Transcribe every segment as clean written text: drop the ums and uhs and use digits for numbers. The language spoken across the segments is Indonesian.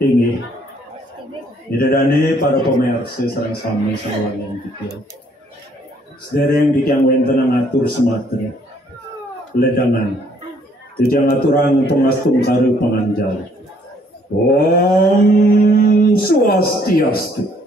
Inggih. Didadane para pemirsa sareng sami sawangan kita. Sedereng dikang wenten ngatur Sumatera. Ledangan. Dikang aturan pengastung karo panganjal. Om Swastiastu.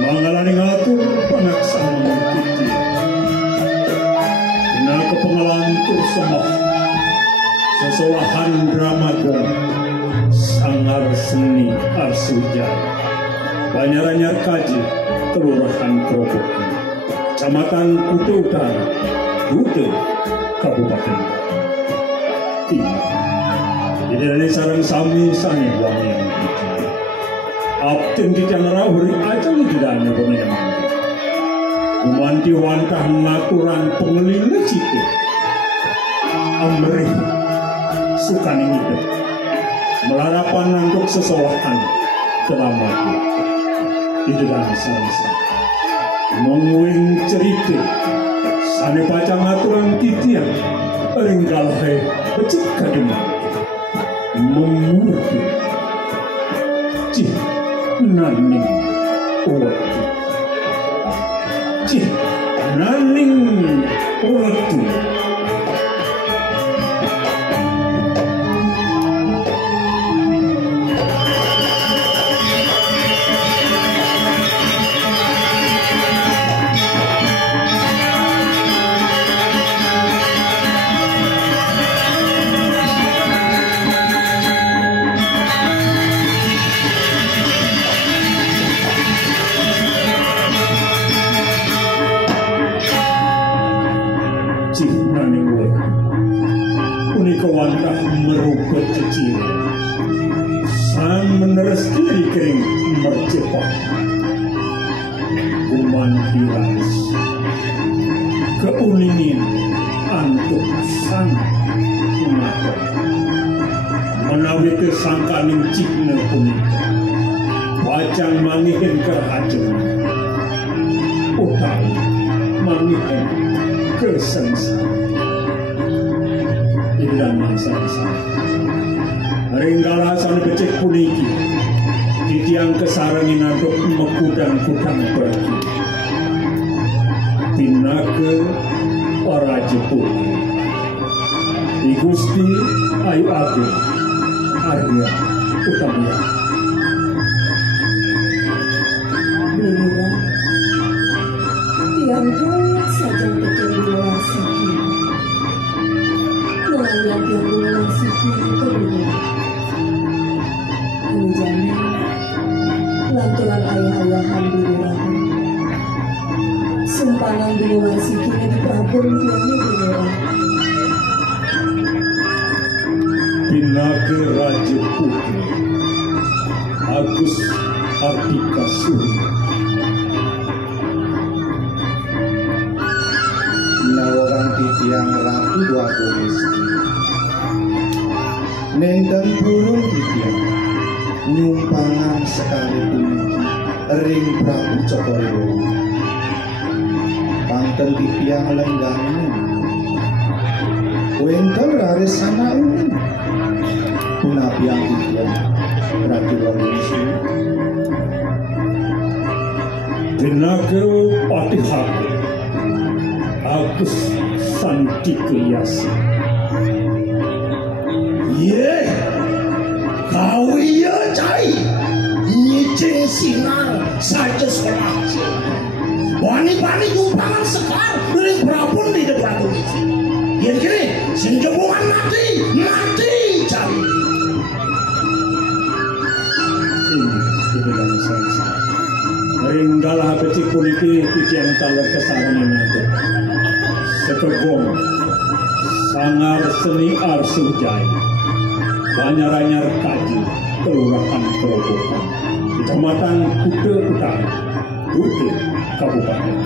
Mangalani ngatur panaksana kiti. Dina kepengalantur semah sesolahan dramagon sangar seni arsuja Banyaranyar Kaji Kelurahan Krobokan Kecamatan Kuta Utara Rute Kabupaten Ini Didadane sareng sami sange wangi Abten kita ngerawuri aja lu tidak ada pemenang. Umanti wantah ngaturan pengelilin situ. Amrih sukani hidup. Melarapan untuk sesolahan telah mati. Itu dan sama-sama. Menguing cerita. Sane paca ngaturan titian. Ringgalai becik kademang. Mengurti. Cih. Naning uratu Cih naning uratu Kewantah merubah kecil sang meneres kiri kering mercepak kuman diras keuningin antuk sang mengatur menawi kesangkaning cikna punika wacang mangihin kerajaan utawi mangihin kesengsaraan dan mangsa-mangsa. Ringgala san becek puniki, titiang kesarangin aduk mekudang-kudang pergi. Pinake para jeput. Di Gusti Ayu Agung, Arya Utamia. Mira, tiang pun saja betul di luar sini. Yang dilakukan sikit itu benar. Menjamin lanturan ayah-ayahan di luar. Sempanan di luar sikitnya di Prabu tiangnya di luar. Pinake Raja Putri Agus Ardika Surya Prabu Resi. Nenten burung Titiang nyumpangan sekali puniki ring Prabu Cokrodewa. Panten Titiang lenggani wenten raris sanaun punabiang Titiang Ratu Resi. Denagero Patihaku Agus Santikiyasi. Ye, kau iya cai, nyicing sinar saja selasi. Wani-wani jumpangan sekar dari Prabu di depan polisi. Yang kini, senjebungan mati cai. Ini dari saya. Ringgalah beci puniki Titiang talor kesarangan itu. Sekegong sangar seni arsujai. Banyar-anyar kaji kelurahan Kerobokan Kecamatan Kuta Utara Kuta Kabupaten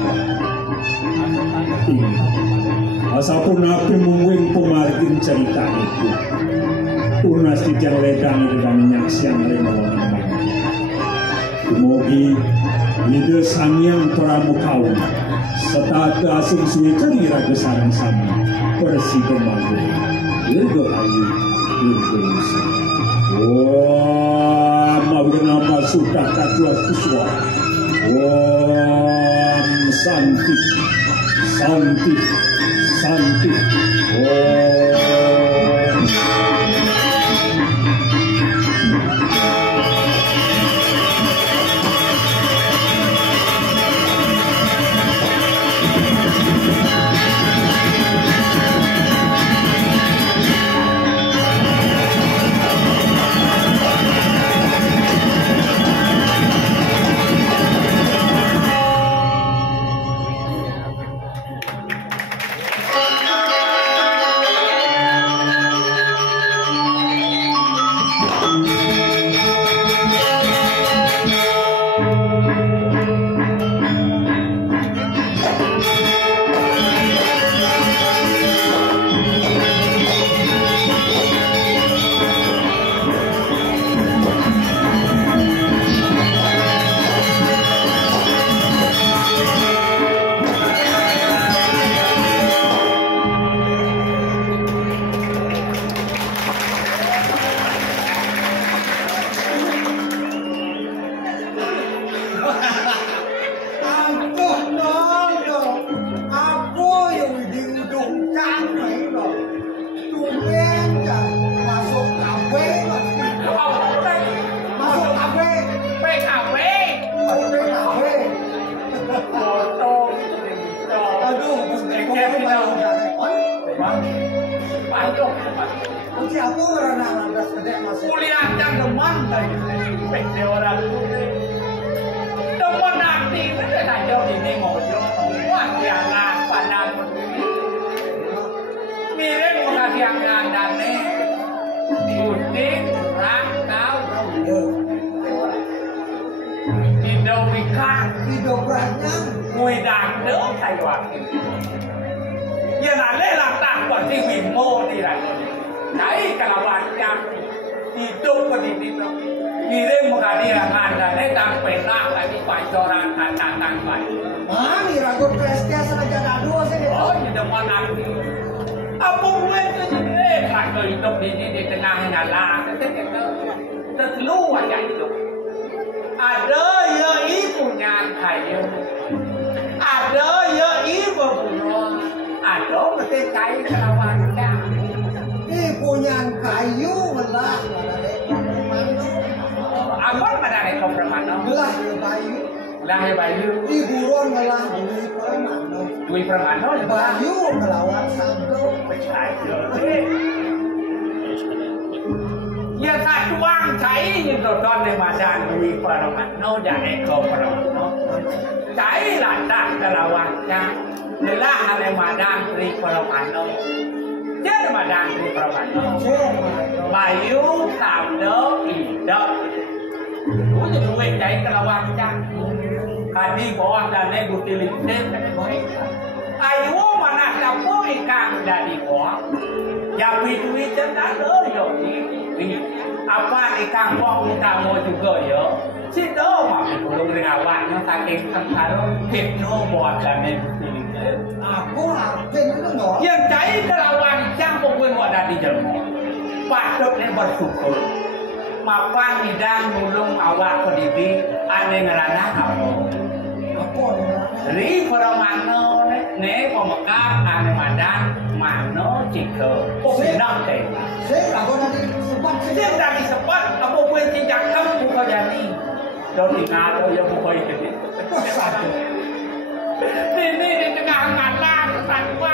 ini asapun nabi mungwing pemargin cerita itu tunas Titiang ledang dengan nyaksian remawan Dumogi Ide Sangyang Pramukawan serta keasing suwi cerira besaran sama Persi Pemagu Dirgahayu Dirgayusa. Wah, kenapa sudah kacua siswa? Wah, santi, santi, santi. Ya satuang cai như tôi con này mà đàn vì phần mặt nó đã để cầu phần nó cai là đàn cái là hoàng cha người la này mà đàn vì phần mặt nó chết mà đàn vì phần mặt nó bài yếu tạo đỡ kỳ đỡ cũng như tôi cai cái là hoàng cha kami bawa dan nego tilik tem ai wo mana apa ikan dari gua? Ya duit jangan ada yo. Apa ikan bong kamu juga yo? Situ mah belum awaknya saking sengsara kepno buat dan Aku artin itu dong. yang cai kelawan campur gue mau ada di jelmo. Patutnya bersyukur. Mapa hidang nulung awak kodibi ane ngerana apa? Apa nih? Ri peramano ne pemekap ane madan mano cike. Senang teh. Saya lagu nanti sempat Dia dari sempat apa gue cincangkan buka jadi. Do tinggal ya buka itu. satu. Ini di tengah ngalah tanpa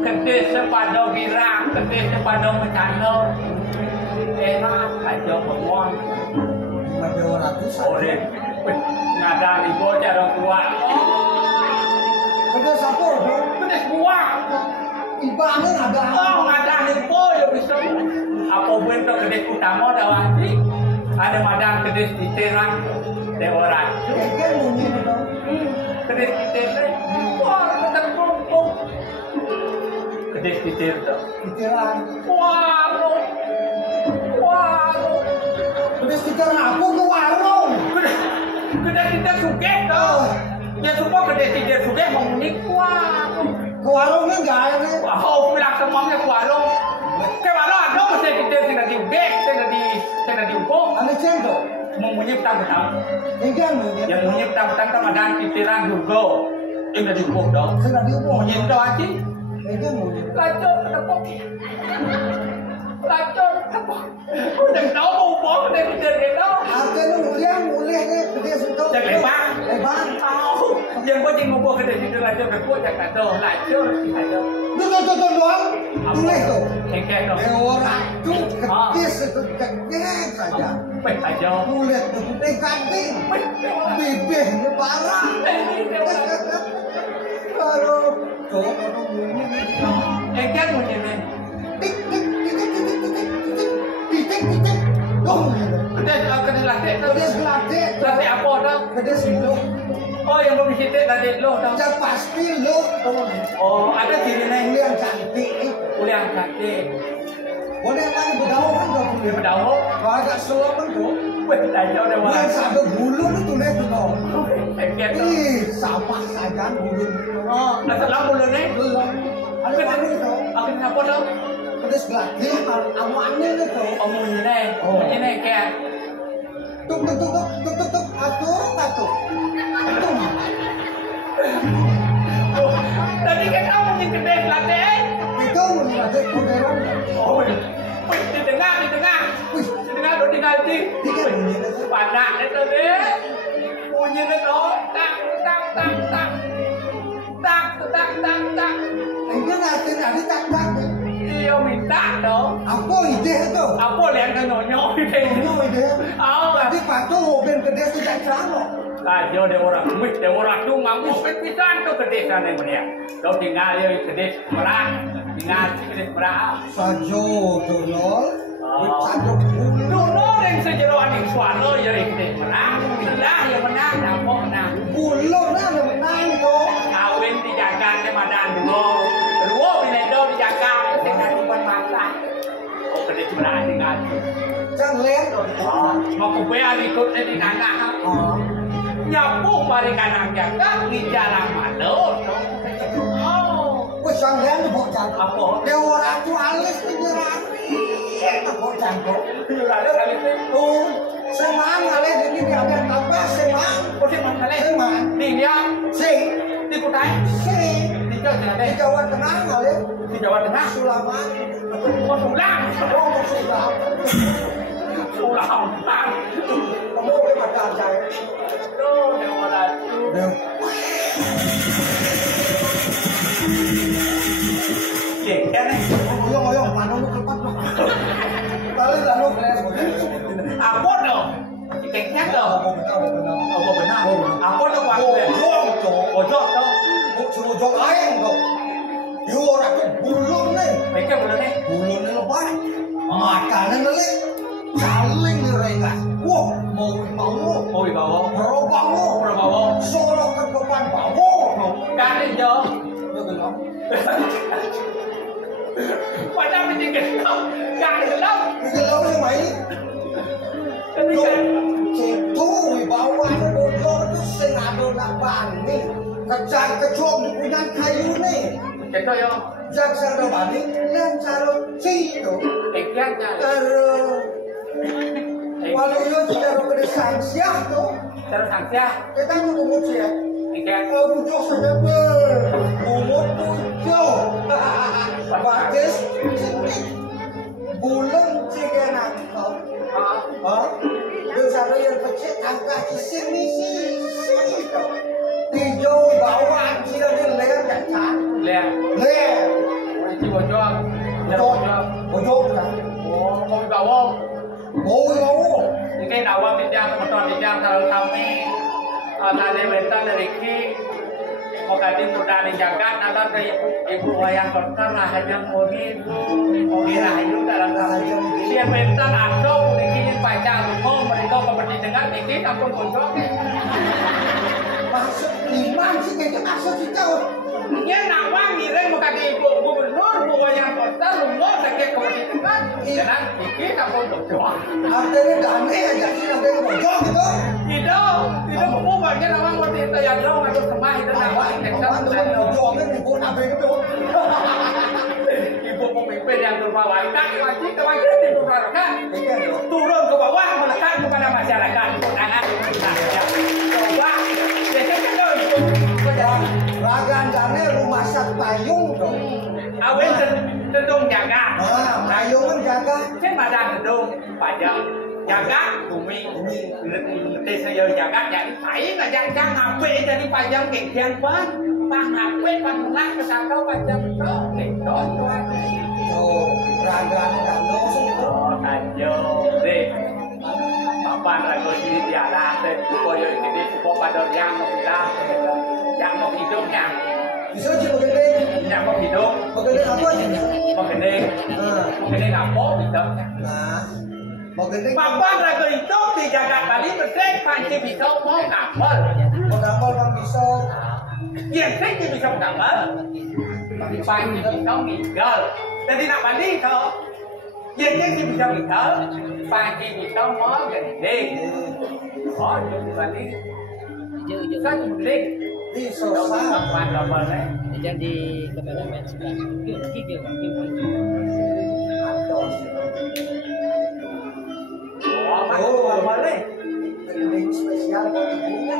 kedai sepadan girang, kedai sepadan bercanda. Enak aja pemuang. 500. Oleh ngada di bocah orang tua. Kedua siapa dong? Pedes buang. Ibangnya ada. Oh ngada di boy bisa. Apa bentuk kedai utama dah wajib. Ada madang kedai di terang dewaran. Kayaknya bunyi dong. Kedai di terang. Wah kedai kumpul. Kedai di terang. Pikiran. Warung. Udah sekitar aku ke warung. Kedai kita suge tuh. Ya semua kedai kita suge mengunik warung. Ke warungnya enggak ada. Wah, bilang semuanya ke warung. Ke warung ada mesti kita tinggal di beg, tinggal di ukung. Ada cendol. Mengunyip petang-petang. Enggak bunyi. Yang mengunyip petang-petang sama dan pikiran juga. Tinggal di ukung dong. Sudah diubah. Mengunyip tuh aja. Enggak bunyi. Lacur tepuk. Lacur tepuk. Udah tahu mau bawa kedai kita gitu. Artinya mulianya gede situ. Yang lebar. Lebar. Tahu. Yang penting mau bawa kedai kita lacur tepuk jangan ada lacur kita. Tuh doang. Tulis tuh. Kayak dong. Orang tuh gede situ gede saja. Baik aja. Kulit tuh gede kanting. Bibirnya parah. Aduh. Tuh orang bunyi. Kan bunyinya. Tik tik tik tik tik tik tik tik tik tik. Dong. Kedai latih. Gede selate. Latih apa dong? Gede silo. Oh yang belum sitik latih lo dong. Jangan pasti lo. Oh ada dirinya. Kulit yang cantik. Kuliah yang cantik. Boleh main berdaun kan gak boleh. Berdaun. Kalau agak selop kan tuh. Wih, aja udah Bukan mulai. satu bulu itu tulis tuh dong. Kayak tuh. Ih, sama saja bulu. Oh, nggak salah mulutnya. Belum. Ada apa itu? Aku kenapa dong? Pedes lagi, awannya itu. Oh, mulutnya kayak. Tuk tuk tuk tuk tuk tuk. Atuh. Tadi kan kamu di kedai latih. Itu ada kuderan. Oh, wih, di tengah. Wih, Di tengah tuh tinggal di. tiga bunyi itu. Panak itu deh. Bunyinya tuh. Tak. Ini nanti tak. Iya minta dong. Apa ide itu? Apa yang kan nyonyok itu? Ini ide. Oh, Tapi patuh mobil gede tidak celana. Kajo dia orang tuh ngamuk pisan tuh ke desa nih dia. Kau tinggal ya ke desa merah, tinggal ke desa merah. Sajo donol. Sajo bulu. Dulu yang sejeroan yang suara ya ke desa merah. Setelah yang menang, nampok nang. Bulu nah ada menang tuh. Kawin dijaga ke madan dulu. Dua binendo dijaga dengan tuan mata. Oh ke desa merah tinggal. Jangan lihat. Mau kubeah ikutnya di tanah. Nyapu balik kanan jaga di jalan malu. Oh, Wih, sanglian tuh bocah. apa? Dia orang tuh alis tuh nyerani. Itu bocah tuh. Ada kali itu. Tuh, semang alis ini diambil apa? Semang. Oh, si mana leh? Semang. Di dia, Si. di Kutai, Si. di Jawa Di Jawa Tengah alis. di Jawa Tengah. Sulaman. Oh, Sulang. Oh, Sulam. Sulang. Kamu ke macam saya. Tuh, dia orang tuh. Dia. Kan nih. Oyong, mana lu cepat lu. Kali lalu Apa dong? Keknya dong. Apa benar? Apa dong waktu ya? Ojok dong. Bojong aing tuh. Dia orang tuh bulung nih. Mereka boleh nih. Bulungnya lebar. Matanya ngelik. Saling ngerengas. Wah, mau Oh, di bawah. berobang Berapa? sorok ke depan bawah. Kan jo. Dia bilang, Gak gelap. Gelap ni mai. Itu bawa motor tu sengaja nak bani. Kecang-kecong di punya kayu ni. Kita yo. Jak sana bani, dan cara cito. Ikannya. Walau yo tidak ada sanksiah tu. Terus angsia. Kita tu muci ya. Ikan. Pujuk saja ber. Umur pujuk. Bagus. Bulan tiga nakal. Dosa yang kecil angkat di sini sini tu. Hijau bawah tidak ada leher dan cat. Leher. Leher. Itu bojong. Bojong lah. Oh, kau bawa. Oh. Ini awam bijak, motor bijak, kalau kami tadi betul dari ki, okati sudah dijaga, nanti dari ibu wayang dokter lah hanya mogi rahayu dalam kami. Dia betul ada ini pajak rumah mereka kepentingan ini tampun bojong. Masuk iman sih kayak masuk kita. Dia nawang ngirim okati ibu gubernur, ibu wayang dokter, rumah sakit kepentingan. Jangan ini tampun bojong. Artinya damai aja sih nanti bojong gitu. Tidak mengubahnya nawang waktu itu yang dong atau semah itu nawang Orang tu bojong kan ibu nabi itu. Ibu pemimpin yang berbawa kaki wajib diperlukan turun ke bawah melekat kepada masyarakat anak coba Ragan jane rumah sak payung dong. awen tendung jaga Payung kan jaga. trên mà đang tendung pajak jaga bumi desa yo jaga jadi saya nggak jaga ngapain jadi pajak kegiatan pan ngapain pan menang kesakau pajak itu Oh, ragan dan langsung itu. Ayo, deh. Papan ragu ini dialah, deh. Koyo ini cukup pada yang mau hidupnya. Bisa sih begini. Yang mau hidup. Begini apa aja? Begini apa hidupnya? Nah, begini. Papan ragu itu dijaga kali bersih, panci bisa mau kapal. Mau kapal kan bisa. Yang sih bisa kapal. Panci bisa meninggal. Jadi nak balik tu, yang bisa kita, pagi kita mau gede. Oh, jadi balik. Kan balik. Di sosa. Jadi kepada main sebelah. Oh, balik. Ini spesial buat ibunya.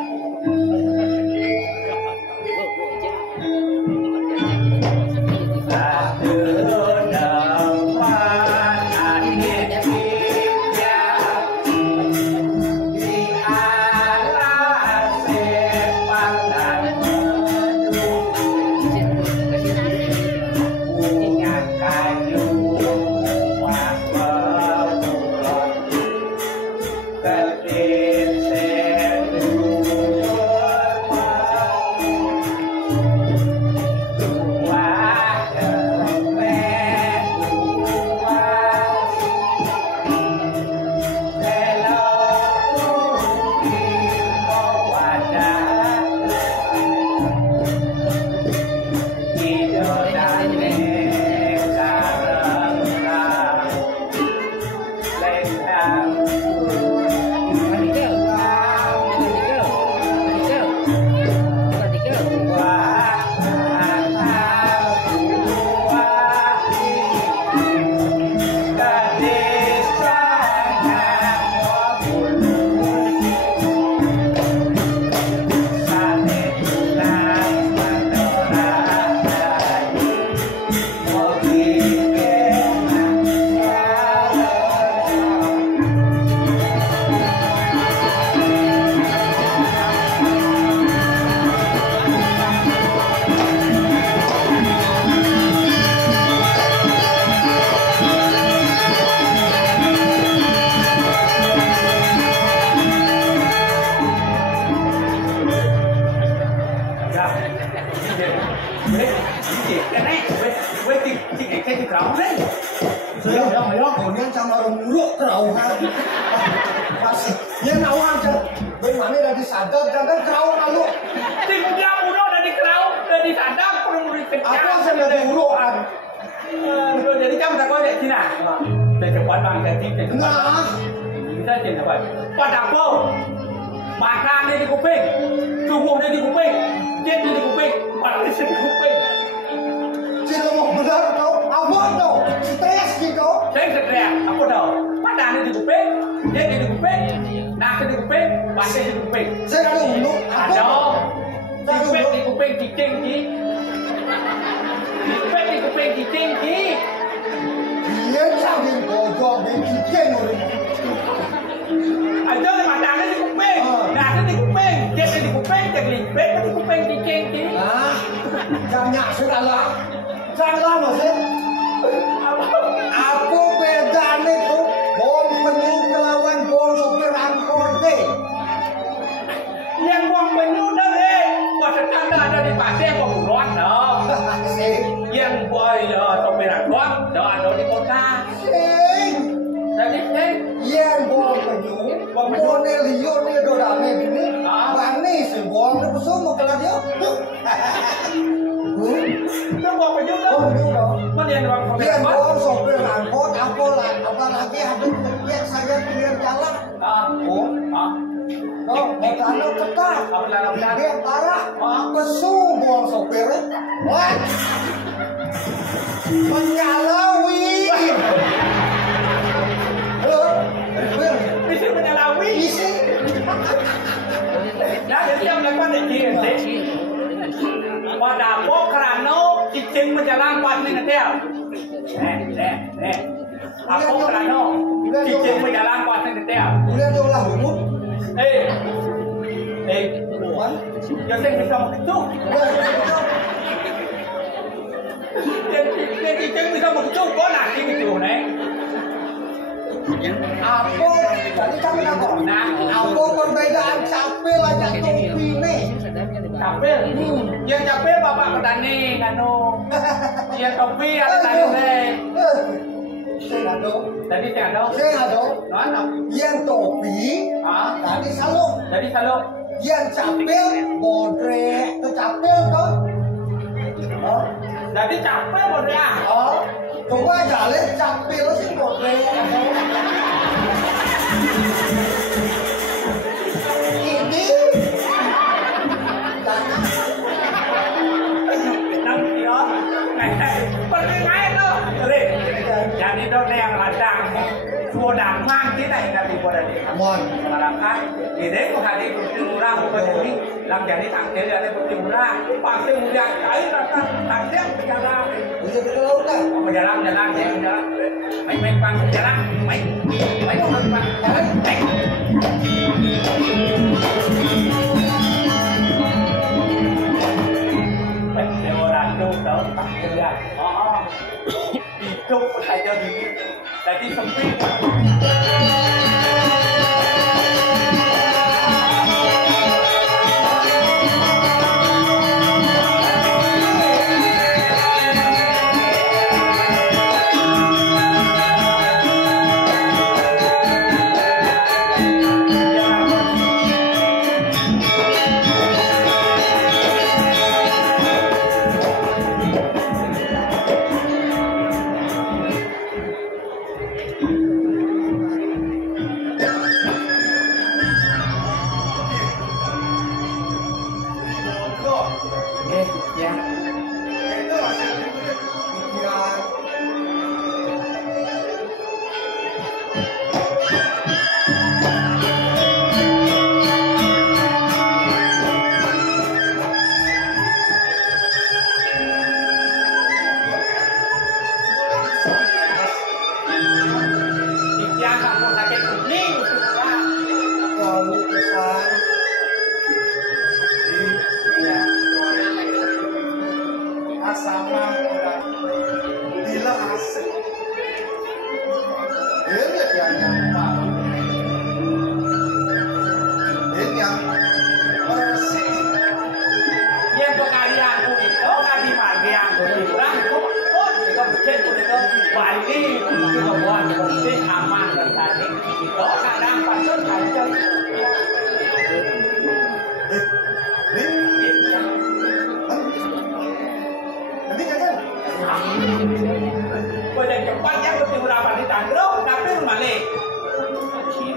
Kemudian sama rumuluk kerau hati. Masih, dia nawang aja. Bagaimana dah disadap, jangan kerau lalu. Kemudian udah dari kerau, dari sadap, perlu Apa saya dari uruan? Jadi kamu tak kau lihat Cina. Dari tempat bang jadi dari tempat. Nah, Kita jadi apa? Pada apa? Makan dia di kuping, subuh dia di kuping, jet dia di kuping, panas dia di kuping. Cina mau benar kau, abang kau, stres gitu. Saya stres, apa dah? Panas dia di kuping, jet dia di kuping, nasi di kuping, panas dia di kuping. Saya ada unduk, Ada. Di kuping cicing di. Di kuping cicing di. Dia cakap bodoh, dia cicing orang. Ada matanya di kuping, nasi di kuping, jet di kuping, teglipet di kuping cicing di. Nah, jangan salah. Salah maksud. Aku beda nih tuh, bom penyu lawan bom sopir angkot deh. Yang buang penyu dah deh, buat sekarang ada di pasir buang buruan dah. Yang buat sopir angkot dah ada di kota. Sing, Jadi yang bom penyu, bom liur nih dorane ini, bani sih bom itu semua kalau dia. itu buang penyu dah. Bom penyu dong. Mana yang buang sopir Yang angkot? bom sopir angkot, apalagi ada tiket saya pinggir jalan. Oh, motornya ketat. Dia parah. Kesu buang sopirnya. Wah. Menyalawi. Bisa menyalawi. Isi. Nah, jadi yang melakukan ini pada pokrano cicing menjalan pas ni nanti. Apa kerana cicing menjalan pas ni nanti. Kemudian dia ulah rumut. Yang saya bisa begitu. Yang cicing bisa begitu, kau nak begitu ni. Apa? Tadi kami nak kau. Apa perbedaan capil aja topi ni? Capil, yang capil bapak petani, kanu. Yang topi ada tani ni. Saya ada. Tadi saya ada. Saya ada. Mana? Yang topi. Tadi saluk. Jadi selalu. Yang capil bodrek. Itu capil kan? Jadi capil boleh ah. Coba jalan capil sih bodrek. Ini. Nanti ya. Pergi naik tu. Jadi tu yang ladang. Sudah mang thế này là vì bộ đại diện mà làm khác thì đấy có hai đi một tiêu ra một cái gì làm giải đi thẳng thế là đây một tiêu ra bằng tiêu ra cái là thẳng thế bây giờ ra Bây giờ cái lâu này. bây giờ làm thế bây giờ mày bằng bây giờ làm mày không được bằng mày đều là tiêu đỡ bằng tiêu ra đi chúc thầy cho đi tại đi xong phim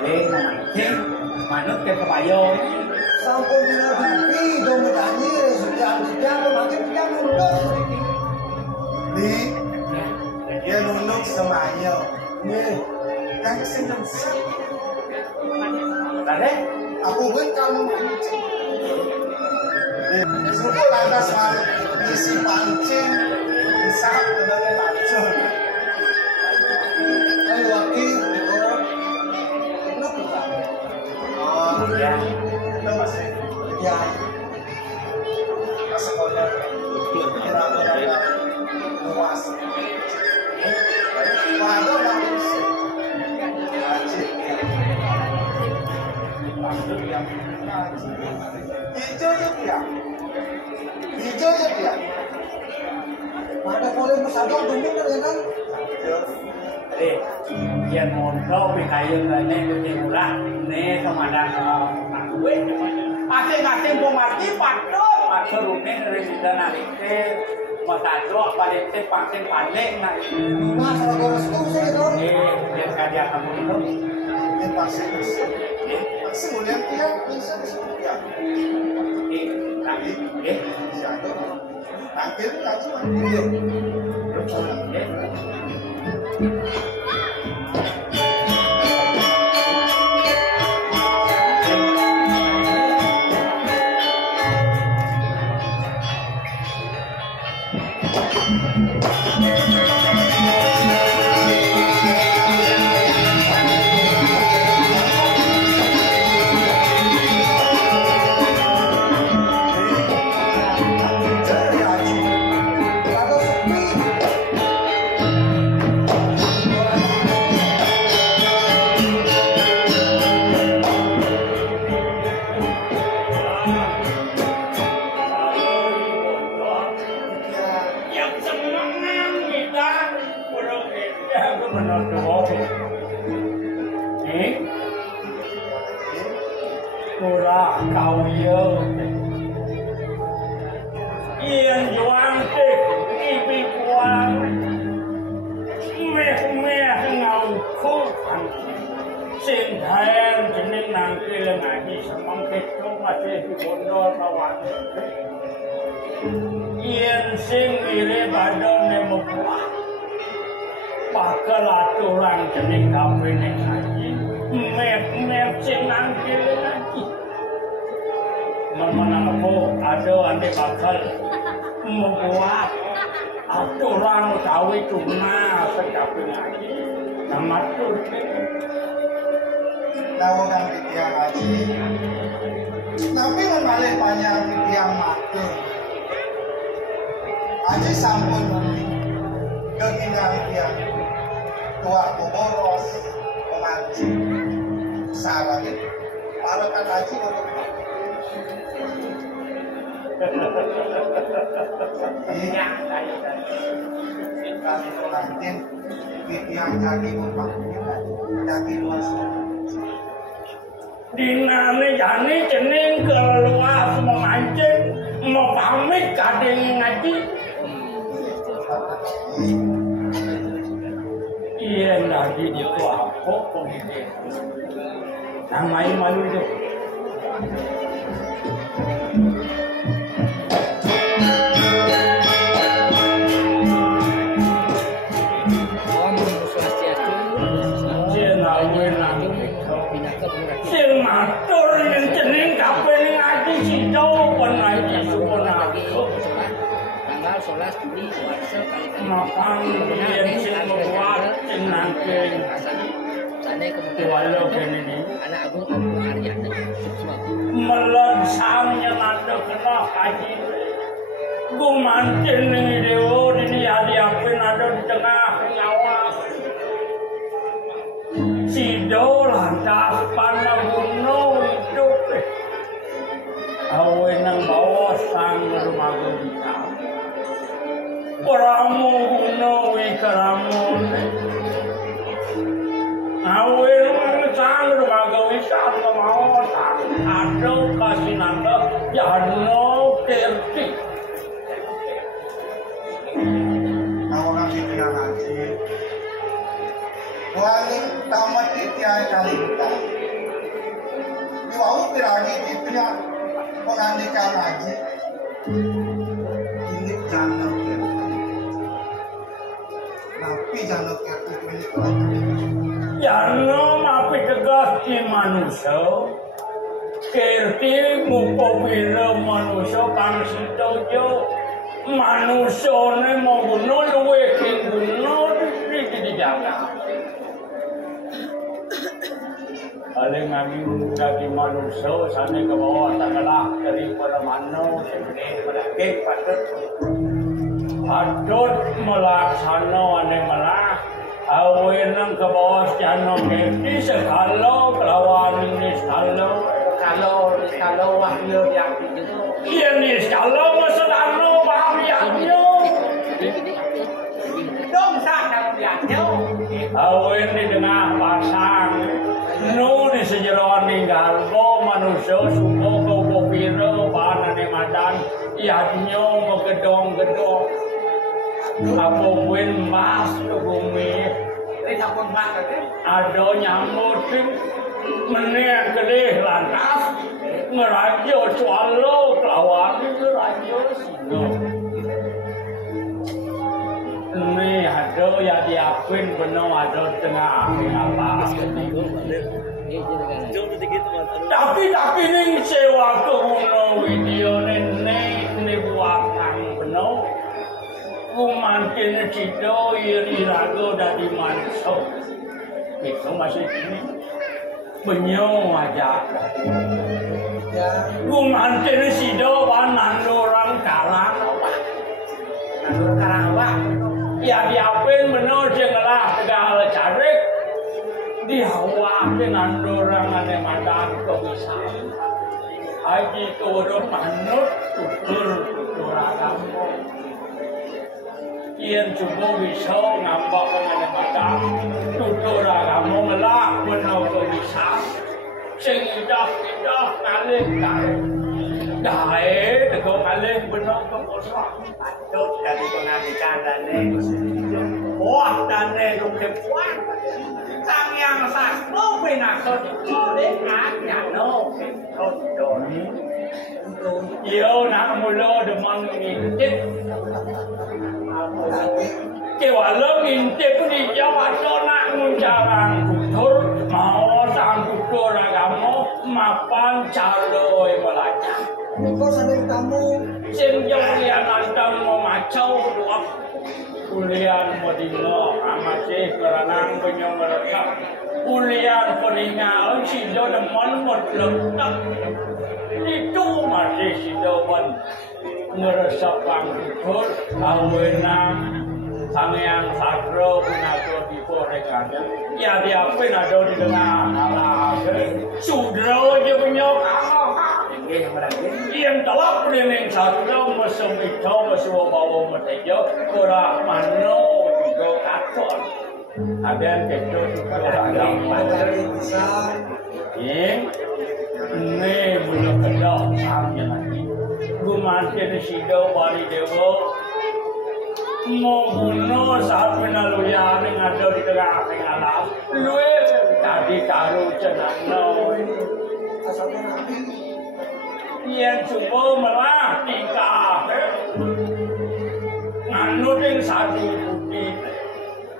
mancing manut ke kebayong. Sampun dina bibi do menyanyi sejam makin jam nunduk sedikit. Di dia nunduk semuanya. Nih, yang seneng. Tadi Aku pun kamu mancing. Suku lantas isi pancing bisa sebagai pancing. Ayo wakil itu itu bukan. Oh ya, itu masih ya. Sekolah kira-kira luas. Waduh langsung. Hijau aja dia. Mana boleh bersadar dulu kan? tadi dia mondok di kayu ini di murah ini kemadang gue masing-masing pemati patut patut rumit dari kita nanti masado pada itu pasien panik nanti. Mas kalau restu sih itu. Dia kerja kamu itu. Ini pasti bersih. Pasti mulia dia bisa ya. Tadi, siapa? Akhir nggak cuma. Bakal aturan jenis kawin yang ngaji mep sing nangkil ngaji memenang aku ada ane bakal membuat aturan utawi cuma sekawin ngaji nama tuh lawakan pikiran ngaji tapi membalik banyak pikiran mati ngaji sampun ketinggalan dia tua boros memancing salah itu para kan haji untuk iya kami pengantin yang jadi umpamanya jadi luas dinane jane jeneng keluar memancing mau pamit kadang ngaji. Iya lagi itu apa penghidup namanya malu itu sing matur yang jeneng kabeh ngaji sida pun ngaji semua tanggal 11 Juli puasa kali makan yang sing membuat nangking sana kemudian walau ini anak agung Agung Aryana melensang yang ada kena haji gue mantin nih dewa ini ada ada di tengah nyawa sido lantas panah gunung hidup awe nang bawa sang rumah gurita Keramu gunung keramu awe sang rumah gurita mau sang ada kasih nanda jano terti lawakan pikiran ngaji wali tamat tiap kali kita ya mengandikan lagi ini jangan tapi jangan kerti milik lagi jangan mapi tegas di manusia kerti mupopira manusia pangsi tojo manusia ne mau bunuh luwe bunuh di jaga paling kami dari manusia sana ke bawah tanggalah dari para mano sebenarnya patut melaksana ane malah awenang ke bawah jano keti sekalo kelawan ini kalau wahyu yang itu iya nih kalau masalahno wahyu dong sana wahyu awen di tengah pasang nu di sejeroan ninggal bo manusia suko ko piro panane madan iadnyo megedong-gedong apa wen mas ke bumi ini sapun mas ada nyamut meneh gede lantas ngerajo swalo kelawan ngerajo singo ini ada yang diakuin benar ada tengah apa tapi ini sewa kuno video ini buatan benar kumantin cido iri rago dari manusia itu masih ini penyo aja kumantin cido wanan orang kalang apa ya diapin benar jengelah segala carik dihawa dengan orang ane madan kebiasaan haji turun manut tutur agama yang coba bisa ngambak ane madan tutur agama melah benar kebiasaan sehingga ngalih dae tego ngalih benar kebiasaan patut dari pengadilan dane wah dane kuat sang yang sakto pinakot dengan nyano yo nak mulo demang ngintip kewalo ngintip di Jawa nak muncalang tutur mau sang tutur agama mapan calo melacak kok sadar kamu sing yang nantang mau macau doang kuliah modino amasih keranang penyong meresap kuliah peningal si do demen letak itu masih si doan meresap pangkur awenang sangyang sakro punaku di porekan ya diapin ada di tengah ala sudro je penyok yang telah pening sakro mesum itu mesuwa bawa metejo ora mano juga katon aben keto ora dari bisa ne mulo kedok samnya lagi gumanten sido bari dewo mau bunuh saat menaluya yang ada di tengah alas luwe tadi taruh cenano asalnya nanti yang coba melah tingkah nganu yang satu putih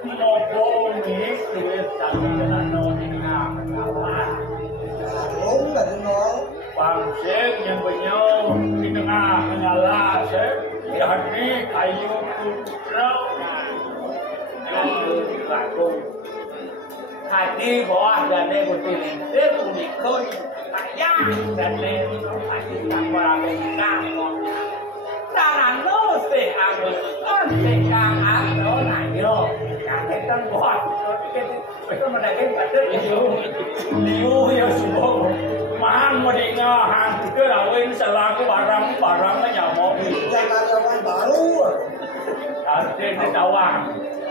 mau nih luwe tadi cenano di tengah alas belum nggak dengar pangsek yang benyong di tengah alas jadi kayu putra lagu hati bawah dan putih lentir unikun ayah dan pasti tambah kamu sarang nose aku sekang aku nayo yang kita buat itu mendakin betul itu liu ya semua mahan modinga han itu rawin selaku barang-barangnya nyamuk karyawan baru ada di tawang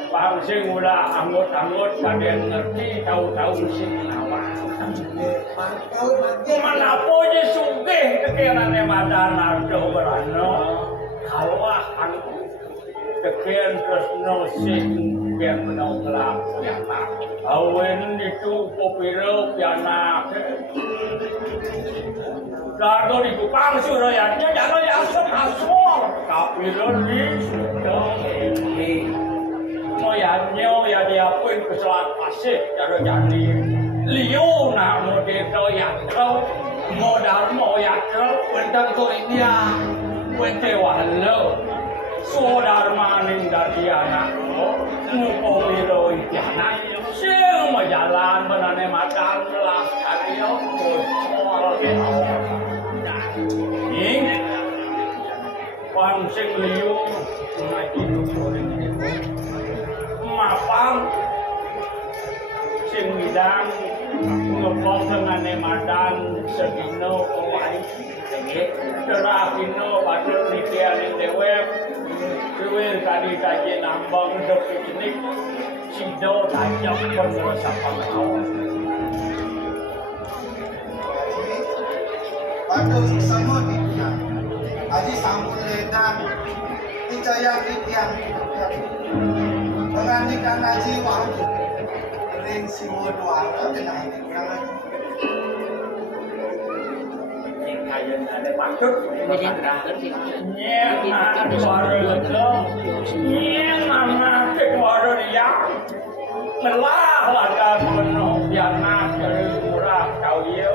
paham sing ulah anggot-anggot kadang ngerti tahu-tahu sing nawang mana aja sugih kekirannya madan ardo berano kalwah angku kekian tresno sing biar menau kelap awen itu popiro piana Dardo di kupang surayanya jangan asap asmor. Tapi lebih sudah ini. Moyanya ya diapain keselat pasir jadi liu namo dito yang kau modal moyak kau bentang tu India wente walo sodar maning dari anak kau muko biro iana sing majalan benane makan kelas kaliyo soal biro ing pang sing liu ngaji tu mapang sing bidang ngepong dengan madan sedino kawai terapino batur nikianin dewe dewe tadi tadi nambang depinik sido tajam bener sapang kau batur samud aji sampun ledan ijaya tiang pengantikan haji wang ring siwo doana dengan yang kayen ada patut nyeng mana suara itu nyeng mana suara dia melah laga penuh biarna dari murah kau ye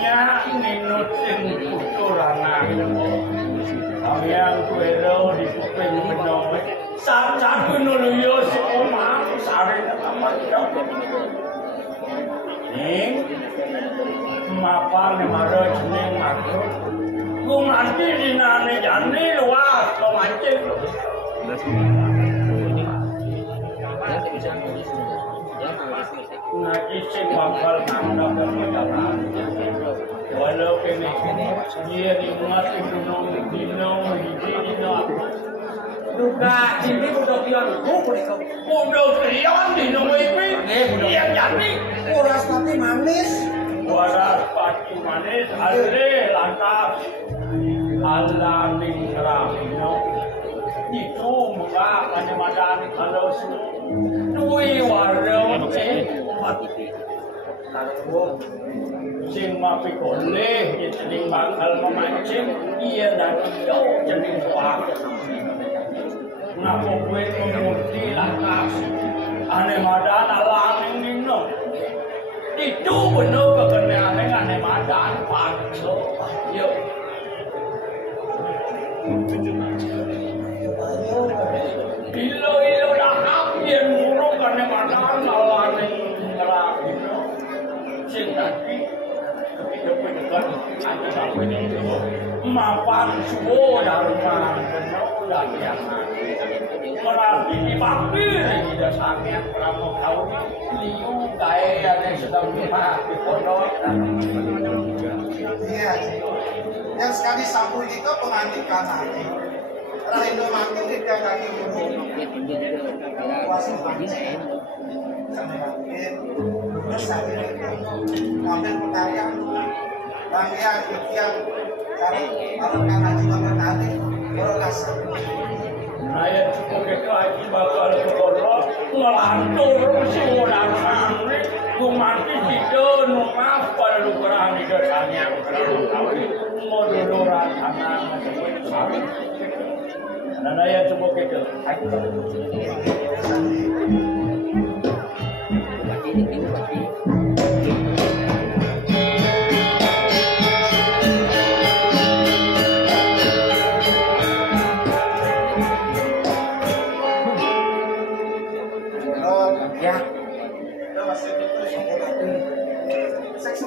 nya minutin kuturana kau yang kuero di kuping penuh saat nuluyo sekolah sare amat ning mapal ne maro ning makro gum anti dinane jane luas to mancing ngaji sing bakal nanda kemudahan walau kene dia di umat itu dino Duga ini budak pion, budak pion di nomor ini, yang jadi uras pati manis, ale lantas, Allah mingkrahino, itu muka penyemadan kalau dui warung sing mapi koleh, jadi bakal memancing, iya dan jauh jadi kuat. Napa kowe ngerti lakas ane madan alaning nino itu bener kekeneane ane madan panso yo ilo dah yen murung ane madan alaning ngerapino sing tadi kepidekan ane sampe niku mapan suwo dharma dan yang berarti dipampir tidak sangat pramu kau liu gaya yang sedang lihat di pondok iya yang sekali sapu itu pengantikan hati Rahindo makin tidak lagi burung kuasa pancing sampai makin terus sampai ambil pekaryan rangkaian ikhtiar kalau kan haji bakal nanti berkasar ayat cukup itu haji bakal berkorok ngelantur sudah sampai kumati tidak nungaf pada lukuran di desanya mau duluran anak macam dan ayat cukup itu haji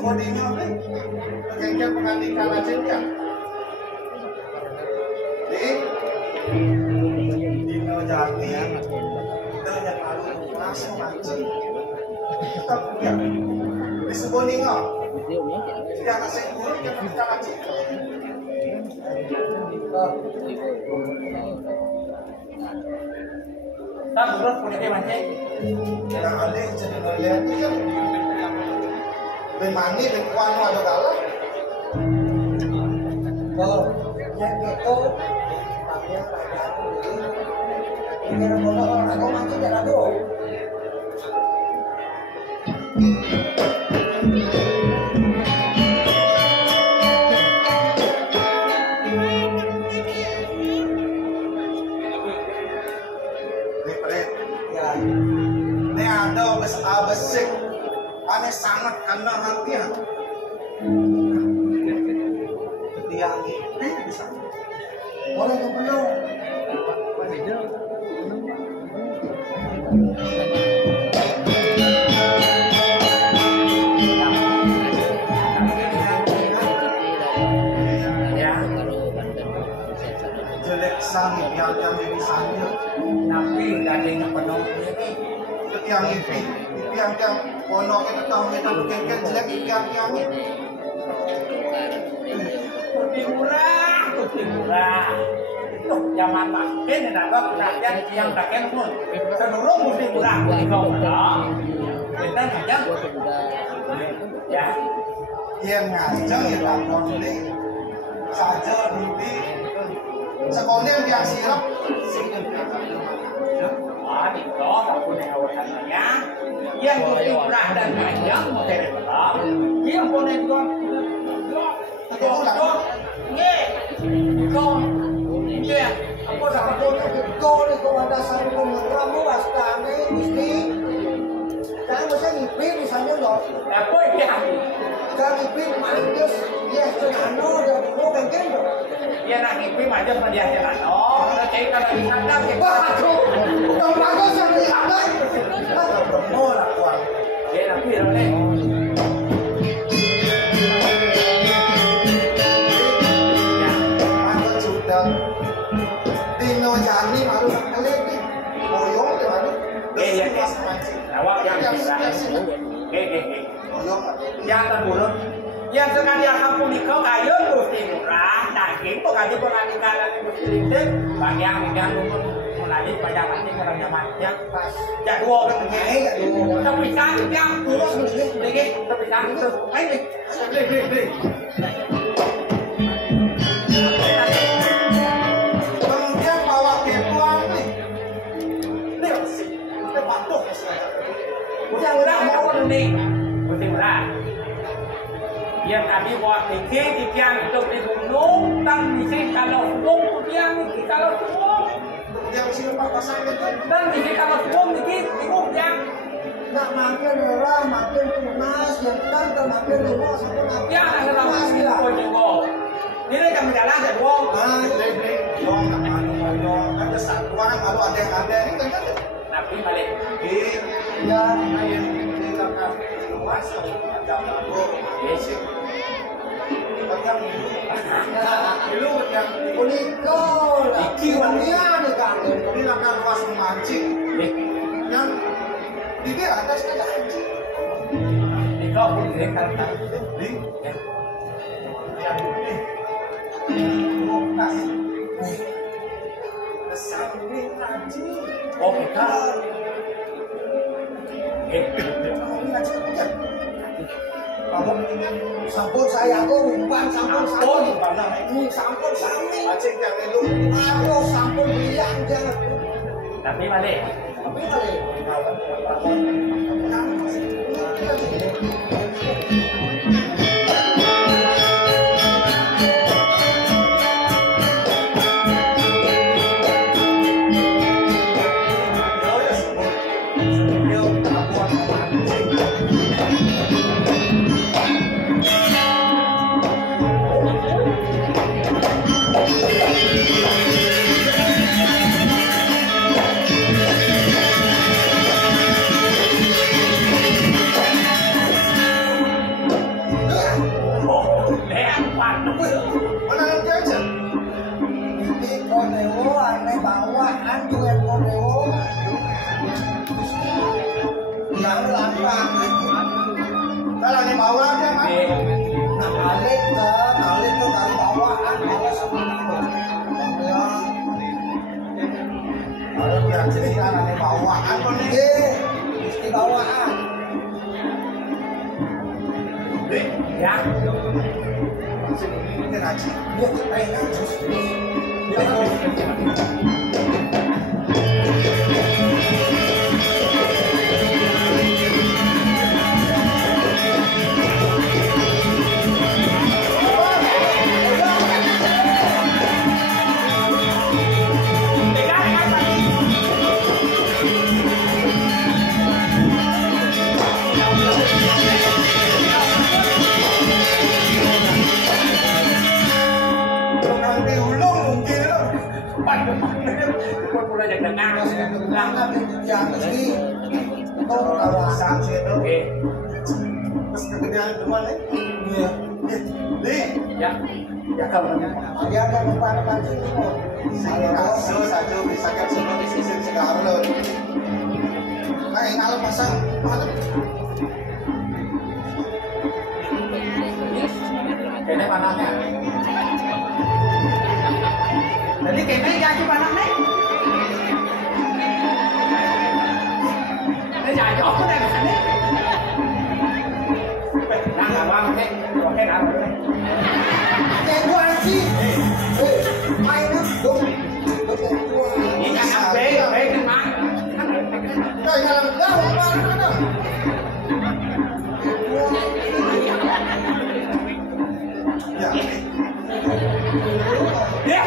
bodinya kengkel pengantikan aja ya Dino Jati dengan lalu langsung mancing tetap ya di sebuah ningo tidak kasih buruk yang kita mancing tak buruk punya mancing yang ada yang jadi ngeliat itu kan ben mani ben kuano ada kalah kalau yang gitu pakai ini kan orang aku mancing jalan tuh karena hatinya tiang ini bisa boleh ke penuh jelek sang yang jadi sambil Tapi dari yang penuh ini tiang ini tiang pondok itu tahu kita bukan jelek tiang ini Kuti murah. Itu zaman makin ada kerajaan yang rakyat pun cenderung kuti murah. Kau belum, kita ngajak, ya. yang ngajak ya tak ini saja nanti sekolahnya dia sirap Itu tak punya kawasannya. Yang kuti murah dan ngajak mungkin belum. Yang punya itu Iya, aku sama kau kau ada satu kamu wastane mesti jangan mesti ngipin misalnya loh. apa yang Jangan ngipin manggis dia senano dia dulu kan loh. dia nak ngipin aja pada dia jalan. Oh, udah cek kalau di sana cek. Wah, aduh, kau bagus sama dia kan? bertemu lah tuan Dia nak pilih boleh. maka sudah Dino Jani baru kali ini boyong di mana Iya, iya. Awak yang boyong yang terburuk yang sengaja kampung nikah kayu gusti murah daging pengganti pengadilan gusti listrik bagi yang lumut melalui pada mati kerana macam jadwal kan tapi kan yang turun lagi tapi kan itu ini beli kemudian bawa ke tuan nih lihat sih kita patuh udah mau nih gusti murah yang tadi buat tinggi yang untuk di gunung dan di sini kalau gunung yang di kalau gunung yang sini pak pasang itu dan di sini kalau gunung di gunung yang Nak makin merah, makin tunas, yang kan makin luas, yang ada dalam sini pun juga ini kan berjalan dan gunung dong dong ada satuan kalau ada yang ada ini kan tapi balik ya. masuk macam aku macam dulu yang Unikol, ikiwannya nih kan. ini akan luas memancing yang di atas ada anjing di kau pun direkan di yang ini lukas kesamping anjing oh kita Sampun saya aku umpan sampun Ampun, sampun sami. anjing yang itu Aku sampun bilang jangan. tapi balik Tapi kali. mana yang diajar Ini kodeo aneh bawaan dengan kodeo yang lambang. kalau ini bawa aja kan Nah balik ke kali bawaan kalau sama kalau dia cerita ini bawaan kok nih mesti bawaan. ya ini ngaji Dia kepengen Jangan Langkah dia mesti tong kawasan situ. Terus kegedean teman nih. Iya. Di. Ya. Ya kalau Dia ada lupa pancing itu. Saya kasus aja bisa kan semua di sisi sekarang. Kayak kalau pasang mana? kene panasnya. Jadi kene jadi panasnya. Ini jadi apa nih kesini? Nah, nggak bang, nih, oke, nggak boleh. Kayak gua sih. Mainnya dong. Ini jangan baik main. Kayak jalan jauh mana? Ya. Ya.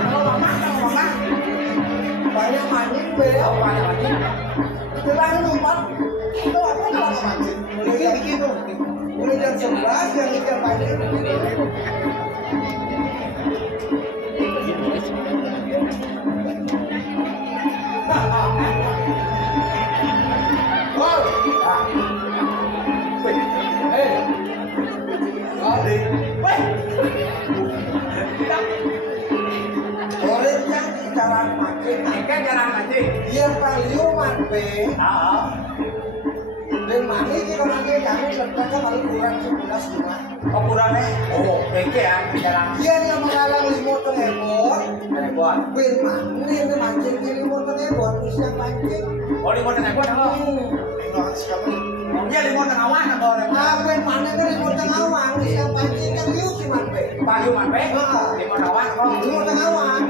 Kalau mama. Banyak mancing bel. Oh, banyak lagi. Jalan numpat. Itu apa kalau mancing? Mulai begitu. Mulai jam 11 yang ikan mancing. Wow. Orangnya jalan mancing. Ikan jalan mancing. Dia paliuman be. Dan mani kita mancing kami letaknya paling kurang 11 rumah. Oh, kurangnya. Oh, beke ya, jalan. Dia yang mengalang 5 ekor. Ekor. Ben mani ini mancing di 5 ekor. Terus yang mancing. Oh, 5 ekor apa? Nah, siapa? Dia 5 awan apa? Ben mani ini 5 awan. Terus yang mancing kan liu si man be. Pagi man be. 5 awan apa? 5 awan.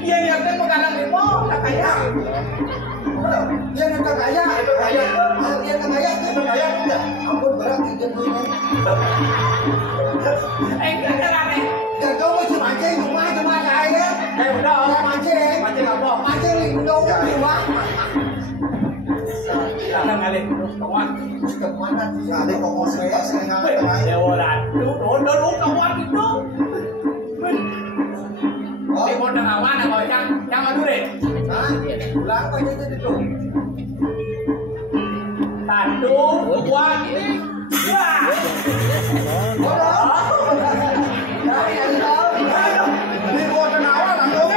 Iya, iya, kan mengalang 5, tak kaya. Dia yang kaya. Dia yang kaya. Ampun berat hidup ini. Enggak jalan nih. Dan kau masih mancing cuma saya. Udah. Saya mancing. Mancing apa? Mancing lindung di rumah. Datang kali. Kawan. Kemana sih? Ada kok saya seneng main. Ya orang. Dulu kawan itu. Di modal awan atau jangan dulu deh. Hah? Pulang kau jadi itu. 1, 2, 3. Di bawah tenawa langsung.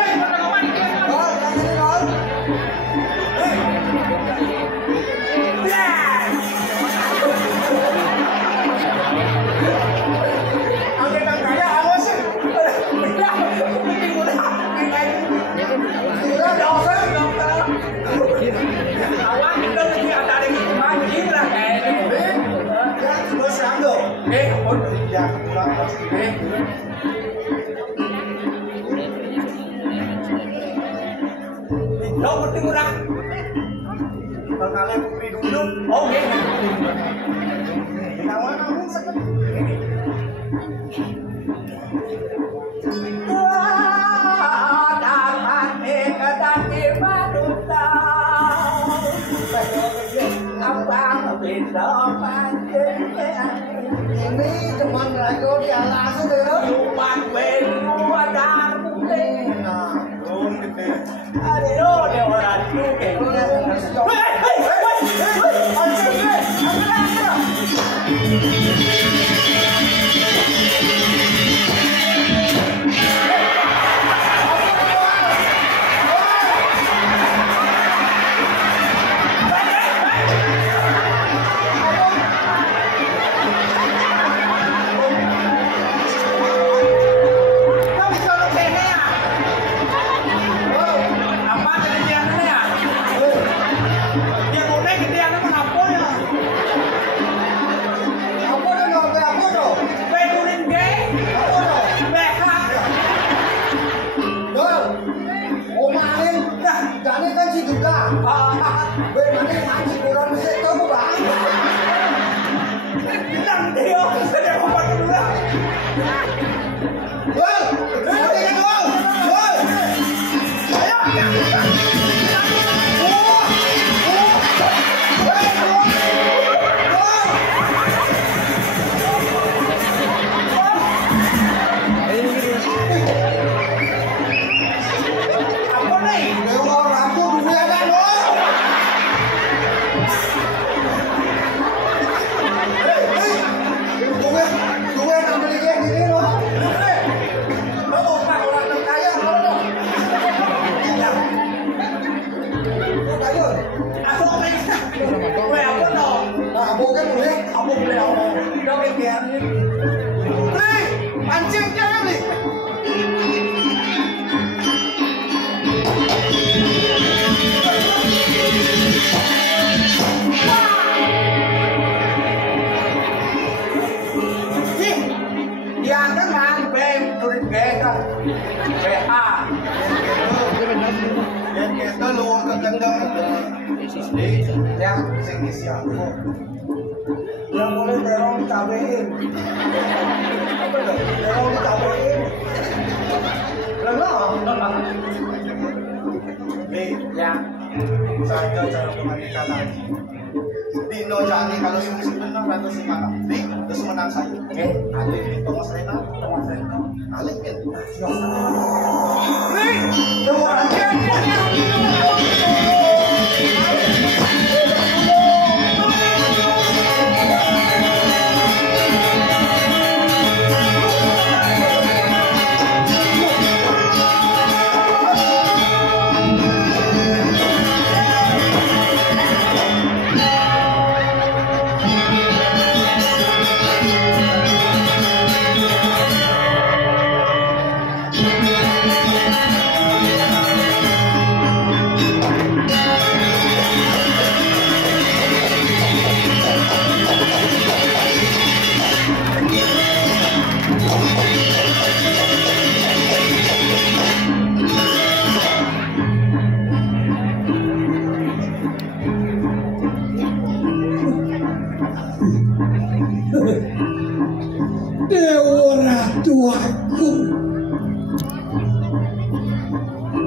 Lo berarti murah. Kalian beri dulu. Oke. Tenawa namun sakit. Ini teman lagi di alas itu ya. Cuman berdua dan mungkin. Belum gede. Aduh, dia orang juga. Đâu cái kìa Ly, pancing jangan Ly. Yang dengan bem tulis beda BH yang kita luang ke kendang yang sing siapa yang boleh terong ditabein terong ditabein lelah nih ya saya cara pemanikan lagi Dino Jani kalau si musik benar atau si mana? Nih, terus menang saya. Alik ini Thomas Rena. Alik ini. Nih,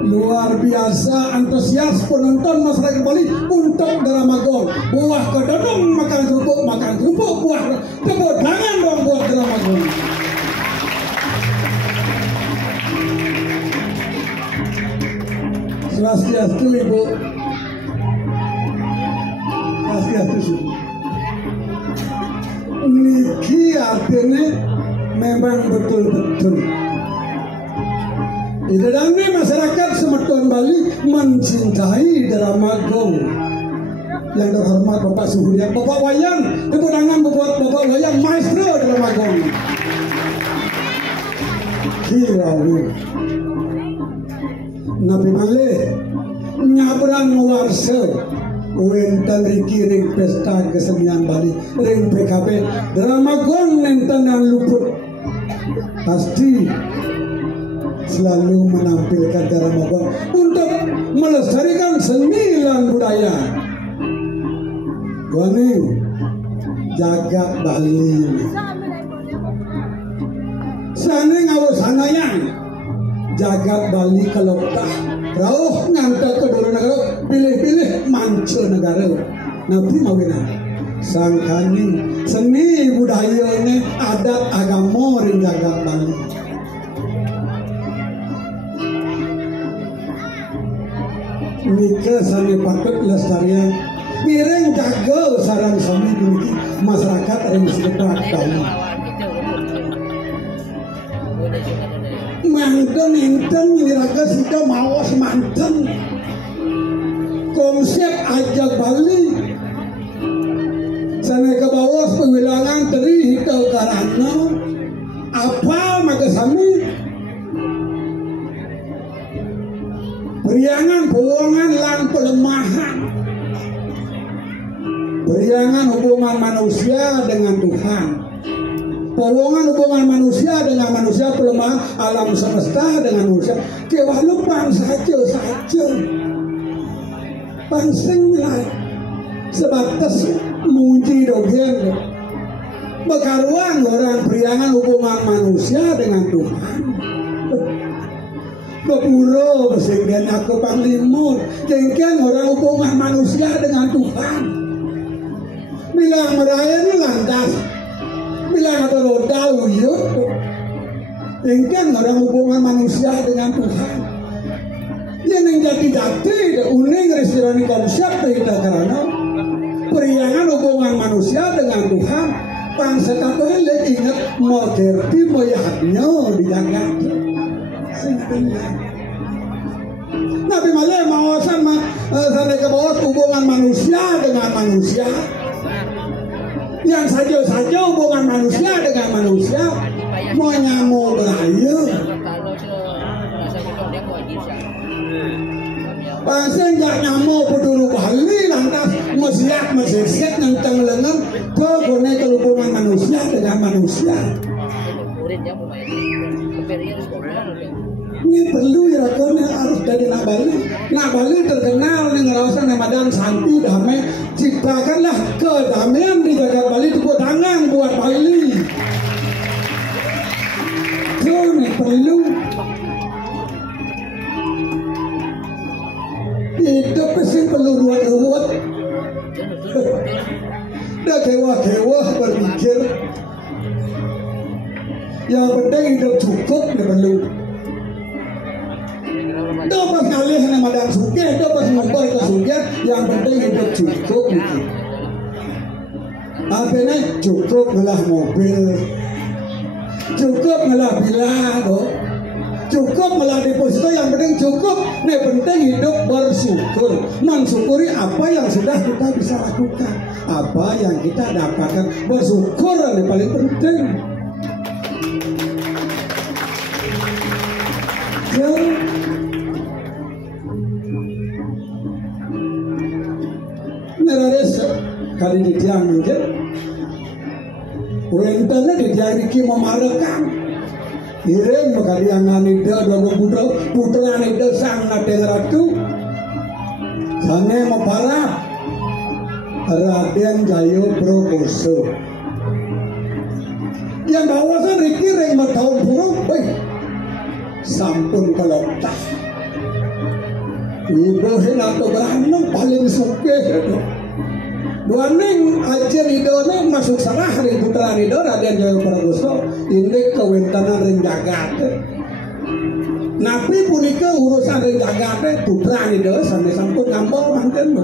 luar biasa antusias penonton masyarakat Bali untuk drama gong. Buah kedonong makan kerupuk buah tepuk tangan dong buat drama gong. Swastiastu Ibu. Swastiastu. Niki artinya memang betul-betul. Di dalamnya masyarakat Semeton Bali mencintai drama gong. Yang terhormat Bapak Suhudya, Bapak Wayan, tepuk tangan buat Bapak Wayan, maestro drama gong. Kirawu. Nabi Malih nyabrang warsa wenten riki ring pesta kesenian Bali ring PKB drama gong nenten yang luput pasti selalu menampilkan drama gong untuk melestarikan seni dan budaya. Wani jagat Bali sana ngawas sanayang jagat Bali keloptah rauh ngantar ke dulu negara pilih-pilih manca negara nanti mawina sangkani seni budaya ini adat agama ring jagat Bali. Nika sani patut lestarian mireng jaga sarang sami dimiliki masyarakat ring sekitar Bali. Manten enten niraga sida mawas manten konsep ajak Bali sana ke bawah pengwilangan teri hitau karana apa maka sami beriangan hubungan lan pelemahan beriangan hubungan manusia dengan Tuhan. Hubungan manusia dengan manusia, pelemahan alam semesta dengan manusia. Kewalupan saja pansing lah sebatas muji dogen. Bekaruan orang beriangan hubungan manusia dengan Tuhan. Kepuro besinggan aku panglimur, jengken orang hubungan manusia dengan Tuhan. Bilang meraya ini landas. Bila ada roda uyuk, ingkan orang hubungan manusia dengan Tuhan. Yang jati-jati, uning risirani konsep kita karena periangan hubungan manusia dengan Tuhan. Bangsa kata ingat moderti moyahnya dijaga. Nabi Malih mawasan sampai ke bawah hubungan manusia dengan manusia. Yang saja hubungan manusia dengan manusia mau nyamuk berayu. Pasal nggak nyamuk pedulu Bali lantas mesiat nentang lengan ke bonai ke hubungan manusia dengan manusia. Ini perlu ya kan harus dari Nak Bali. Nak Bali terkenal nih ngerasa Ramadan santi damai. Ciptakanlah kedamaian di jagat Bali, tepuk tangan buat Bali. Itu nih perlu. Hidup pasti perlu ruwet-ruwet. Dah kewa-kewa berpikir. Yang penting hidup cukup nih perlu. Dapat ngalih Ramadan suge, dapat ngompor ke suge, yang penting hidup cukup gitu. Artinya cukup ngelah mobil, cukup ngelah villa, cukup ngelah deposito, yang penting cukup. Nih penting hidup bersyukur, mensyukuri apa yang sudah kita bisa lakukan, apa yang kita dapatkan, bersyukur yang paling penting. Neraris kali di tiang mungkin, wentana di tiang Riki memarakan, iring makadiangan ida dan putra ida sang Raden Ratu, sange meparah Raden Jayo Prokoso. Yang bawasan Riki ring bertahun burung, sampun keloptak. Ibuhin atau berantem paling suke. Duaning ajar idone masuk sarah ring putra rido Raden Jaya Pragoso ini kewentanan ring jagat. Napi punika urusan ring jagat putra rido sampai sampun ngambol manten.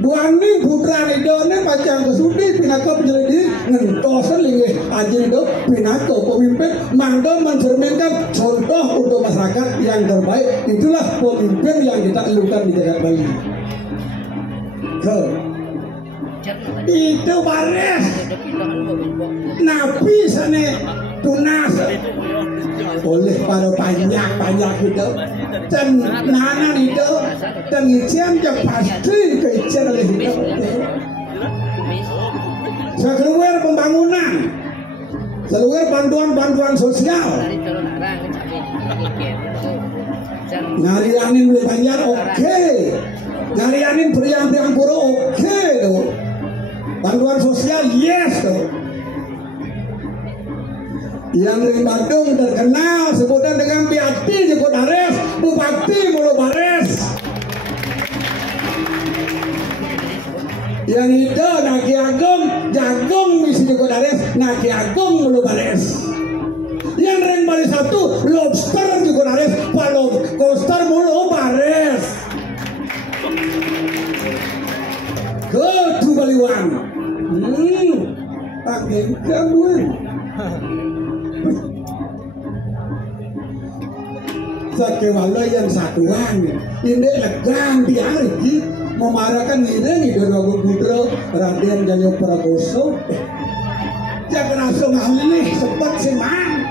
Duaning putra ridone pacang kesudi pinaka penyelidik ngentosan linggih ajar rido pinaka pemimpin mangga mencerminkan contoh untuk masyarakat yang terbaik. Itulah pemimpin yang kita elukan di jagat Bali. Itu baris napi sana tunas oleh para banyak itu dan nanan itu dan ijen yang pasti keijen oleh itu sekeluar pembangunan sekeluar bantuan sosial ngarianin beli banyak oke. Ngalianin priang-priang pura oke tuh. Bantuan sosial yes tuh. Yang di Bandung terkenal sebutan dengan Piati Joko Dares, Bupati Mulu Bares. Yang itu Naki Agung, Jagung misi Joko Dares, Naki Agung Mulu Bares. Yang ring Bali 1 lobster Joko Dares, Palo Coaster Mulu Bares. Ke Baliwan, pakai kamu. Sakewala yang satuan, ini legang dia Riki memarahkan ini Ragu Putra Raden Jaya Pragoso. Jangan langsung ngalih sempat simang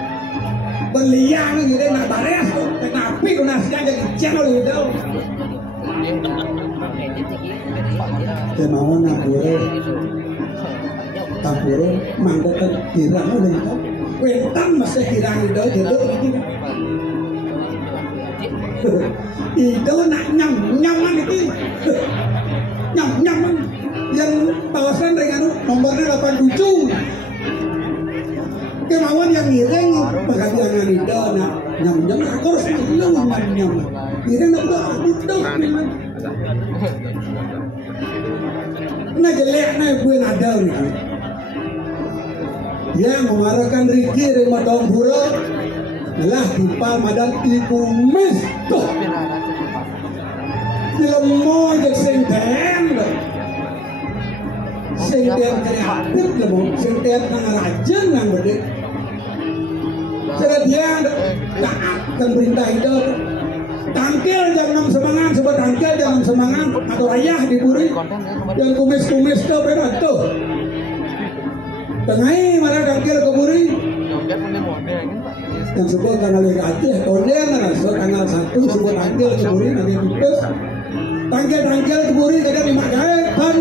berliang ini nak bares, tapi donasinya jadi channel itu. Kemauan Napure manggatan kirang oleh itu wentan masih kirang itu jadi itu nak nyaman itu nyaman yang bawasan dengan nomornya 87 kemauan yang ngiring pengadilan itu nyam aku harus nyaman ngiring itu nah jelek nah gue nadal nih yang memarahkan Riki dari Madong Pura lah dipal madan ikumis tuh lemo jadi senten kreatif lemo senten nang rajin nang bede cara dia taatkan perintah itu tangkil jam 6 semangat sebab tangkil jam 6 semangat atau ayah diburi yang kumis-kumis tuh berat tuh. Tengahnya mana dangkil keburi. Yang sebut tanggal Aceh, tahunnya ngerasa tanggal 1 sebut tangkil keburi nanti putus. Tangkil keburi kadang dimakai kan.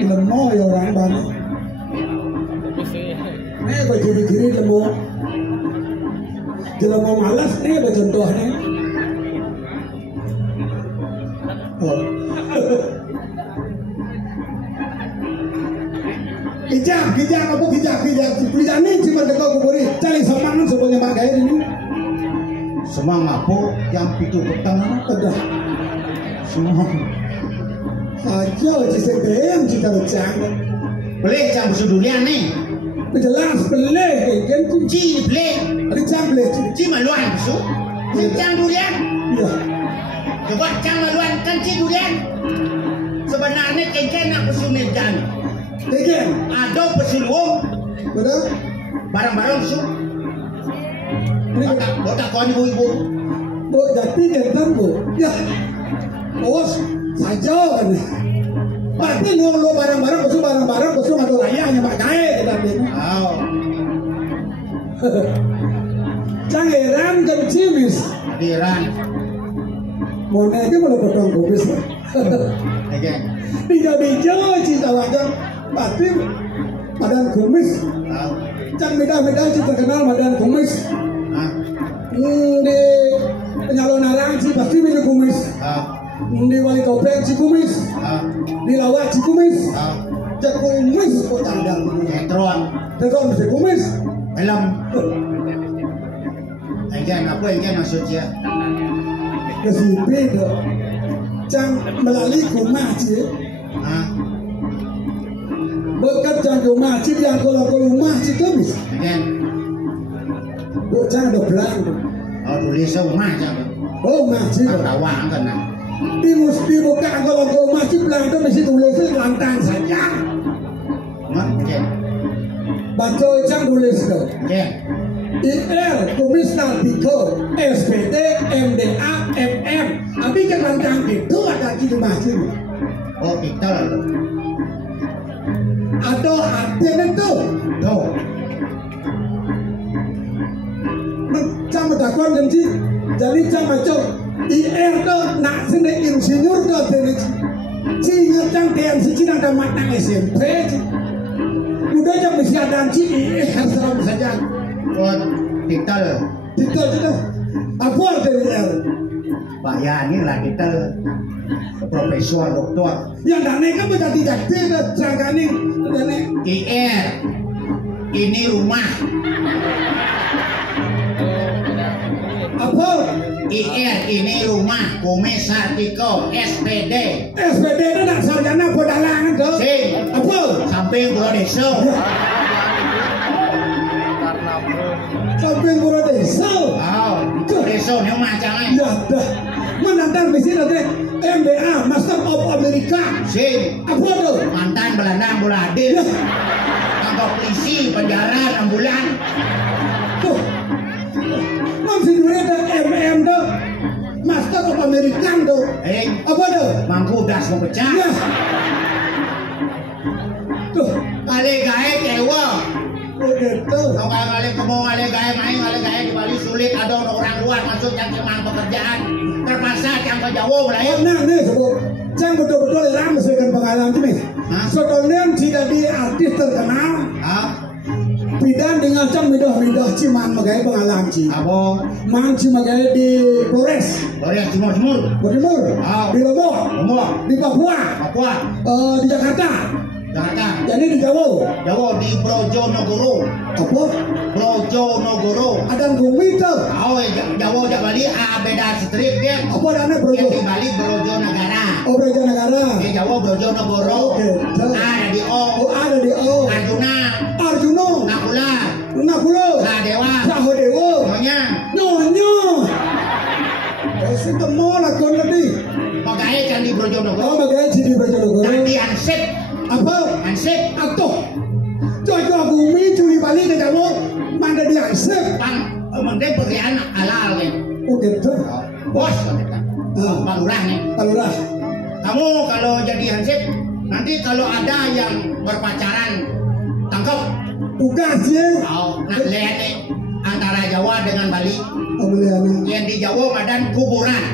Lemo ya orang banyak. Ini baju kiri lemo. Lemo malas ini ada contohnya. Oh. Kijak apa kijak. Kijak ini cuma dekat kuburi. Cari semangat semuanya pakai ini. Semang apa yang pitu petang ada. Semang. Aja cisem cita recang. Boleh jam sudulian nih. Jelas boleh kan Ci boleh. ada jam boleh. Ci maluan su. Ci jam durian. Ya. Coba jam maluan kan ci durian. Sebenarnya kengken nak pesumit jan. Kengken. Ada pesulung. Betul. Barang-barang su. Botak kawan ibu-ibu. Bu jadi jantan bu. Ya. Bos saja kan. Berarti lo barang-barang besul ada rayanya pakai kita ini. Oh. Jangan kan cimis. Diran. Mau naik mau potong kubis. Oke. Bija cita wajah. Berarti badan kumis. Oh. Jangan beda-beda cita kenal badan kumis. Ah. Di penyalon narang sih pasti punya kumis. Ah. Di wali topeng si kumis. Ah. Di lawak si kumis. Ah. Cek kumis kok tandang. Ketron. Teton si kumis. Helm. Enggan apa enggan maksudnya? Kesipi dok. Cang melalui kumah sih. Ah. Bekat cang kumah sih yang kalau rumah sih kumis. Enggan. Buk cang ada belang. Oh tulis rumah jangan. Oh masih. Tawang kan nah. Di buka kalau rumah sih belang itu mesti tulisnya lantang saja. Enggan. Baca cang tulis dok. Enggan. IR, Kumis Nartiko, SPD, MDA, MM. Tapi kan lantang itu ada di rumah sini. Oh kita Ada artinya itu. tuh. Cang mendakwan kan sih. Jadi cang baca IR itu nak sini insinyur itu sini. Sehingga cang TNC cina ada matang SMP. Udah cang mesti ada sih IR serem saja. Oh kita Itu. Apa artinya IR? Pak Yani lah kita profesor doktor. Yang dane kan bisa tidak jangkani dane. IR ini rumah. Apa? IR ini rumah Kumis Nartiko SPD. SPD itu nak sarjana pedalangan tuh. Sing. Apa? Samping Pulau Desa. Samping Pulau Desa. Oh, Pulau Desa ni macam ni. Ya dah. Menantang di sini ada MBA, Master of America. Sing. Apa tuh? Mantan Belanda bola adil. Ya. Kantor polisi penjara 6 bulan. Tuh. Masih dulu ada MM tuh. Master of America tuh. Apa tuh? Mangku das mau pecah. Ya. Tuh. Kali gae kewa. Begitu. Kalau kali kamu kali gae main kali gae di Bali sulit ada orang luar masuk yang cuma pekerjaan. Terpaksa yang ke Jawa lah ya. Nah nih sebut. Cang betul-betul rames dengan pengalaman ini. Sebenarnya tidak di artis terkenal. Ah, Bidan dengan cang midah ciman magai pengalaman ci. apa? Man ci magai di Flores, Boleh jemur-jemur. Timur, di Lombok, Semua. di Papua, Papua, di Jakarta. Jakarta. Jadi di Jawa. Jawa di Brojonegoro. Apa? Brojonegoro. Ada bumi tuh. Oh, Jawa jak Bali beda strip dia. Apa dana Yang Brojo? di Bali Brojonegara. Oh Brojonegara. Di Jawa Brojonegoro. Oke. Ada di O. Oh ada di O. Arjuna. Arjuno. 60. Sadewa. Sahodewa. Nyonya. Sing temo lakon tadi. Magae Candi Brojonegoro. Oh, magae Candi Brojonegoro. Candi Ansip. Apa? Ansip. Atuh. Joko bumi curi balik ke Jawa, mana di Ansip. Bang, mending pekerjaan halal nih. Oh gitu. Bos, Pak Lurah nih. Pak Lurah. Kamu kalau jadi Hansip, nanti kalau ada yang berpacaran, tangkap. Tugas ya. Oh, nak lihat nih antara Jawa dengan Bali. Oh, lihat. Yang di Jawa badan kuburan.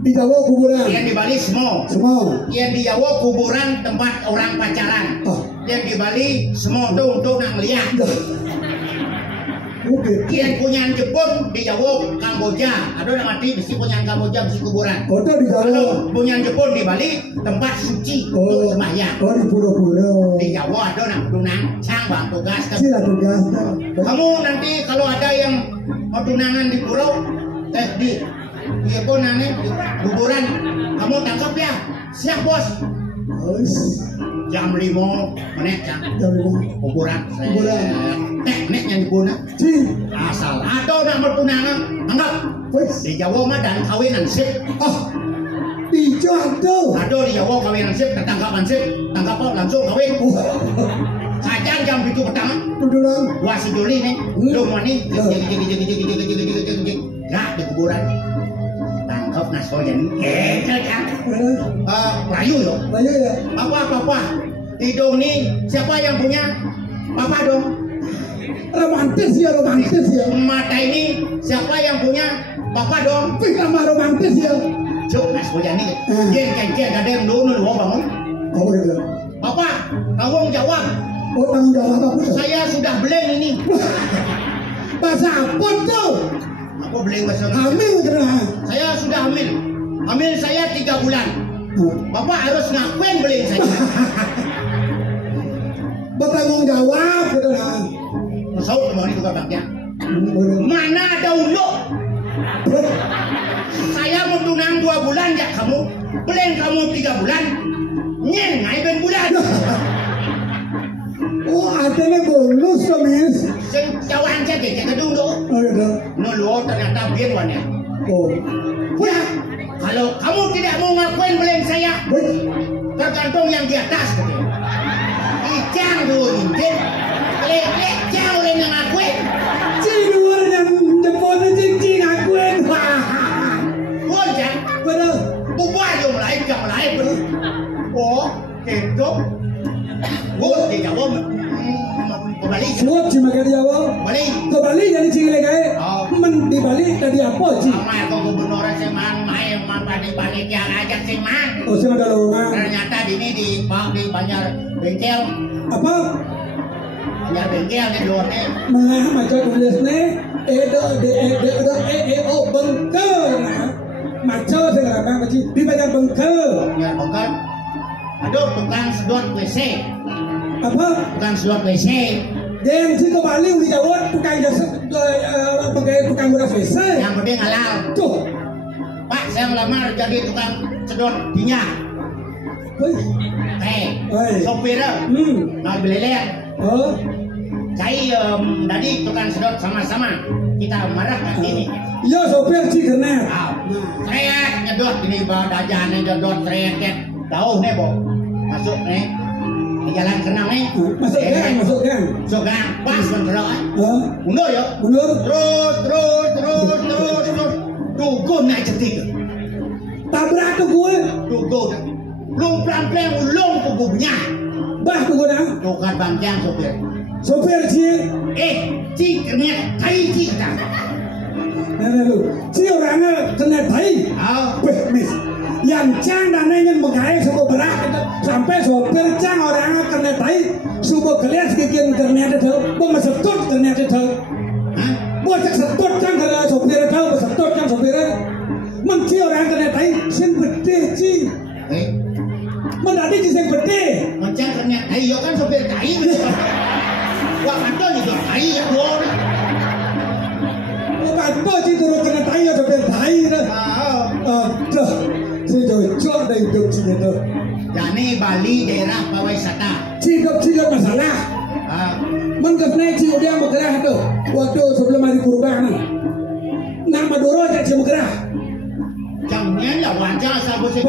Di Jawa kuburan. Yang di Bali semua. Semua. Yang di Jawa kuburan tempat orang pacaran. Oh. Yang di Bali semua tuh untuk nak lihat. Oke. Yang punya Jepun di Jawa Kamboja. Ada yang mati mesti punya Kamboja mesti kuburan. Oh, di Jawa. Kalau punya Jepun di Bali tempat suci untuk sembahyang. Oh, di pura-pura. Di Jawa ada nak tunang, cang bang tugas. Sila tugas. Kamu nanti kalau ada yang mau tunangan di pulau, di pun nanti di kuburan, kamu tangkap ya. Siap bos. Jam 5 menit cang. Jam 5. Kuburan. Tekniknya di puna. Asal ada nak bertunangan, tangkap. Di Jawa mah dan kawinan sip. Oh, di Jawa ada di Jawa kawinan sip, ketangkapan sip, tangkap langsung kawin. Saja jam itu pertama. Tudulan. Wah si Juli nih, belum mani, gak di kuburan. Tangkap nasoyan, kan? Rayu loh. Rayu ya. Apa? Hidung nih, siapa yang punya? Papa dong. Romantis ya. Mata ini siapa yang punya? Papa dong. Nama romantis ya. Cuk, nasoyan nih. Geng, ada yang dulu bangun. Oh gitu. Papa, tanggung jawab. Oh, tanggung jawab apa? Saya sudah beleng ini. Bahasa apa tuh? Aku beleng bahasa Hamil kena. Saya sudah hamil. Hamil saya 3 bulan. Bapak harus ngakuin beleng saya. Bertanggung jawab kena. Masuk kemarin juga bagja. Mana ada ulu? Saya mau tunang 2 bulan ya kamu. Beleng kamu 3 bulan. Nyen ngaibin bulan. Oh, adanya bonus Miss. Sing cawan cek gedung tuh. Oh gitu. Nulu ternyata biruan ya. Oh. Ya, kalau kamu tidak mau ngakuin beleng saya, tergantung yang di atas. Icang dulu, lek jauh yang ngakuin. Ciduan yang jempolnya cincin ngakuin. Bon kan? Bener. Bubar yang lain, bener. Oh, itu. Bon di Jawa kembali. Suap cuma ke Jawa. Balik. Ke Bali jadi cingile kae. Men di Bali tadi apa sih? Sama aku gubernur Seman, main panitia ngajak Seman. Oh, sih ada lowongan. Ternyata di Banjar Bengkel. Apa? Banjar Bengkel di luarnya. Malah macam tulisnya Edo Bengkel. Macam saya ngerabang kecil di Banjar Bengkel. Ya Bengkel. Aduh, tukang sedot WC. Apa? Tukang sedot WC. Yang si ke Bali di Jawa tukang jasa pakai tukang beras WC. Yang penting halal. Tuh. Pak, saya melamar jadi tukang sedot minyak. Sopirnya. Mau beli lihat. Oh. Saya tadi tukang sedot sama-sama. Kita marah kan ini. Iya, sopir sih kena. Teriak nyedot ini bawa dajan nyedot teriak. Tahu nih, Bo. Masuk nih. Di jalan kenang nih. Masuk gang. Pas menterok. Mundur ya. Terus. Tunggu naik cetik. Tabrak tuh gue. Tunggu. Belum pelan-pelan ulung punggungnya. Bah tuh gue dah. Tukar bangkang sopir. Sopir sih. Cik kena tai cik tak. Nah lu. Si orangnya kena tai. Miss. Yang cang dan yang mengalir suku berat sampai sopir cang orangnya kena tai. Suku kalian sekian ternyata tahu. Bawa setut ternyata tahu. Bawa setut cang karena sopir tahu. Setut cang sopirnya. Menci orang kena tai. Sen bede cing. Menadi cing sen bede. Macam kena tai. Yo kan sopir tai. Wah kantor juga tai ya bor. Kantor cing turun kena tai ya sopir tai. Dah. Si cocok dah hidup sini tu. Jadi Bali daerah pariwisata. Hidup masalah. Mengkesne ci udah bergerah tuh waktu sebelum hari kurban. Nak Madura tak ci bergerah. Jangan lah wajar sabu sih.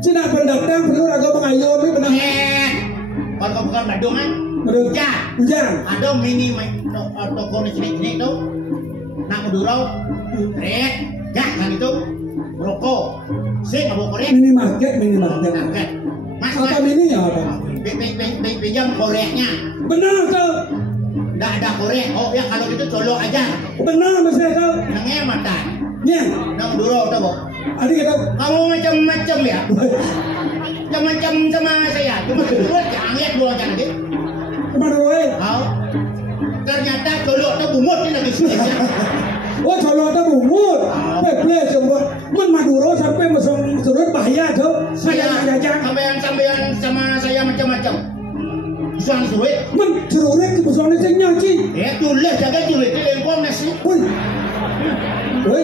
Cina pendatang perlu agak mengayomi benar. Kalau bukan Bandung kan? Hujan. Ada mini toko di sini tuh. Nak Madura, red, kan itu rokok. Sih nggak korek. Minimarket. Mas, Apa mini ya apa? pinjam koreknya. Benar kau. Nggak ada korek. Oh ya kalau gitu colok aja. Benar mas kau. Nangnya mata. Nya. Nak Madura tuh bu. Adik kata. Kamu macam-macam ya. Macam-macam sama saya. Cuma kedua jangan lihat dua jangan lagi. Madura. Oh. Ternyata colok tuh bumut ni lagi sini. Oh colok tu bumut. Peple semua. Men Madura sampai masuk surut bahaya tu. Saya jajang. Sampean sama saya macam-macam. Suang sulit. Men cerurik ke besar ni senyap ci. Tulis jaga sulit ni lempom nasi. Woi. Woi.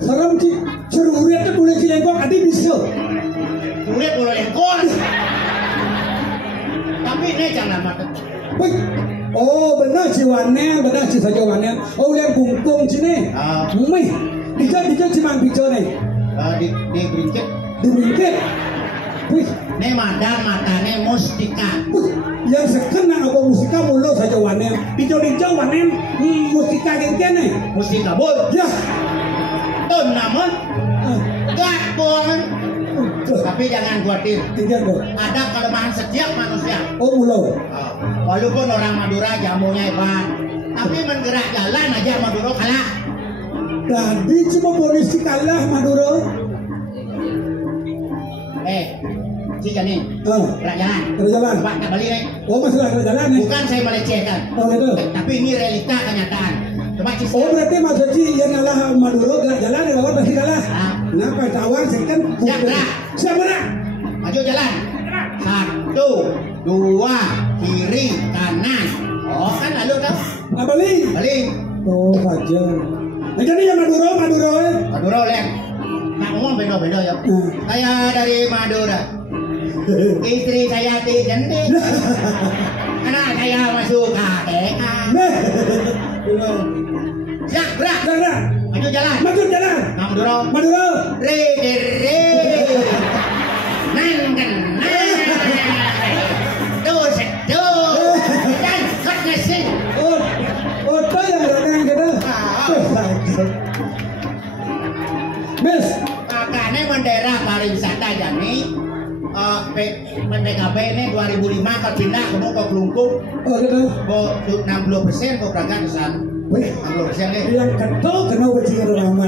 Salam ci. Cerurik tu boleh ci lengkong adik bisa. Sulit boleh lempom. Tapi ni jangan mata. Woi. Oh benar ci Wanen, benar ci saja Wanen. Oh yang kungkung ci ni. Mui. Dijak cuma bicara ni. Di bingkit. Di bingkit. Wih. Ni mata-matane mustika. Yang sekenang apa musika mulu saja Wanen. Bijau Wanen mustika gengken ni. Mustika bol. Ya. Ton namun gak bohong. Tapi jangan khawatir. Tidak dong. Ada kelemahan setiap manusia. Oh mulu. Walaupun orang Madura jamunya hebat, tapi menggerak jalan aja Madura kalah. Tadi cuma polisi kalah Madura. Si Janin, gerak jalan. Gerak jalan. Pak tak balik nih. Oh masalah gerak jalan nih. Bukan saya melecehkan. Oh gitu. Tapi ini realita kenyataan. Coba Ci. Oh berarti maksud Ci yang kalah Madura gerak jalan ya lawan pasti kalah. Kenapa tawar sekan? Siap gerak. Siap gerak. Maju jalan. 1, 2, kiri, kanan. Oh kan lalu tau. Balik. Balik. Oh aja. Nah jadi yang Madura. Madura lihat. Nak ngomong beda-beda ya. Saya dari Madura. Istri saya di Jendin. Anak saya masuk KTK. Siap gerak. Maju jalan. Nak Madura. Re. Nang. Dan kat nasi. Oh tahu yang renang kita. Miss. Makanya bendera pariwisata Jani. PKB ini 2005 ke pindah ke Kelungkung. Oh gitu. 60% kok berangkat ke sana. 60% deh. Yang kental kena bajingan lama.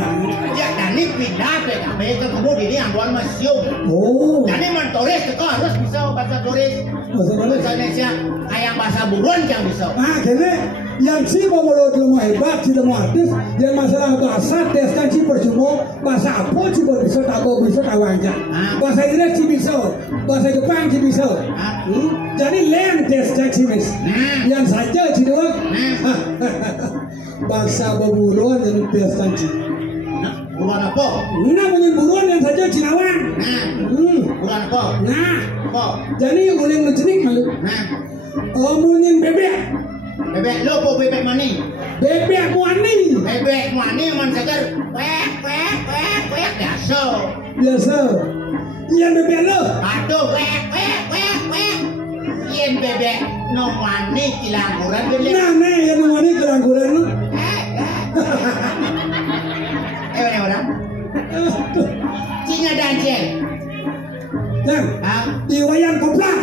Ya Jani pindah PKB ke kemudian ini Anduan Museum. Oh. Jani menturis itu harus bisa bahasa turis. Bahasa Indonesia kayak bahasa Buruan yang bisa. Ah kene yang si mau hebat, si mau artis, yang masalah bahasa tes kan si percuma, bahasa apa si bisa tak bisa aja. Bahasa Inggris si bisa, bahasa Jepang si bisa. Jadi lain tes si mis. Yang saja si doang. Bahasa Buruan yang tes si. Buruan apa? Namanya Buruan yang saja Cinawan. Buruan apa? Apa? Jadi uleng ngejenik malu. Oh munyin bebek. Bebek lo po bebek mani. Bebek muani. Bebek muani man segar. Wek biasa. Yang bebek lo. Aduh wek. Yang bebek no muani kilangguran gede. Nah yang muani kilangguran lo. Mana orang? Cina dancel. Nah, iwayan kopla.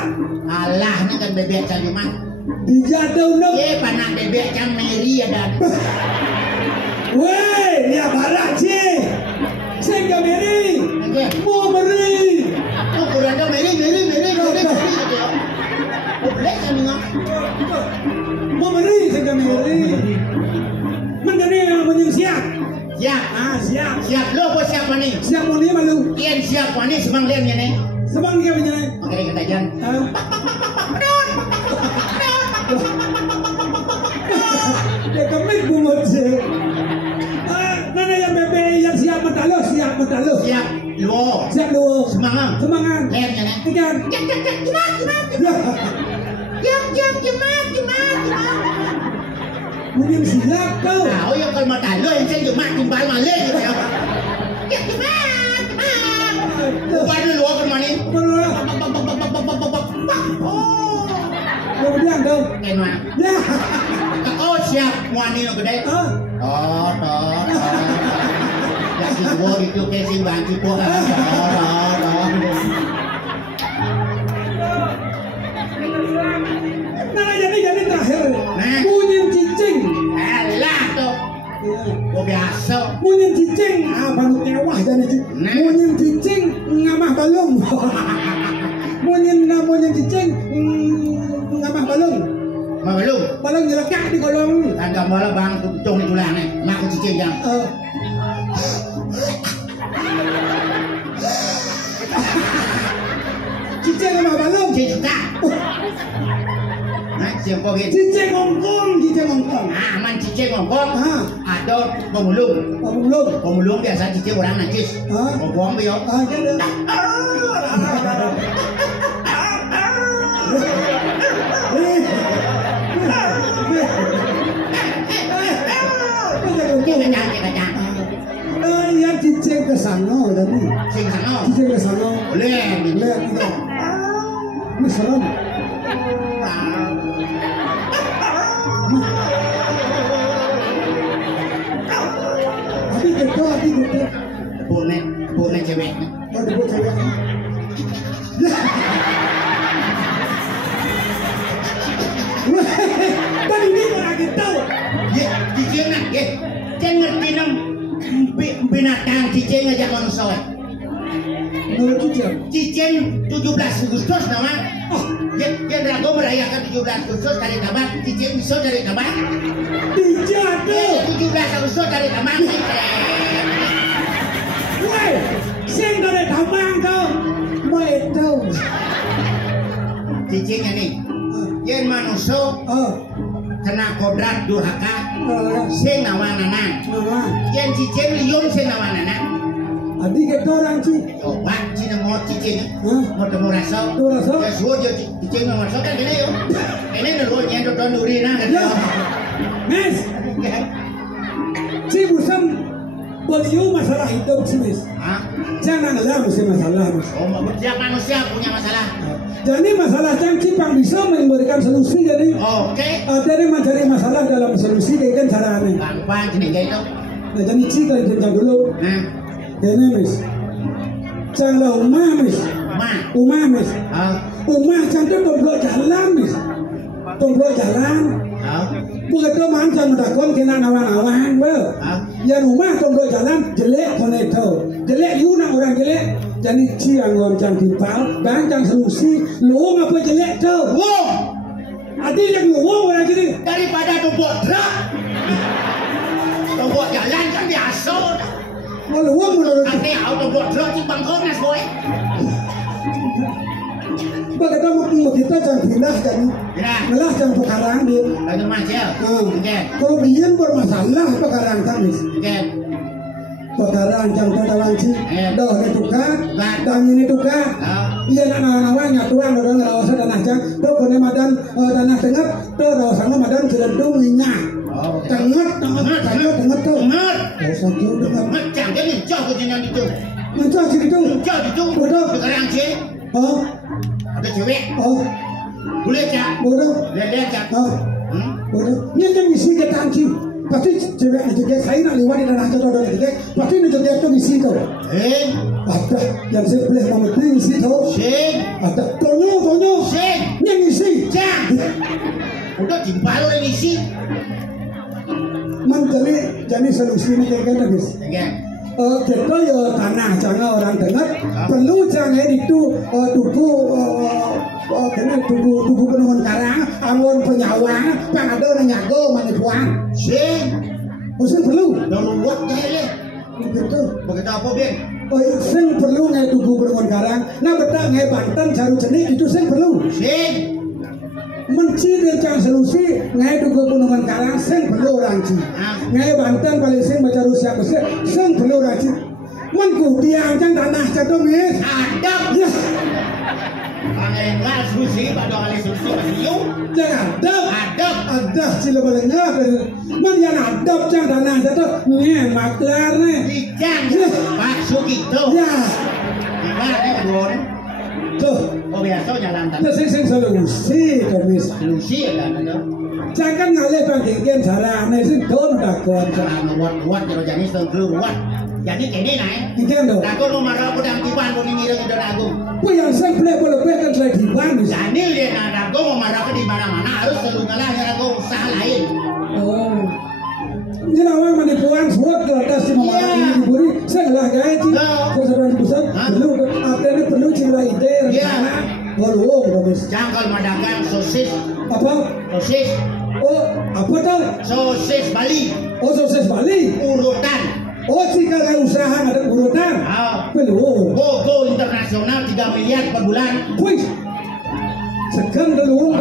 Allah ni kan bebek caliman. Dijatuh lo. Ye panak bebek cam meri ada. Weh, dia barak cie. Saya meri. Mau meri. Oh, kurang dah meri. Boleh kan ni? Mau meri saya meri. Mana ni yang siap? Siap. Lo pun siap mana? Siap mana malu? Kian siap mana semang lian ni? Semang dia punya ni. Okey katajan. Dia kemik bungut je. Nana yang bebek yang siap mentalo. Siap luo. Semangat. Semangat. Lian ni. Ikan. Cuma. jam jemat. Mungkin siap kau. Nah, yang kalau mata lo yang saya jemat timbal malih gitu ya. Jemat. Bukan lu ke mana? Oh. Kemudian kau. Kenapa? Ya. Oh siap, wani lo gede. Ah. Toh. Ya si gua itu kasih banci gua. Toh. Nah jadi terakhir. Nah. Bunyi cicing. Alah tuh. Gua biasa. Bunyi cicing. Baru kewah jadi cicing. Nah. Bunyi cicing ngamah balung. Bunyi cicing ngamah balung. Belum. Balung nyelekak di kolong. Tanda malah bang kucung di tulang nih. Mak cicing yang. Cicing ngamah balung. Cicing tak. Nah, siapa gitu? Cicing ngongkong. Ah, man cicing ngongkong. Ah. Ada pemulung. Pemulung biasa cicing orang najis. Ah. Ngongkong biar. Jadi. Kacang. Yang cicing ke sana tadi. Cicing sana. Cicing ke sana. Boleh. Lihat itu. Ini salam. Hati kita. Boleh cewek. Oh, dibuat cewek. Kan ini orang kita. Ya, cicing nak. Jangan ngerti nam binatang cicing aja manusia. Menurut cicing. Cicing 17 Agustus nama. Oh, yang ragu merayakan 17 Agustus dari tabak. Cicing bisa dari tabak. Tidak tuh. 17 Agustus dari tabak. Woi, sing dari tabang kau. Mau itu. Cicingnya nih. Yang manusia kena kodrat durhaka. Sing nawanana. Yang cicing liun sing nawanana. Adik kita orang sih. Coba cina mau cicing. Mau temu rasa. Ya suruh dia cicing mau rasa kan ini yo. Ini dulu nyentuh don urina kan. Mes. Si busam beliau masalah hidup sih mes. Jangan lah mesti masalah. Oh, setiap manusia punya masalah. Jadi masalah cipang bisa memberikan solusi jadi. Oke. Jadi mencari masalah dalam solusi kan cara aneh. Gampang gini gitu. Nah jadi cika jenjang dulu. Nah. Ini mis. Janganlah umah mis. Umah cantik tomblok jalan mis. Tomblok jalan. Begitu macam dakon kena nawan-nawan bel. Yang rumah tomblok jalan jelek koneto. Jelek you nak orang jelek. Jadi ciang orang timpal, bancang solusi, lu apa jelek tu? Wow. Adi yang lu orang jadi Daripada tomblok truk. Tomblok jalan kan biasa. lu menurut. Tapi tomblok truk di Bangkok nas boy. Begitu mau kita jangan pindah jadi. Malah jangan pekarang dia. Lalu macam. Kalau biar bermasalah pekarang tamis. Pekarang jangan terdawanci. Dah ini tukar, dan ini tukar. Iya nak nawan-nawannya tuang orang ngerawasa tanah jang. Tuh kena madan tanah tengah. Tuh rawasanya madan celendung minyak. Tengah tuh. Tengah. Satu dengan Macam dia mencah ke jenang itu. mencah gitu. Mencah itu. Bodoh. Sekarang cik. Oh, Ada cewek. oh, Boleh cak. bodoh. Lihat cak. Oh, bodoh. Ini yang isi kita anci. Pasti cewek itu dia saya nak lewat di tanah jatuh dan itu pasti itu dia tu isi tu. Ada yang sebelah memetik isi tu. Ada tonyo. Yang isi. Cak. Udah timpal orang isi. Jadi solusi ini kayak gini guys. Kita ya tanah jangan orang dengar perlu jangan itu tubuh penemuan karang amun penyawang kan ada orang nyago manipuan mesti perlu Lalu buat jahil. begitu Begitu apa Ben? sing perlu ngai tubuh penemuan karang nah betul ngai Banten jaru jenik itu sing perlu mencari cara solusi ngai tubuh penemuan karang sing perlu orang ci ngai Banten paling sing baca Rusia besar sing perlu orang ci menku tiang jangan tanah jatuh mis Ada. ya enggak solusi pada kali solusi masih Jangan adab sila balengah man yang adab cang tanah jatuh ngemak kelar nih. Ikan maksud gitu. Ya. Gimana nih Gun? Tuh. Oh biasa jalan tanah. Terus sing solusi komis. Solusi ya kan ada. Jangan ngalih bagian salah nih sing don dakon. Karena buat kalau jadi keluar. Jadi ini naik. Ikan dong. Aku mau marah pedang tiban pun ini itu aku. Yang saya boleh kan saya tiban. Jadi dia nak aku mau marah di mana-mana harus selalu ngalah yang aku usaha lain. Oh. Ini awal manipuan buat ke atas di mana diburi. Saya ngelah gaya sih. Saya sedang pusat. Perlu apa ini perlu cila ide. Walau bagus. Jangkal madagang sosis. Apa? Sosis. Oh apa tuh? Sosis Bali. Oh sosis Bali. Urutan. Oh jika ada usaha ada urutan. Belum. Go internasional 3 miliar per bulan. Wih. Sekarang dulu.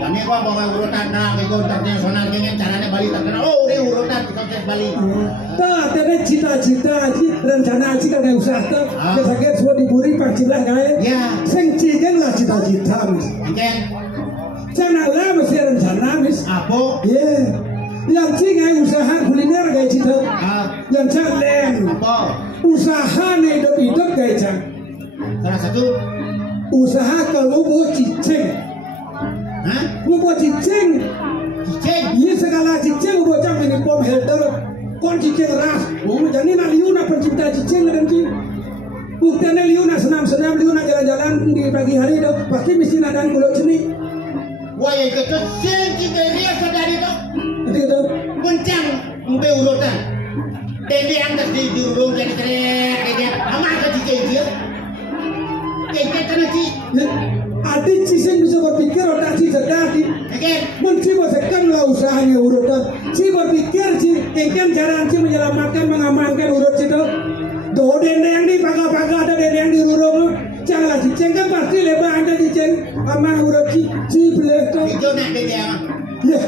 Kami gua bawa urutan nah go internasional kayaknya caranya Bali terkenal. Oh ini urutan sukses Bali. Tak ada cita-cita rencana jika ada usaha tuh. Kita sakit semua diburi pancilah gaya. Ya. Sing cigen lah cita-cita mis. Cigen. Jangan lah mesti rencana mis. Apa? Yeah. Yang cigen usaha kuliner gaya cita. Yang calen. Apa? Usaha nih hidup gaya cang. Salah satu. Usaha kalau buat cicing. Hah? Buat cicing. Cicing? Iya segala cicing buat cang ini pom helder. Kon cicing ras. Jadi nak liuna pencipta cicing dan cicing. Buktinya liuna senam-senam, liuna jalan-jalan di pagi hari itu pasti mesti ada kulit seni. Wah yang itu kita lihat sadari itu. Nanti itu. Kencang mbe urutan. Dede yang di urung jadi keren, dede aman ke cicing dia. Kayaknya terus Adik cicing bisa berpikir otak si sedati. Mesti bosekan lah usahanya urutan. Si berpikir si ikan cara si menyelamatkan mengamankan urut itu. Do dende yang di paga-paga ada dende yang di urung. Janganlah cicing kan pasti lebar ada cicing aman urut si boleh tu. Itu nak dede yang. Ya,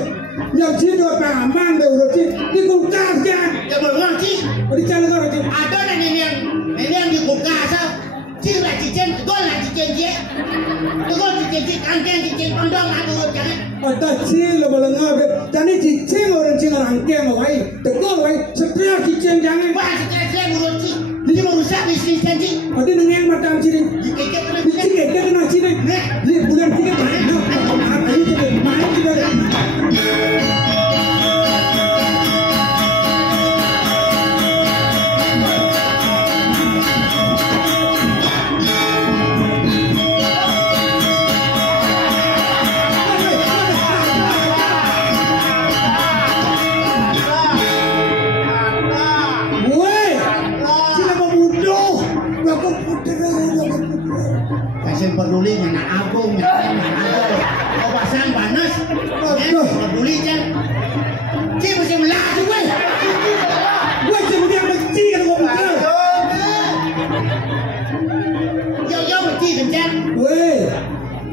yang si do aman deh urut si di kulkas kan. Ya belum sih. Di jalan kau si. Ada nenek yang di kulkas. Cira cicing, tegol lah cicing dia. Tegol cicing, kangkeng cicing, pondong aduh jangan. Ada cil balengah jadi cicing orang cing rangkeng awai, tegol awai, setiap cicing jangan. Wah setiap urut cik, ini mau rusak bisnis janji. Ada dengan matang ciri, Dikit terus ciri ada kena ciri. Di bulan tiga main, apa itu main juga. Kasih peduli anak agung, anak agung. Kau pasang panas, peduli kan? Cik mesti melaju gue. Gue cuma dia benci kan gue pikir. Yo benci kencang. Weh,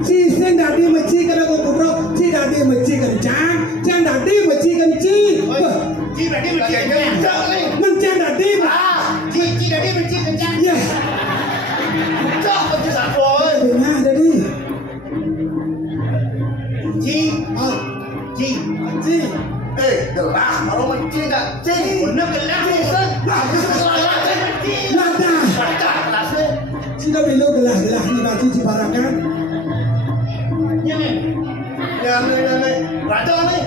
si sen tadi benci kalau gue putra, si tadi benci kencang, cang tadi benci kenci. Cik tadi benci kencang. Mencang tadi. Cik tadi benci kencang. Ya. Cok benci satu. Benar tadi. Cik, Cik. Gelas kalau benci tak cik. bener gelas. Lada. Gelasnya. Sudah belo gelas-gelas ni bagi si barang kan. Yang ni. Raja ni.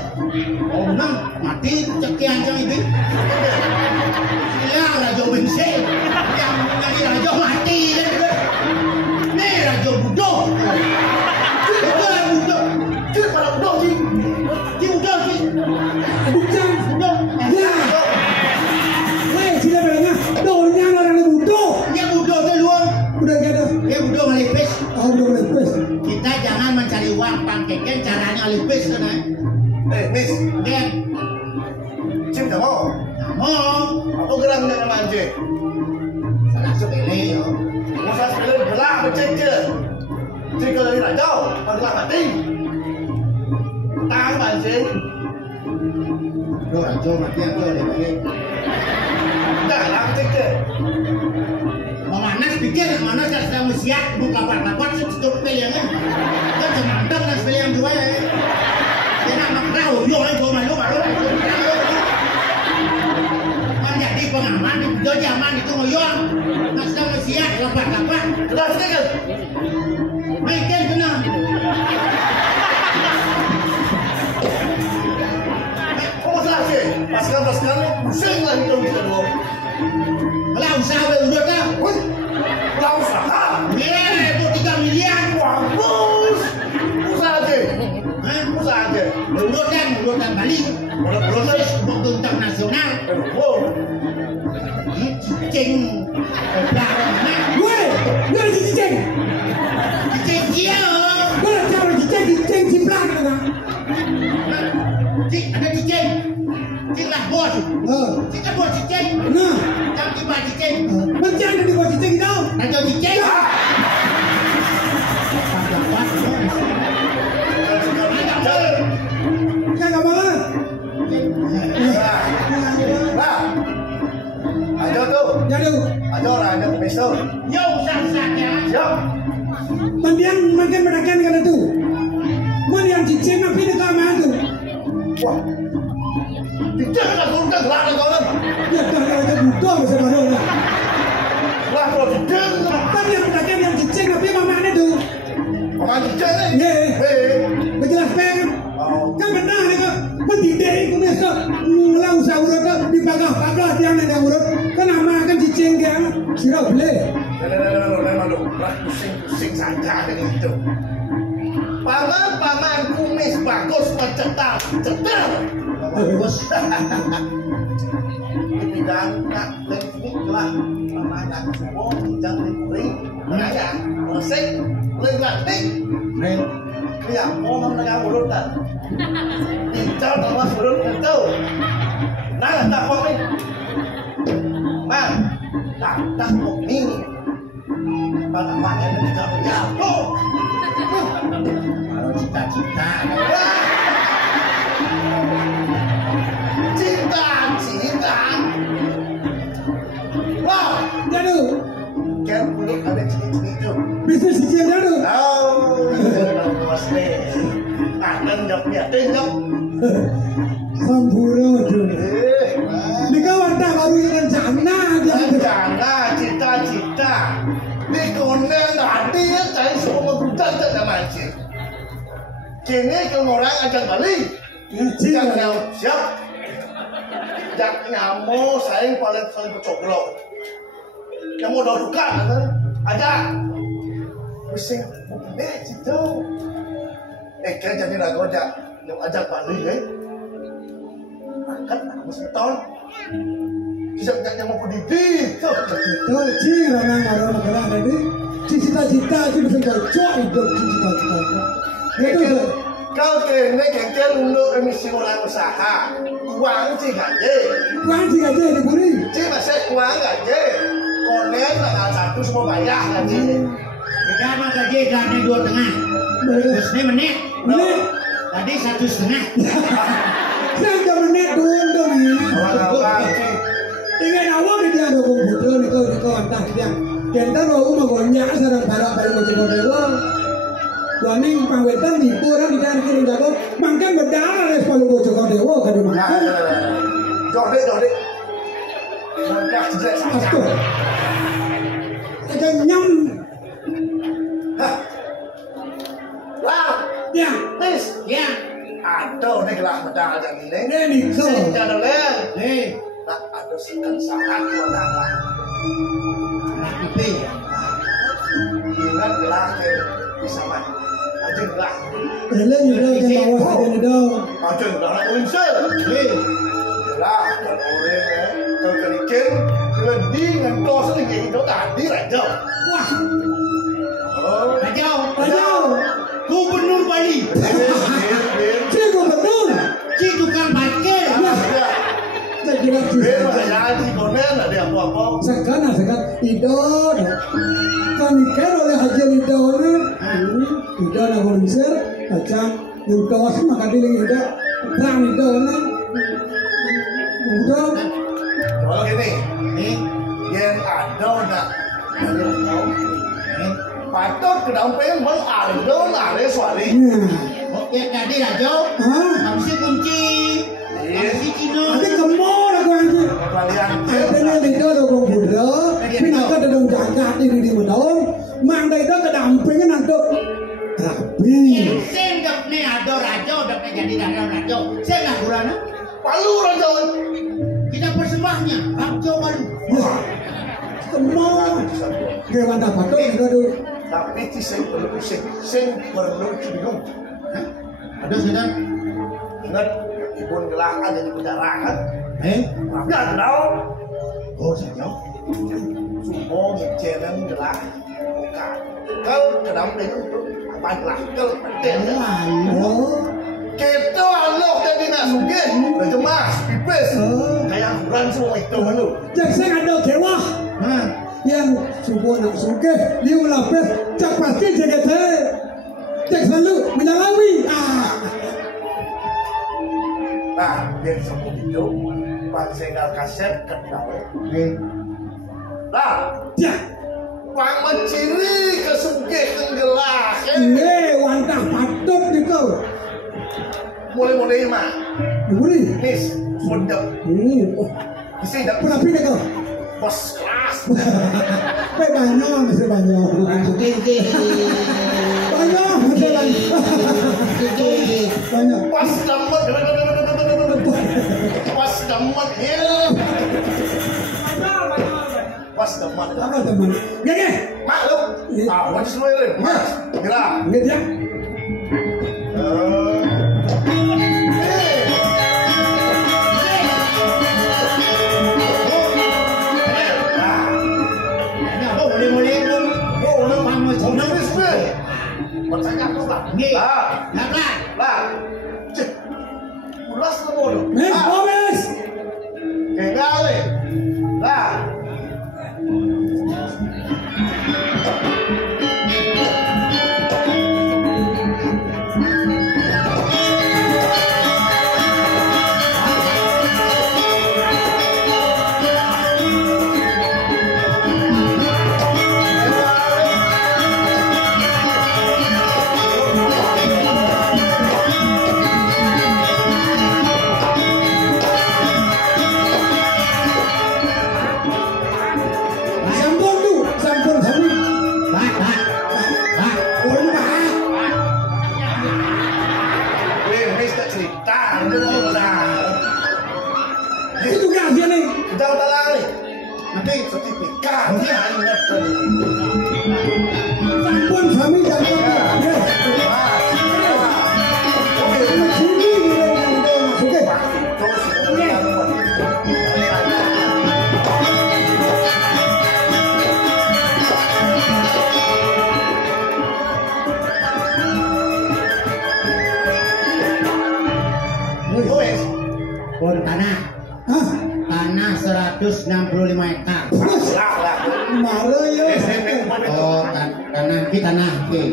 Oh menang, mati cekian cang ibu. Silang raja benci. Yang menjadi raja mati. Ni raja budoh. Cik pada bodoh cik. Cik budoh cik. Bukan. Budoh. Ya. Weh, sudah belengah. Donya orang ni butuh. Yang budoh tu luang. Udah ada. Dia budoh malipis. Oh, udah lepes. Kita jangan mencari uang pangkeken caranya malipis tu nak. Miss. Kan? Cik tak mau. Mau. Apa gelang nak nama cik? Salah sepele yo. Masa sepuluh gelang cik je. Cik kalau ni nak jauh, gelang mati. Tahu tak cik? Lo raja mati aku le balik. Dah lah cik je. Mamanas pikir mana saya sedang siap buka kapan setutup pilihannya. Kan semandang dan pilihan dua ya. Dia nak makrau yo ayo malu. Menjadi pengaman di zaman itu ngoyong. Nak sedang siap kapan. Terus kan. Mikir benar. Pasukan pusing lah hidup kita dulu. Kalau usaha udah kan? Kalau usaha, itu 3 miliar. bagus. Usaha aja. Usaha aja. Urutan Bali. Proses untuk internasional. Cicing. Woi, lu cicing. Cicing dia. Gua cara cicing ciplak kan. Ada cicing. Cicing lah bos. Cicing bos cicing. Nah, Jam 5 cicing. macam ada di bawah cicing tau. Ada cicing. Kagak banget. Nah, ada tuh. Jadu, Ada orang ada besok. Yo usah-usahnya. Siap. mandian makin mereka kan itu. Mana yang cicing apa ini kau tu? Wah. Tidak nak turunkan lah kau kan. Ya dah ada butuh sebenarnya. Lah kalau tidak. Tapi yang mereka yang cicing apa mama ada tu? Orang tidak ni. Ye, Hei. berjelas peng. Oh. Kan benar ni kau. Mendidik itu besok mulau sahur tu di pagah tiang ni urut. Kan nama kan cicing dia sirap boleh. Lalu pusing saja dengan itu. Paman kumis bagus mencetak. Bagus. Bidang nak teknik lah. Paman nak semua bidang teknik. Mengajar, musik, teknik. Ya, mau mendengar urut kan? Bicara sama urut itu. Nah, tak kok ni. Man, tak kok ni. Pada mana yang tidak berjatuh. Kalau cita-cita. Cita-cita. Wow. Jadu, Kan perlu ada cita-cita itu. bisnis cicing jadu. Oh, itu pasti. Akan jawab dia tengok. Sampura tu. Di kawan tak baru rencana dia. Rencana cita-cita. Di konen tadi saya semua budak tak ada mancing. Kini kalau orang ajak balik. Cicing. Siap. Jak nyamo saya paling bercoblok. Yang mau duka kan? Ajak. Pusing. Itu. Kan jadi ragu ajak. Yang ajak balik angkat aku seton. Tidak yang mau pendidik. Betul, cing orang negara tadi. Cita-cita itu bisa cocok hidup cita-cita. Itu Kau kena kengkel untuk emisi orang usaha. Uang sih gaji. uang tiga aja diberi. Cik masih uang gaji. Konen tanggal 1 semua bayar gaji. Kita mah gaji dana 2,5. Terus ni menit. Menit. Tadi 1,5. Saya menit dulu ni. Orang-orang cik. Ingat awal dia ada komputer ni kau entah dia. Kita baru magonya sedang baru macam dewa. Warning pangwetan di kurang di dalam kiri jago. Makan berdarah respon bocor dewa kan dia makan. Jodek. Mereka jelek saja. Astuh. Kita nyam. Lah, Ya, tis. Ya. Aduh, ni gelah medal aja ni. ni kau. Sing kada len. Hei, Tak ada sekan sangat orang lah. anak pipi. Ingat gelah ke bisa mah. Aja gelah. Helen juga yang bawa saja ni dong. Aja gelah nak unsur. Hei, Gelah kan orang kau kerikin lebih dengan kau sendiri itu tadi raja. wah, Oh, Rajau. Gubernur Bali. Cikgu betul. Si tukang parkir. Saya kira Ben saya di konen ada apa-apa. sekarang idol. Kan ikan oleh haji idol ni. Idol nak konser, macam nuntos maka dia idol. Terang idol ni. Untuk Kalau gini, Hei, yang ada nak Patut kedampingan mengaldo lari suari. Oke, jadi Rajo. Habis kunci. Habis Cino. Tapi kemana aku anjir? Kalian Artinya lido dong budro, pinaka dong jagat ini di medom, mangda itu kedampingan nanti rapi. Sen dok nih ado Rajo, dok nih jadi Rajo. Saya nggak kurang. Palu Rajo. Kita persembahnya Rajo Palu. Kemana? Kewan dapat tuh itu dulu. Tapi sing perlu cibung. Ada sudah. Ingat ibu gelakan jadi penjarahan. Tapi ada tahu. Oh saya. Semua ngeceran gelah. Bukan. Kalau kedampingan itu apa gelah? Kalau penting. Kita Allah jadi nasuke, berjemas, pipis, kayak kurang semua itu lu. Cek saya ada dewa, yang subuh nak suke, liu lapis, cak pasti jaga saya, cek selalu minalawi. Nah, biar semua itu, pas sengal kaset kenal. Nah, Ya, Pak menciri kesuke kenggelah. wantah patut gitu. Mulai mah, Buri, nis, sudah, isi dah pernah pindah kau? bos kelas. Banyak, masih banyak. Tinggi. Banyak, masih banyak. Banyak. Pas damat, pas damat, pas damat. Apa teman? Gege, Maklum, wajib semua ini, mas, gerak. nggak ya? Gomez. Sampun tu, sampun kami. Orang mahal. Itu kan dia ni. Sampun kami jangan. Yes. Sini dia masuk ke. Pon tanah. Hah? Tanah 165 hektar. Marah ya. Oh, tanah kita tanah ki.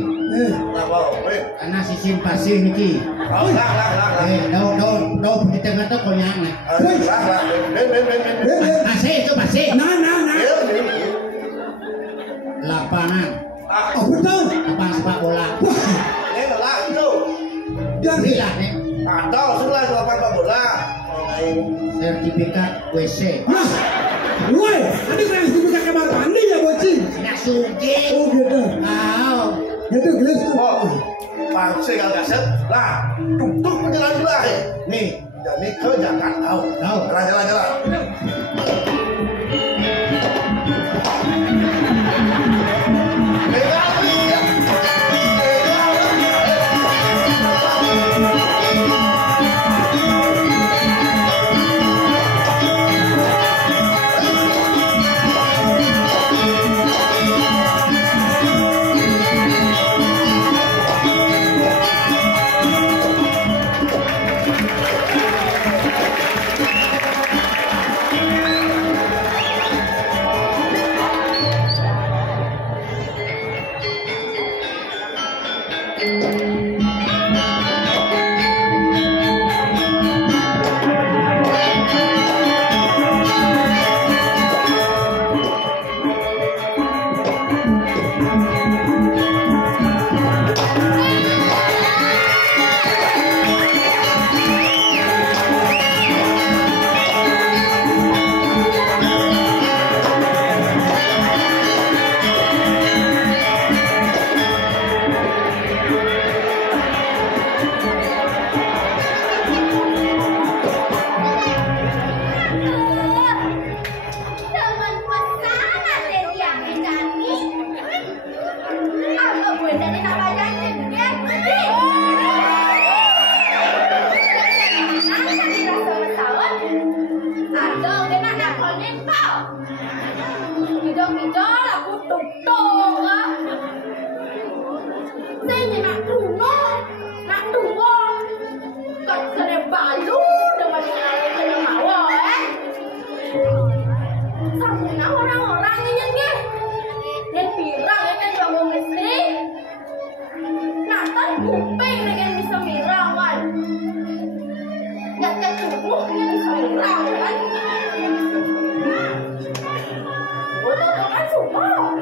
Tanah sisim pasir niki. Dau di tengah tu konyak nak. Pasir itu pasir. Nah. Lapangan. Apa tahu? Lapangan sepak bola. Dan Berilah ni. Atau sebelah lapangan bola. Sertifikat WC. nah, woi, ada kan sertifikat kamar mandi ya bocil. Nak sugih. Oh gitu. Tahu. Gitu gelas tu. Pangsi kalau kaset lah, tuk menjalan belah nih, jadi ke jangan tahu, jalan. kau. Hijau-hijau aku tuk-tuk ah. Saya nak tunggu. Tak kena balu dengan kena mawa Sama orang-orang ini ni. Yang pirang yang bangun istri. Natan kuping yang bisa mirang kan. Yang kecubuk yang bisa mirang kan. Betul-betul kan semua.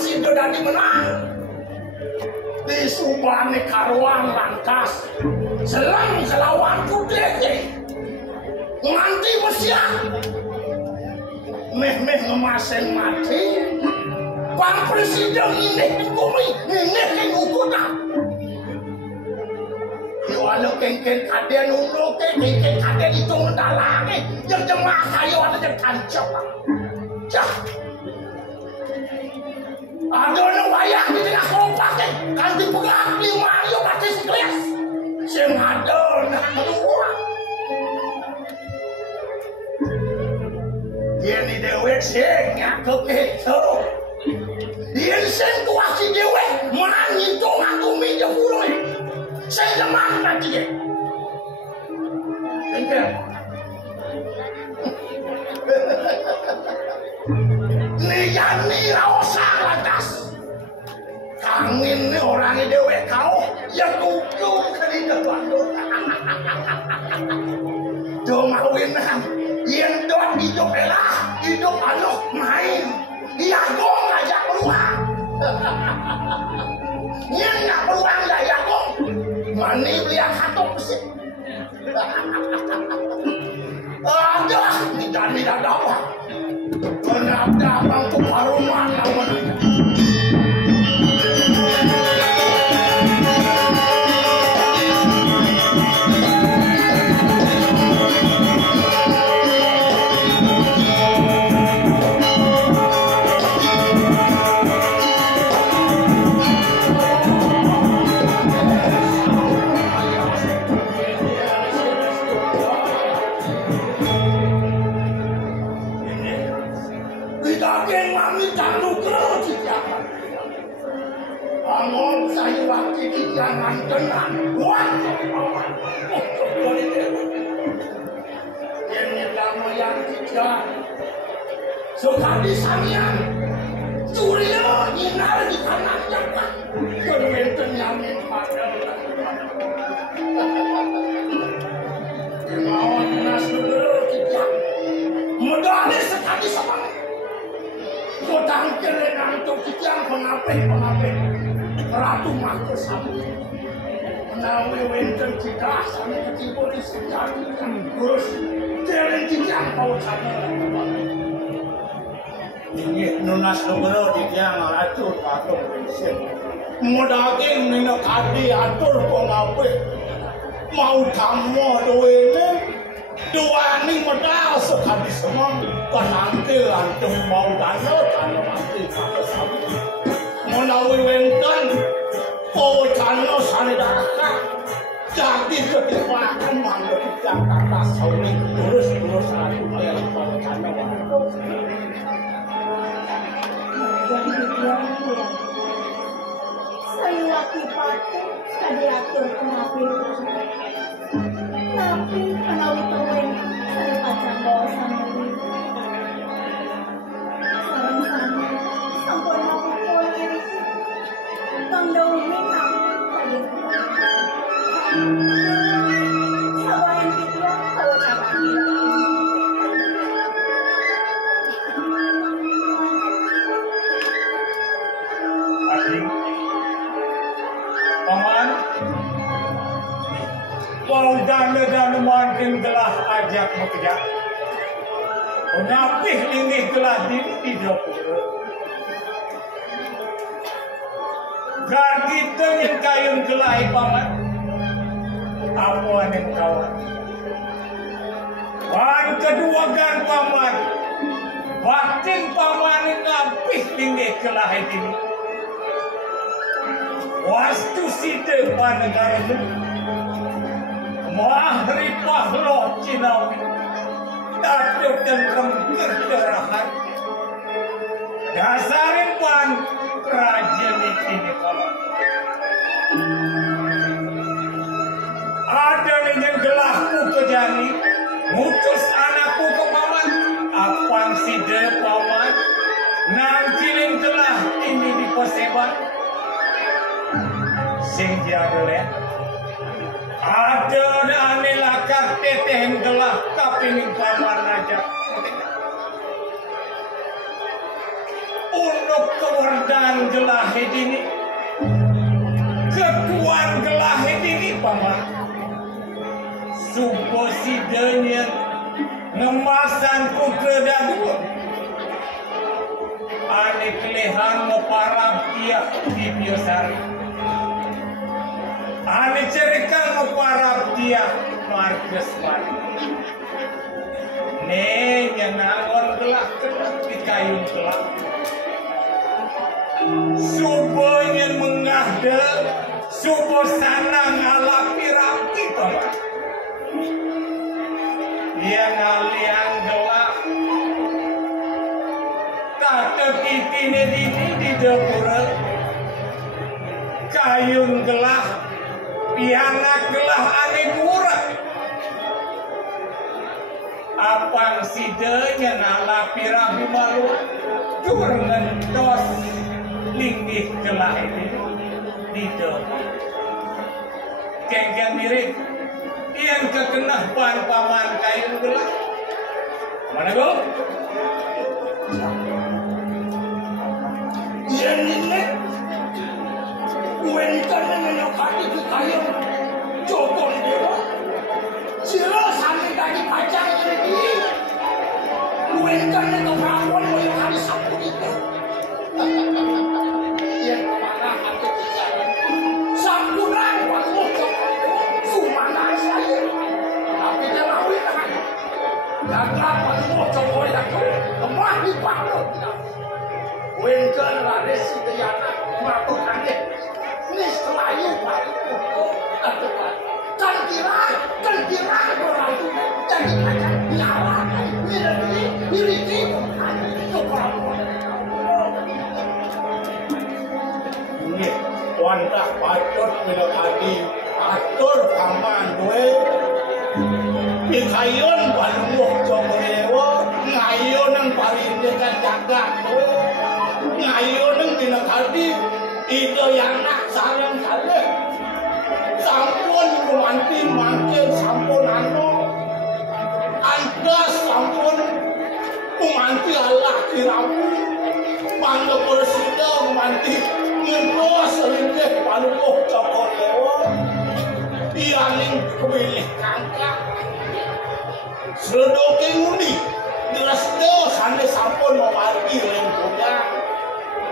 si dadi menang di subane karuang lantas selang selawan kudete nganti mesiak meh ngemaseng mati Pak Presiden ini kumi ini ukuta walau kengken kaden ulo kengken kaden itu mendalangi yang jemaah kayu ada yang tancap cah ada yang wayang di tengah kompak kan dipegang lima yuk kasih sekalian sing ada nak kedua dia ni dewek sing ngaku gitu dia sing kuasi dewek menangitung aku minyak puluh saya demam nanti ya ni rasa lantas kangin orang dewe kau yang lucu kali depan domawinan yang dot hidup elah hidup anu main iya gong ngajak peluang yang nggak peluang dah ya gong mani beliau satu pesik ada tidak dapat kenapa bangku paruman lawan jangan tenang, wah, ini lama yang tidak suka disayang, Surya nyinar di kanannya kan, kemudian nyamin pada mau nas dulu tidak, medali sekali semangat, kodang kerenang untuk tidak pengape. Ratu Mako Sabu menawi wenten kita sampai ketipu di sejati terus jalan kijang kau sana ini nunas nomor di yang atur patung pensiun mau daging minyak kadi atur pengape mau kamu dua ini modal sekali semua kanantil antum mau dana nanti Mako Sabu menawi wenten pocano sanedaka jadi ketipakan manggil Jakarta sauling terus satu kaya pocano saya laki pakai diatur pengapian tapi menawi tewen saya pacang bawa sama sarang-sarang sampun aku poin tanda minang tadi sawain kita kalau capai asing paman wau dana makin gelah ajak bekerja menapih ini gelah di Jogja gar kita yang kayun gelai paman apa yang kawan wan kedua gan paman batin paman ngapih tinggi gelah ini wastu sida negara itu mahrifah loh Cinawi datuk dan kemker darahan dasarin pan kerajaan ini kawan ada yang gelahku ke jani mutus anakku ke paman apang sida paman nangkilin gelah ini di Paseban sing jadole ada ane lakar teteh gelah kapining paman aja untuk Wardan gelah ini, ketuan gelah ini paman. Suposidenya ngemasan putra dadu. Ane kelehan ngeparab tiap di biosari. Ane cerikan ngeparab tiap marges mari. Ne nyenangon gelak kelak di kayun gelak. Subonya mengahde, subo sanang alapi rapi paman. Dia ngalian gelak. Tak tekitine dini di dapur. Kayun gelak, pianak gelak ane murah. Apang sidenya nalapi rapi malu. Jurngan dos linggih gelak ini di dapur. Kengken mirip. Yang kekenah pan paman kayun gelak. Mana go? Yang ini, wenkan yang kaki ke kayun, jokon dewa. Sila sampai dari pajak ini, wenkan yang keperawon yang kali sapu itu. Yang kemana hati kita? Sampuran waktu jokon dewa, sumana saya. Tapi jangan witan. Jangan waktu jokon dewa, kemah di panggung. Wenkan resi dayana matukannya. Ini selayu paling kukuh. Kan kira orang itu jadi kacang biara. Miriki itu perempuan. Ini wantah patut bila tadi atur paman gue. Pikayun balumuh jokolewo ngayon ang parindekan jaga gue. Ngayon ang tinakati itu yang nak sayang kali sampun kumanti makin sampun anda sampun kumanti Allah kiramu pangga bersida kumanti ngedo selindih paluh cokolewo ianing kepilih kangka sedoke nguni dirasdo sane sampun memargi lengkunya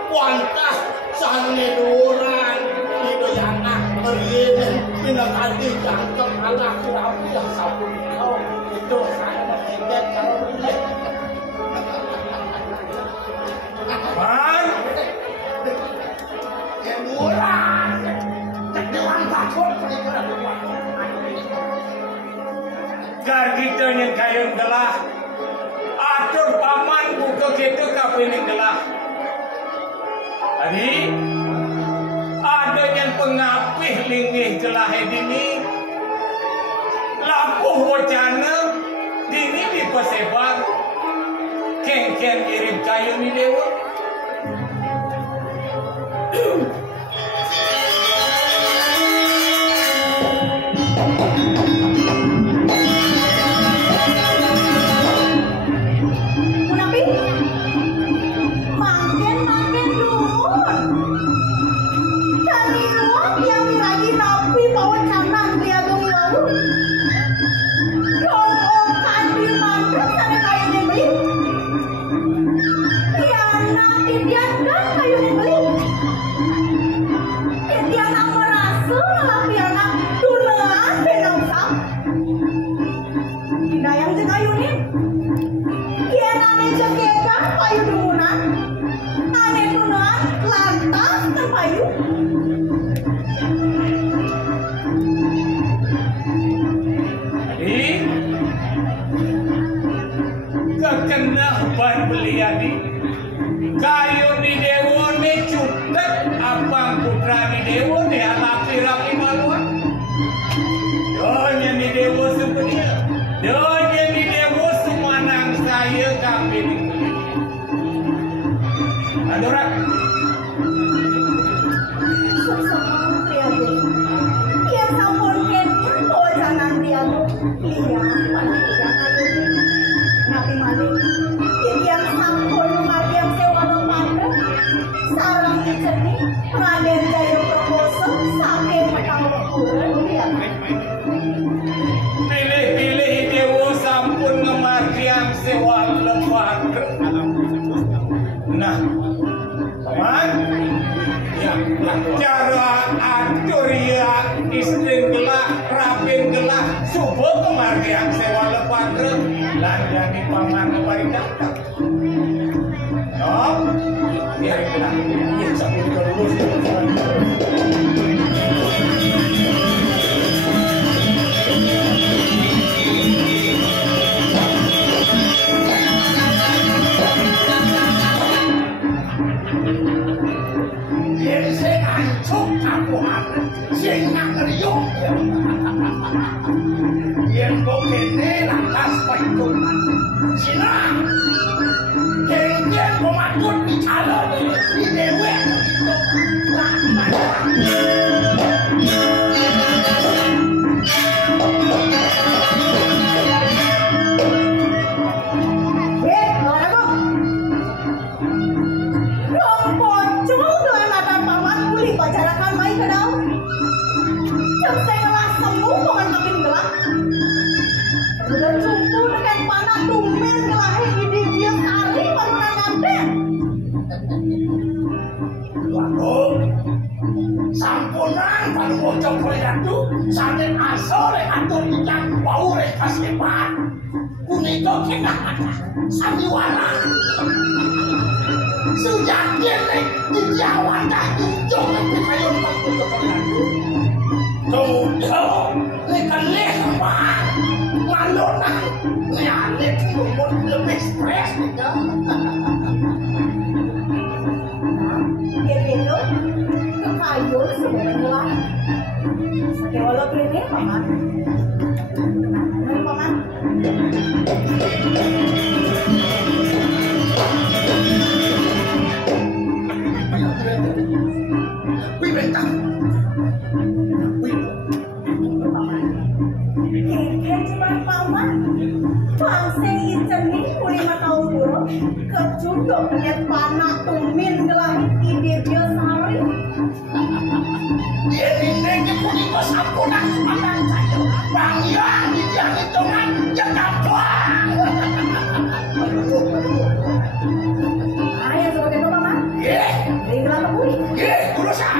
wantah sane duran itu yang nak beriin pinakadi jangkep Allah kiramu yang sampun kau itu sane mengingat kalau boleh man yang duran kedewan takut gar kita yang kayun gelah atur paman buka kita kapining gelah. Tadi ada yang pengapih linggih gelah ini lapuh wacana dini dipersebar kengken kirim kayu ni dewa. Kayu di dewa ni cukup abang putra di dewa ni alapi-rapi maluan. Doanya di dewa sebenarnya. Doanya di dewa semanang saya kami ni. Adorak. Iya sampun kena bawa jangan dia tu. Iya, mana dia kayu ni. Nabi malik. Yang sampun sarang Iceni Raden Jaya Prakoso saking Pekalongan ya. Pilih-pilih dewa sampun ngemargiang sewa lembar. Nah, teman, ya, cara atur ya istri gelah, rapin gelah, subuh kemargiang sewa lembar. Lan jadi paman keparindakan. No, biar gelah, ya sambil terus. Sing ngeriuk yen kok kene lantas paitunan sinang kengken komatut dicaloni di dewe sampunan baru bocok koyatu sampai asore atur ikan bau rekas lebat puniko kenang sandiwara sejak kene di Jawa dah tunjuk ke kayon bocok koyatu tunggu lekan lebar malona nyalek lumut lebih stres gitu ayo sebenarnya sekolah ini paman paman wih bentang kira cuma paman panseng Iceni 5 tahun dulu kejuduk dengan panah tumin gelahit ide biosari ini punika sampunan semangat saja bang yang dijang hitungan jangan buang ayah sebagai itu paman ini gelap kebuli urusan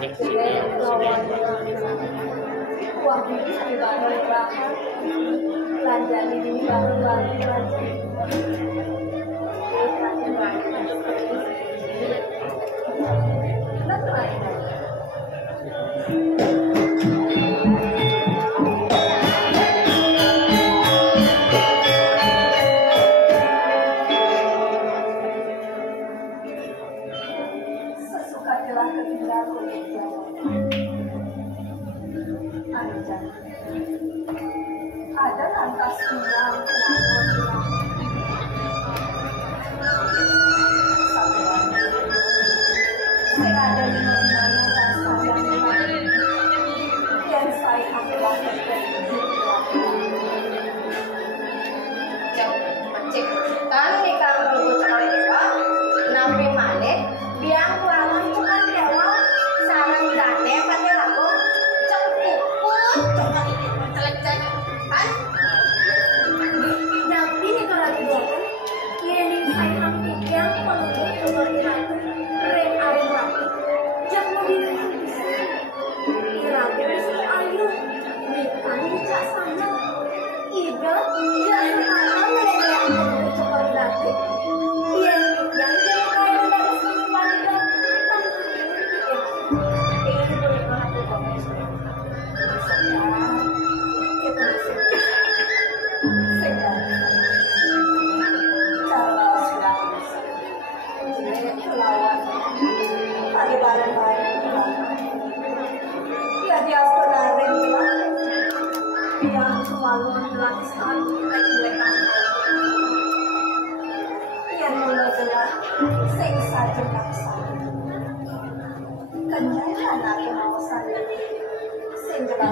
Jadi lawan buah bibis di barang belakang belanjaan di barang-barang belanjaan sesuka telah ketinggalan ada lantas bilang saya ada di mana dan saya dan saya adalah cek kan nih kalau gue cakap dewa nabi manet biang lawan cuman dewa sarang dane pakai lagu cepuput coba ini mencelek-celek kan nabi nih kalau dua kan ini saya hampir yang penting kemudian rem ada berapa jangan dilihat irade bisa ayu nikah dicak sana ida jangan mana mereka coba dilatih yang jadi kaya dari sini pada ini boleh mengaku komis sekarang kita sekarang cara sudah jadi lawan tadi bareng-bareng ya dia sebenarnya yang selalu menjelaskan kejelekan yang mula-mula saya saja paksa kenyataan aku mau saya senjata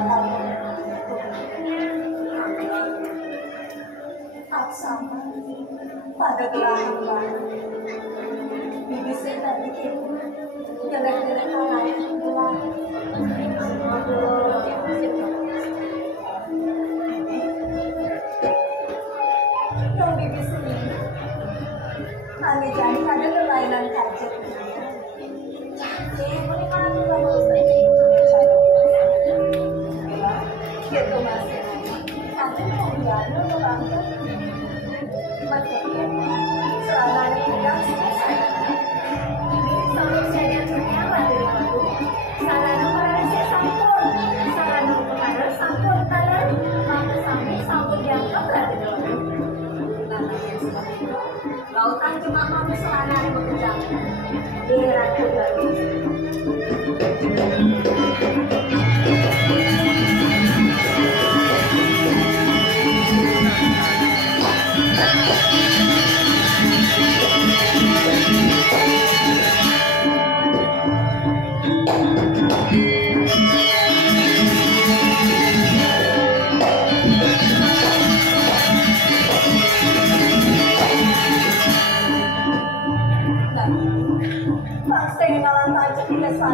sama pada gelahan baru bibi saya bikin jelek-jelek kalah gelah kalau bibi sendiri kami jadi ada kelainan kajet bagaimana juga mau gitu masih aku mau jalan ke kantor selama tidak selesai ini sampai saya ternyata dari aku sarana para saya sampun sarana para sampun tanah maka sampun dianggap berada dalam lautan cuma kamu selana yang bekerja di ratu baru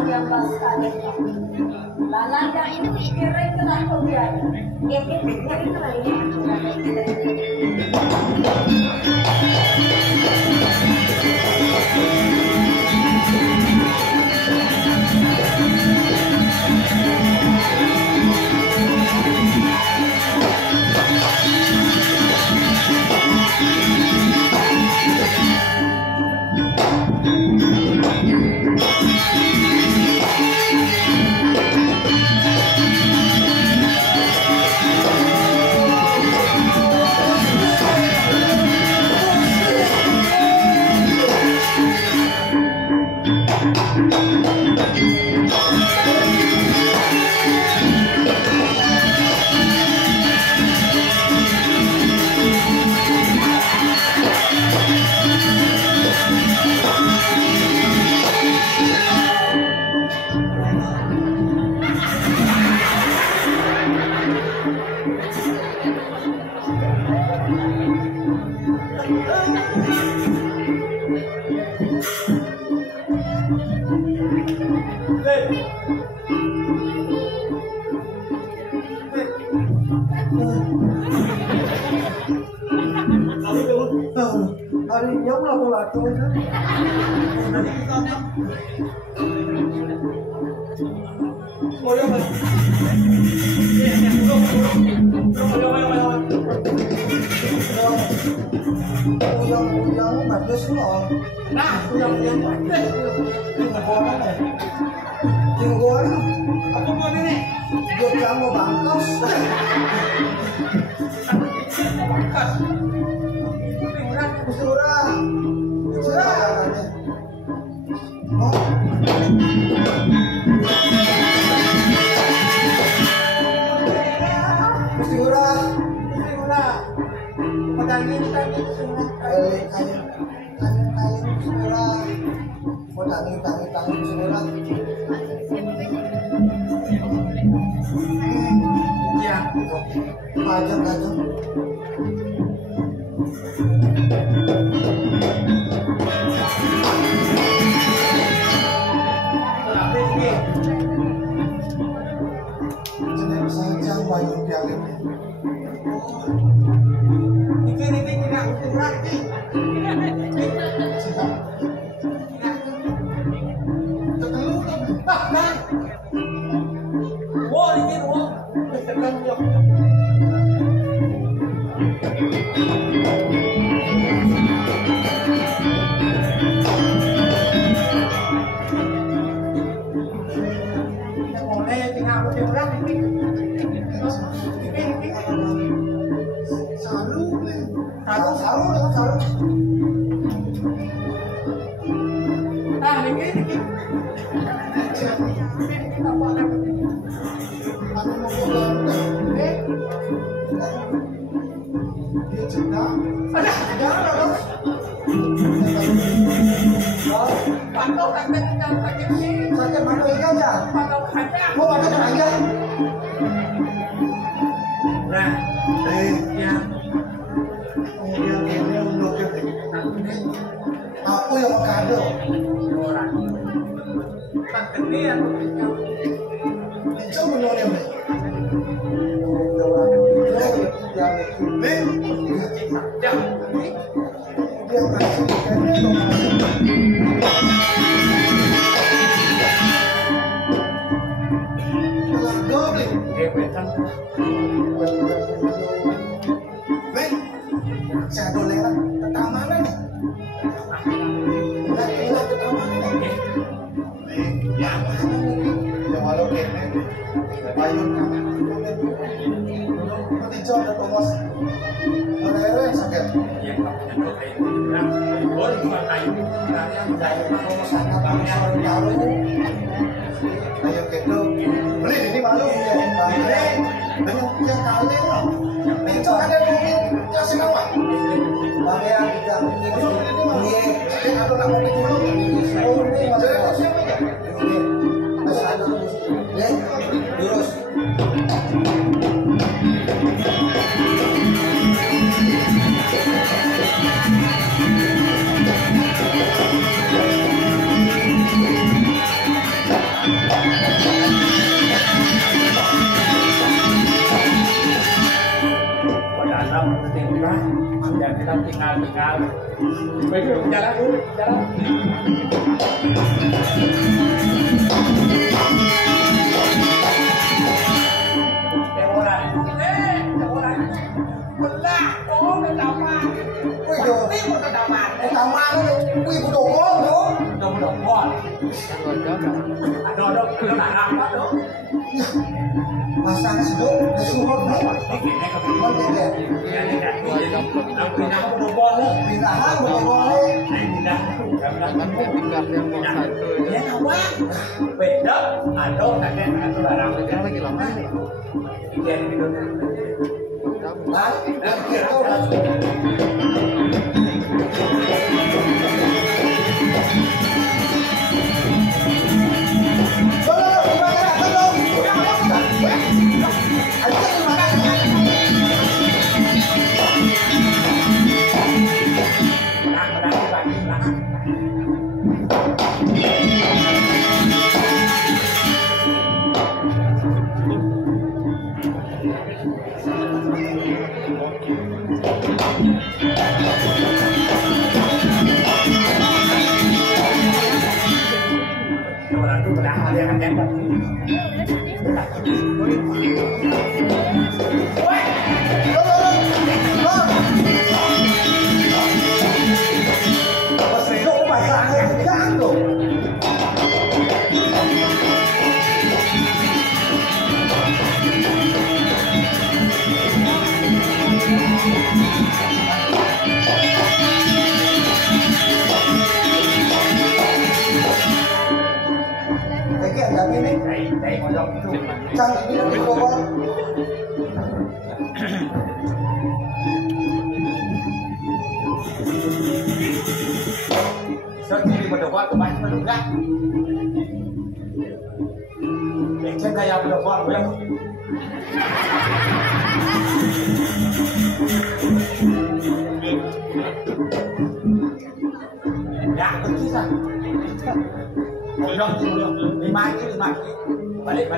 yang basah lalang yang ini kira kena kebiayaan Hari yang lato-lato kan? Oh ya mas. Uyang bagus loh. Nah, uyang bagus. Jenggolan. Apa mau ini? Dia kamu bangkos. Bangkas. Surah. Oh. Surah. Pedangin surah. Kain surah. Pedangin surah. Ya. Kajang. Jeneng saja banyak yang ini. Ini tidak berarti. Aku yang kado. Itu menolak. Saya doleran ke taman nih. Tinggal. Baik, jalan dulu, jalan. Masang sido, disuruh nih. Beda, ada kakek atau barang lagi lama nih. Orang itu pernah hal yang akan Cang ini nanti bawa. Sendiri berdebat ke banyak juga. Cek kayak berdebat ya. Ya, begitu lah. Lima ini. Balik.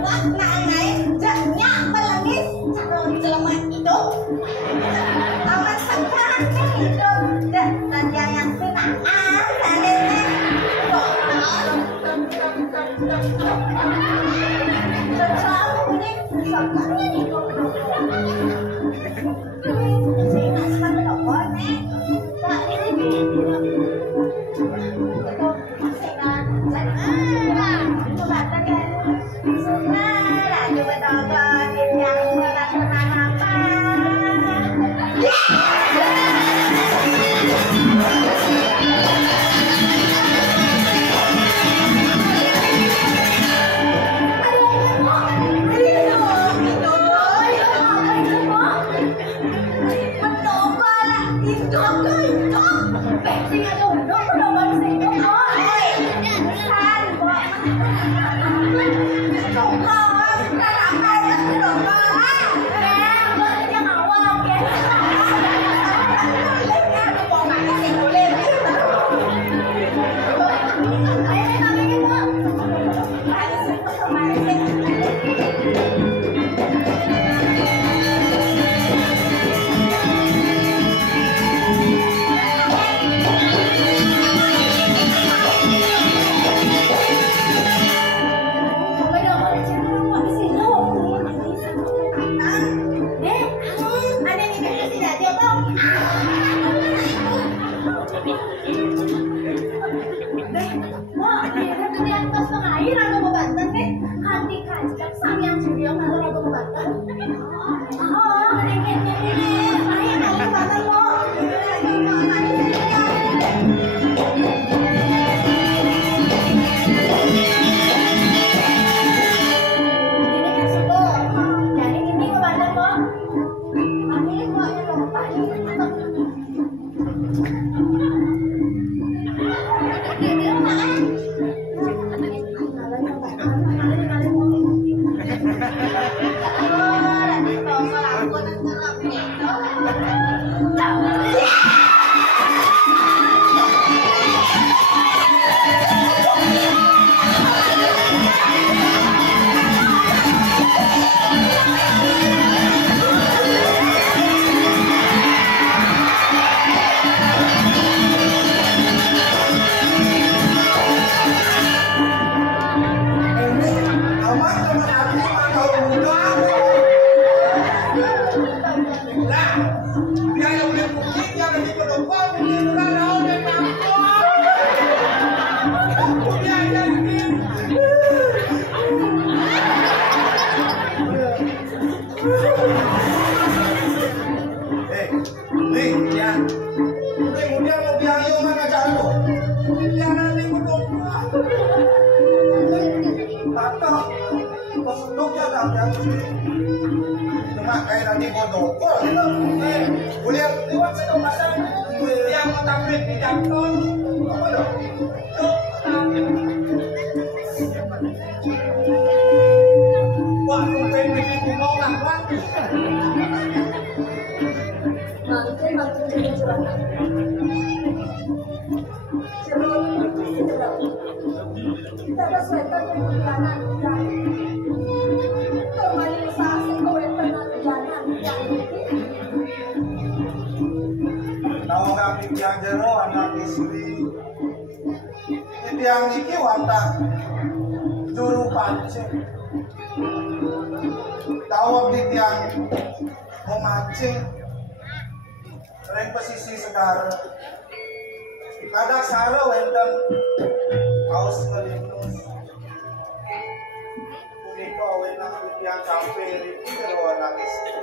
Pulang. Nah, này, giận nhạc mà là Ling, ya. Kemudian mau bilang yo mana cara lo? Jangan ling berdoa. Tato, pasundok ya dah yang cuma kayak tadi bodokol gitu. Boleh lewat satu masa yang tablet di jantung. Apa dong? Wah, pengen bikin ngomong lah, Makin kecurangan. Kita sesuaikan kemudianan dan normalisasi kewenangan jalan yang tahu nggak yang jero anak istri itu yang iki watak juru pancing tahu yang memancing reng pesisi sekarang kadang salah wenten haus ngelinus kuniko awenak yang kampir itu jero anak istri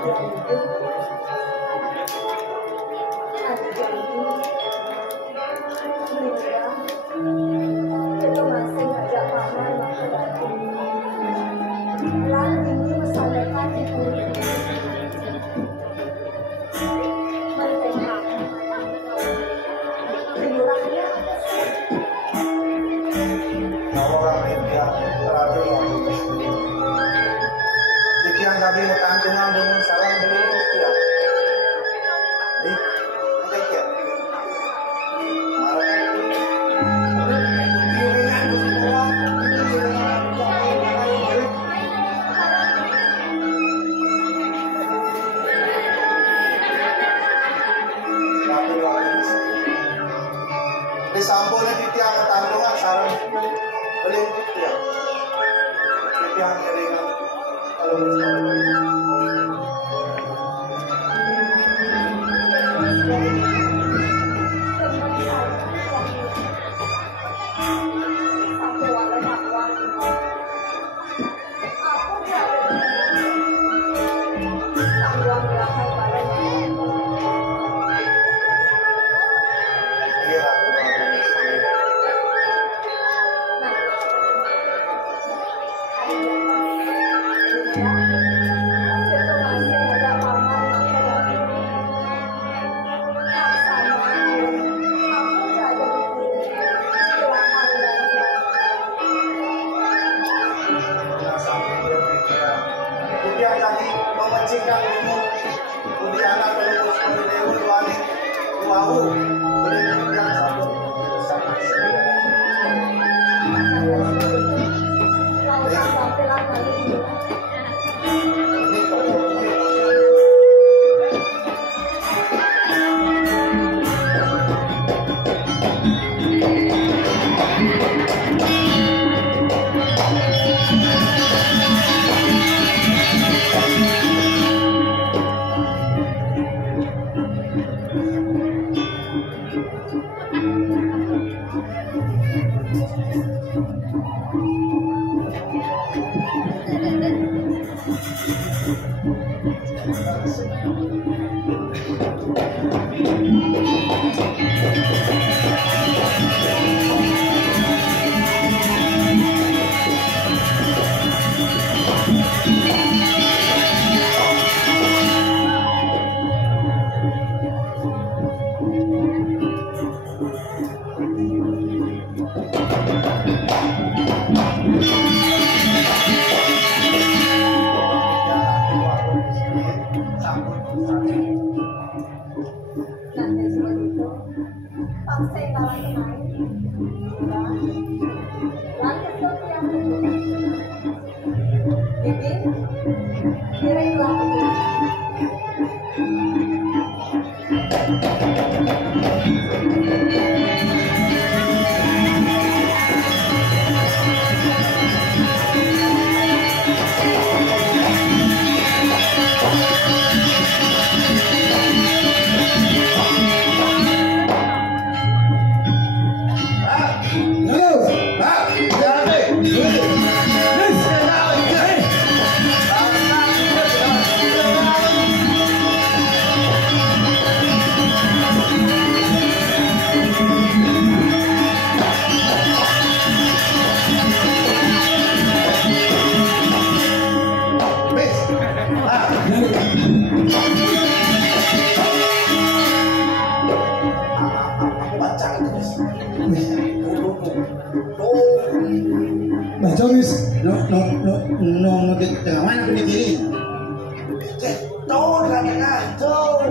Orang India terlalu lama. Jadi yang kami tantungan dengan salam dulu ya. Di, oke ya. Di sampulnya di tiang tantungan sarang beliau ya. Di tiang keringan kalau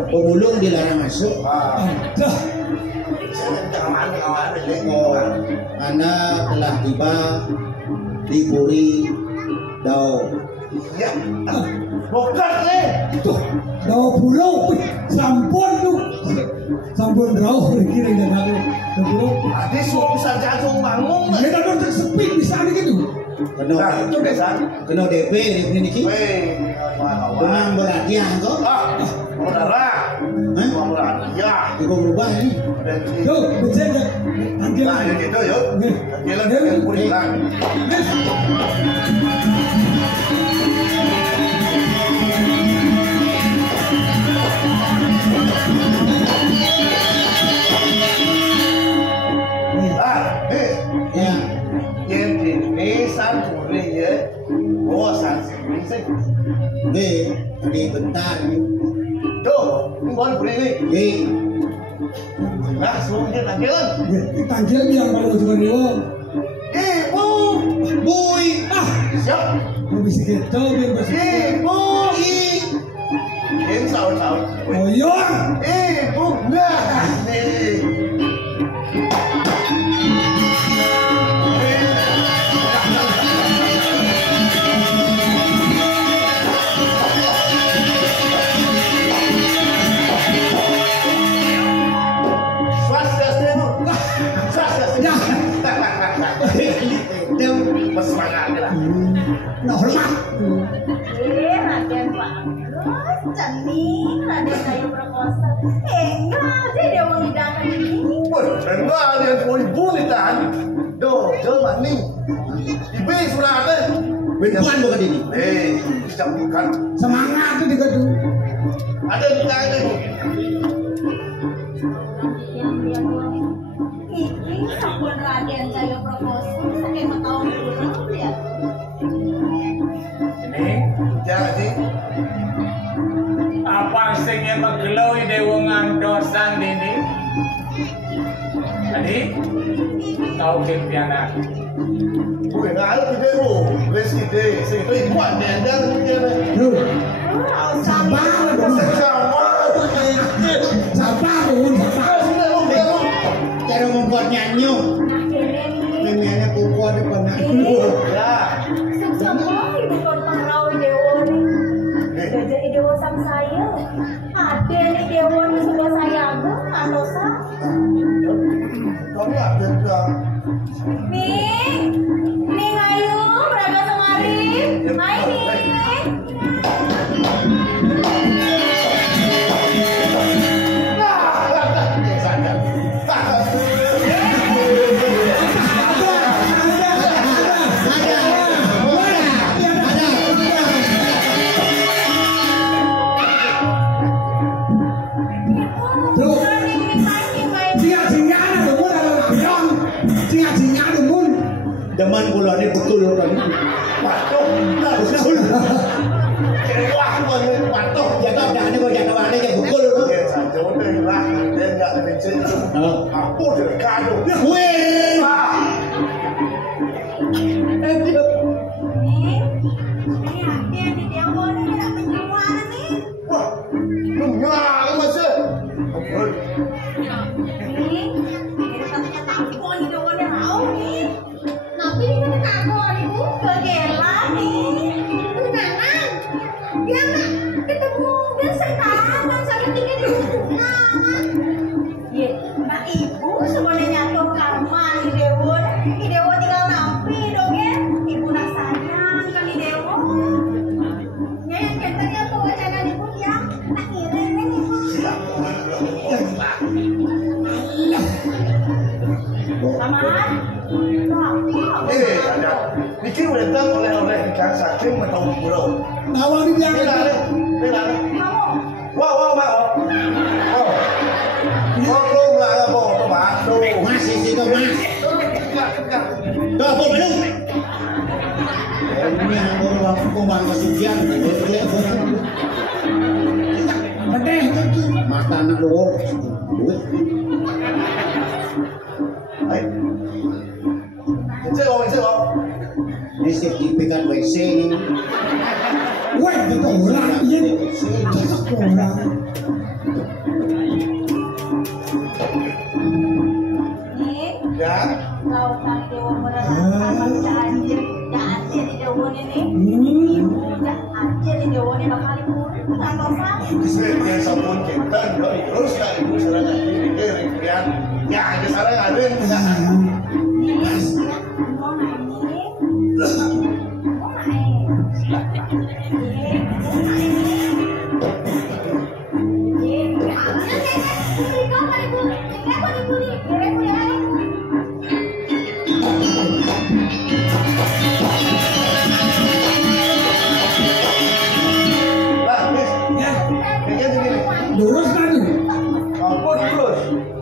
pemulung dilarang masuk. Anda telah tiba di Puri Dao. Ya, bukan Tuh, Dao pulau, sampun tuh, sampun Dao kira dan aku, pulau. Adi bisa jatuh bangun. Kita tuh tersepi bisa gitu. Kena DP ini. Tenang berhadiah kok. Saudara, berhadiah. Ibu berubah ini. Tuh, berjaga. Angkel. Nah, yang itu yuk. Angkelan yang pulang. santuri ya. Oh, santuri sih. Tadi bentar nih. Tuh, ini bukan beri nih. Nah, semuanya tanggil. Tanggil biar kalau cuma dewa. Ibu, Boy. siap. Mau bisa gitu biar bersih. Ibu, ini sahur. Oh iya. Ibu, nah nih. Semangat lah. Nah, hormat. Raden bagus, cantik, Raden kayu perkosa. Enggak aja dia mau hidangan ini. Enggak ada yang ibu ditahan. Do, jelma nih. Ibu suratnya. Betuan bukan ini. Dicampurkan. Semangat tuh di gedung. Ada yang ditanya nih. Ini sampun Raden kayu perkosa. Sakit mau tahu dulu ya. Ini Jadi, apa sing magelau dewa ngandosan ini? Tadi tahu kempiana. bukan ada ide lu. Les ide, sih itu ibuan dan Tuh. Sabar dong. Sabar dong. Sabar. Cara membuat nyanyi. Nyanyiannya kukuh depan aku. Ya. Semua ibu tonton rawi dewa nih. Gajah dewa sama saya. Ada nih dewa nih sudah saya agak andosa. Kau ni ada juga. Ning ayo beragam semari. Hai nih. Deman kula ni betul kan. Patuh. Kewah pun patuh. Ya tak ada kok jangan ada yang betul. Ya saja udah lah. Dia enggak ada mencet. Apa dia kado? Weh. Wah, lu nyala masa. Ibu sebenarnya nyatu karma di dewa tinggal nampi dong ya. Ibu nak sayang kan di dewa. Ya yang katanya tuh wacana ibu ya. Nak irin ibu. Paman. Ada. Mikir udah tahu oleh ikan saking metau pulau. Awal di biang. Benar. Kamu. Wow, Mak. Oh. Belum lah ya, Bo. Tuh, Masih situ mas. Tuh apa belum? Ini yang baru kumbang kesucian. Bedeh itu. Mata anak lu. Ayo. Encik, Ini sertifikat WC ini. Wah, itu orang ini. Itu orang. ya. Kau kali dewa menerangkan janji di dewa ini. Janji di dewa ini bakal dikurung dengan dosa. Saya sampun kita terus lah ibu serangan ini kemudian ya ada salah ada yang tidak Mau naik. Lurus kan nih? ampun terus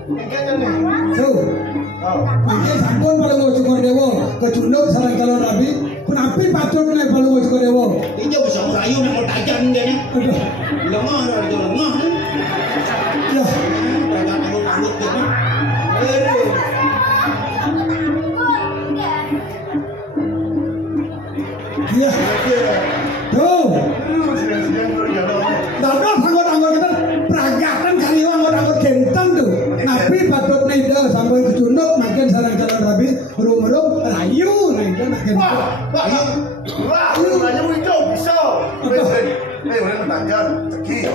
kayaknya nih Tuh, pakai sampun pada mau cukur dewa, kecunduk sareng calon rabi kunapi patut nek balu wis dewa Dia bisa merayu nak mau tajam dia ni. aduh Lemah dia lemah. ya Jangan tangguh dia ni. ya tuh dados anggota-anggota kita peragatan kali anggota genteng tuh nabi patut nida sampai kecunduk makin sareng calon rabi rum-rum rayu nida makin Wah, nanya itu bisa. Udah bertanya, ceki.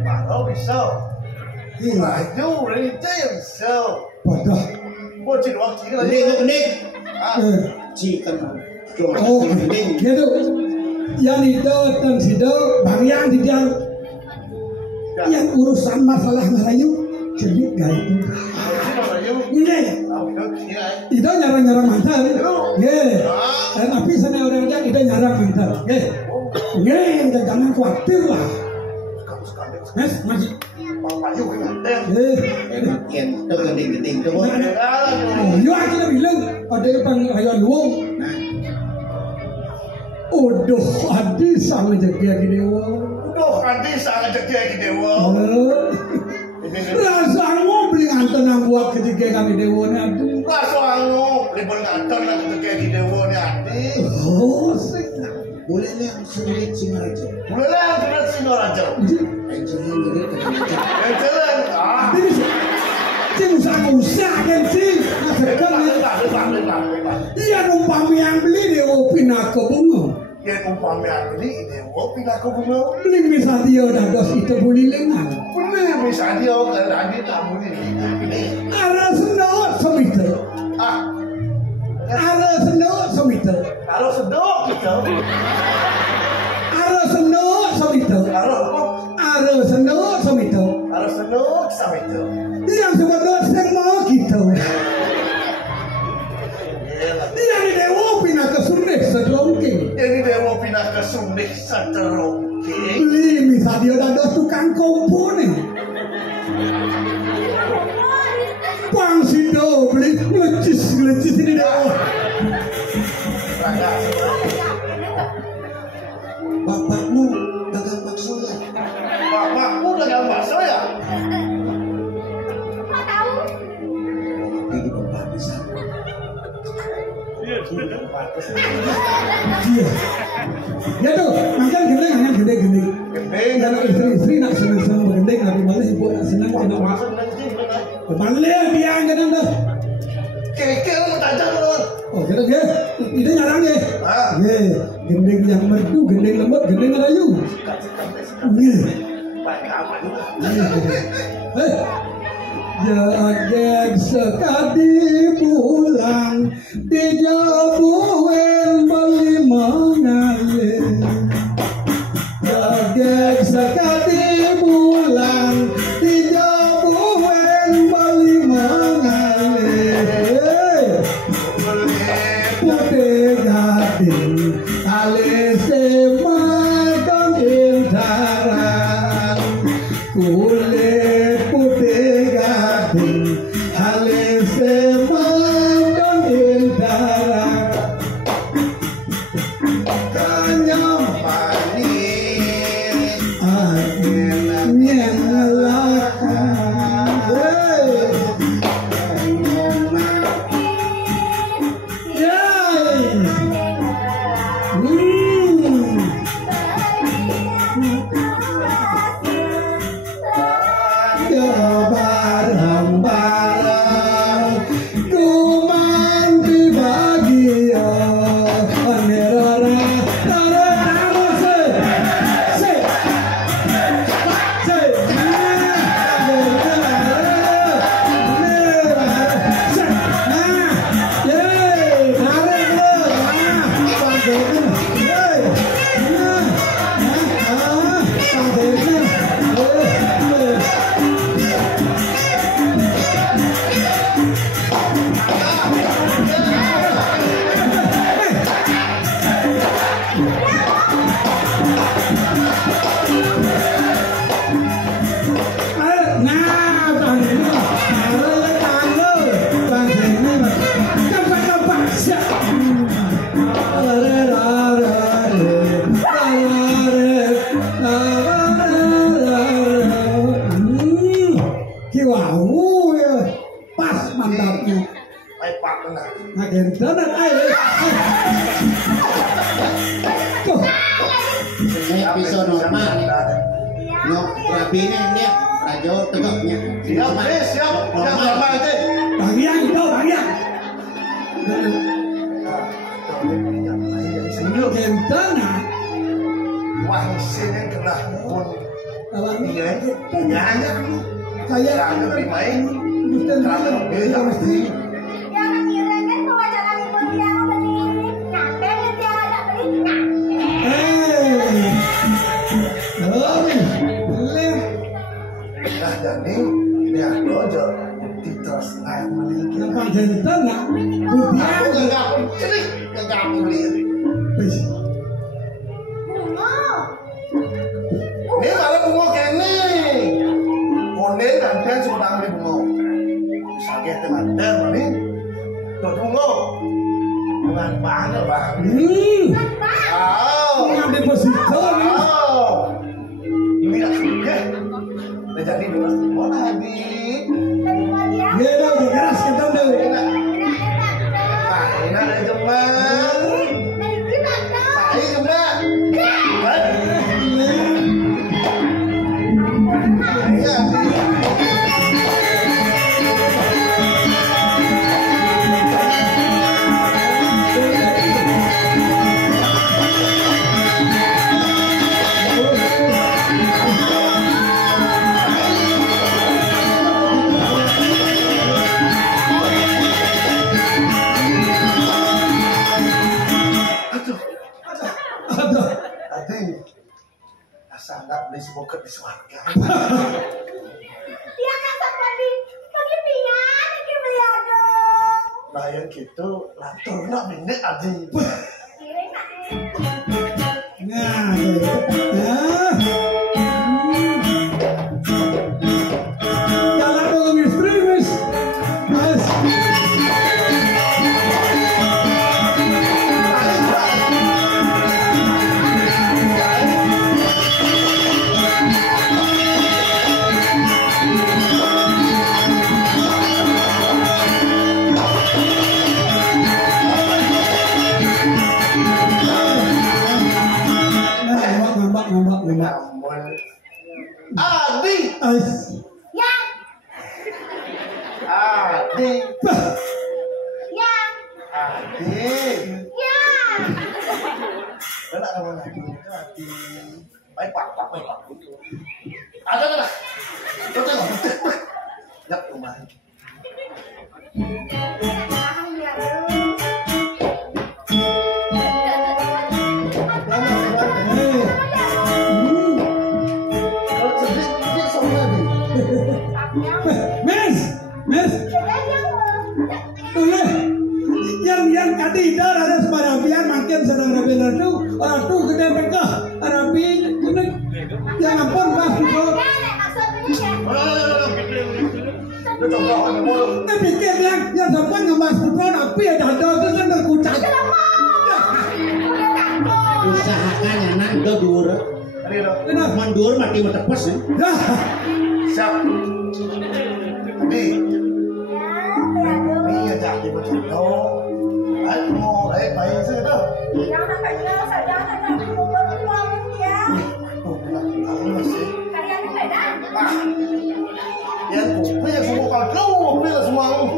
Baru bisa. Maju, udah itu yang bisa. Bodoh. Buat cik waktu ini lagi. Kening. Cikan. Oh, gitu. Yang itu dan sido, barian tidak. Yang urusan masalah Melayu, jadi gak itu. Ini, itu nyarang-nyarang mantan. Ye, tapi sana orang aja itu nyarang mantan. Ye, jangan khawatir lah. Mas, masih. Enak yang terkening-kening tu. Oh, yo aja bilang ada yang ayam luang. Udah adi sama jaga dewa. Udah nanti sangat ceki dewa. Rasa beli anton yang buat ketika kami dewa ni adi. Rasa anu, libur kantor nak ceki dewa ni adi. Oh, sih. Boleh ni sulit Singaraja. Boleh lah, sudah Singaraja. Jangan jadi Jalan, Ini sih usah kan sih. Iya numpang yang beli dewa pindah ke bunga. Ya umpamanya beli dewa pindah ke bunga. Beli misal dia dados itu beli lengan. Boleh misalnya dia kalau ada tamu ni. Ada senok semiter. Ada senok semiter. Kalau sedok kita, Ada senok semiter. Ada senok semiter. kalau sedok sama itu. Yang sebenarnya semua kita. Yang di dewa pindah ke Sunday sedongking. Jadi dewa pindah ke Sundik seteroke. Beli misal dia dados tukang kompo nih. Pang sido beli ngelecis ini dewa. bapakmu dagang bakso ya. Bapakku dagang bakso ya. Kok tahu? Ini bapak bisa. Iya. Ya tuh, makan gendeng, makan gendeng. Kalau istri nak senang gendeng, tapi malah ibu nak senang kena mak. Malah dia gendeng dah. Keke lu tajam teman. Oh, gitu ya. Ini nyarang ya. Ye, gendeng yang merdu, gendeng lembut, gendeng rayu. Ye. Jagek sekali pulang dijabuin beli mengalir. Jagek sekali pulang dijabuin beli mengalir. Putih gading alis makan intaran kulit putih gading alis makan intaran kanyam panis akhirnya ngelakan Kentenan ayo. Tuh. Ini episode normal nih. Nok rapi nih dia rajo tegaknya. Siap, siap. Yang normal aja. Bagian itu bagian. Kentenan. Wah, sini kena pun. Apa Iya, hanya kayak ada bermain. Mesti mesti. Jangan ngirengin bahwa jangan ikut dia beli. Nyampe dia ada beli. Boleh. Nah, jadi dia dojo di terus naik memiliki. Nampak kentenan. Budian. Aku enggak aku celik, enggak aku beli. Ini malah bunga kene. Konen dan sudah beli bunga. Sakit teman-teman ini. Tuh bunga. Dengan banget bang. Yang deposito. Ini tak suka. Jadi dua semua lagi. Dia dah keras kita dah. Nah, ini ada jemaah. Ayo jemaah. Sangat beli semoga di suarga. Dia kasar bagi pian iki beli ageng. Nah yang gitu latur nak minyak adi. Kiring nak. Nah, nah. Jalan dengan istri mis. Mas. Namun Adi. Yang. Adi. Yang. Adi. Yang. Đó là con này nó thì bay quạt à đó là nó tới là nhấp của mày yang tadi dah ada semarabian makin sedang rapi ratu gede mereka rapi ini yang ampun mas itu tapi pikir yang sampai ngemas itu rapi ada itu kan berkucak usahakan anak udah dur kenapa mandur mati metepes ya siap Adi ini ya jadi betul anh ngồi đấy bày gì đâu yang nak kerja saja nak kubur uang dia kalian ni beda yang bây giờ semua kalau kau bây giờ semua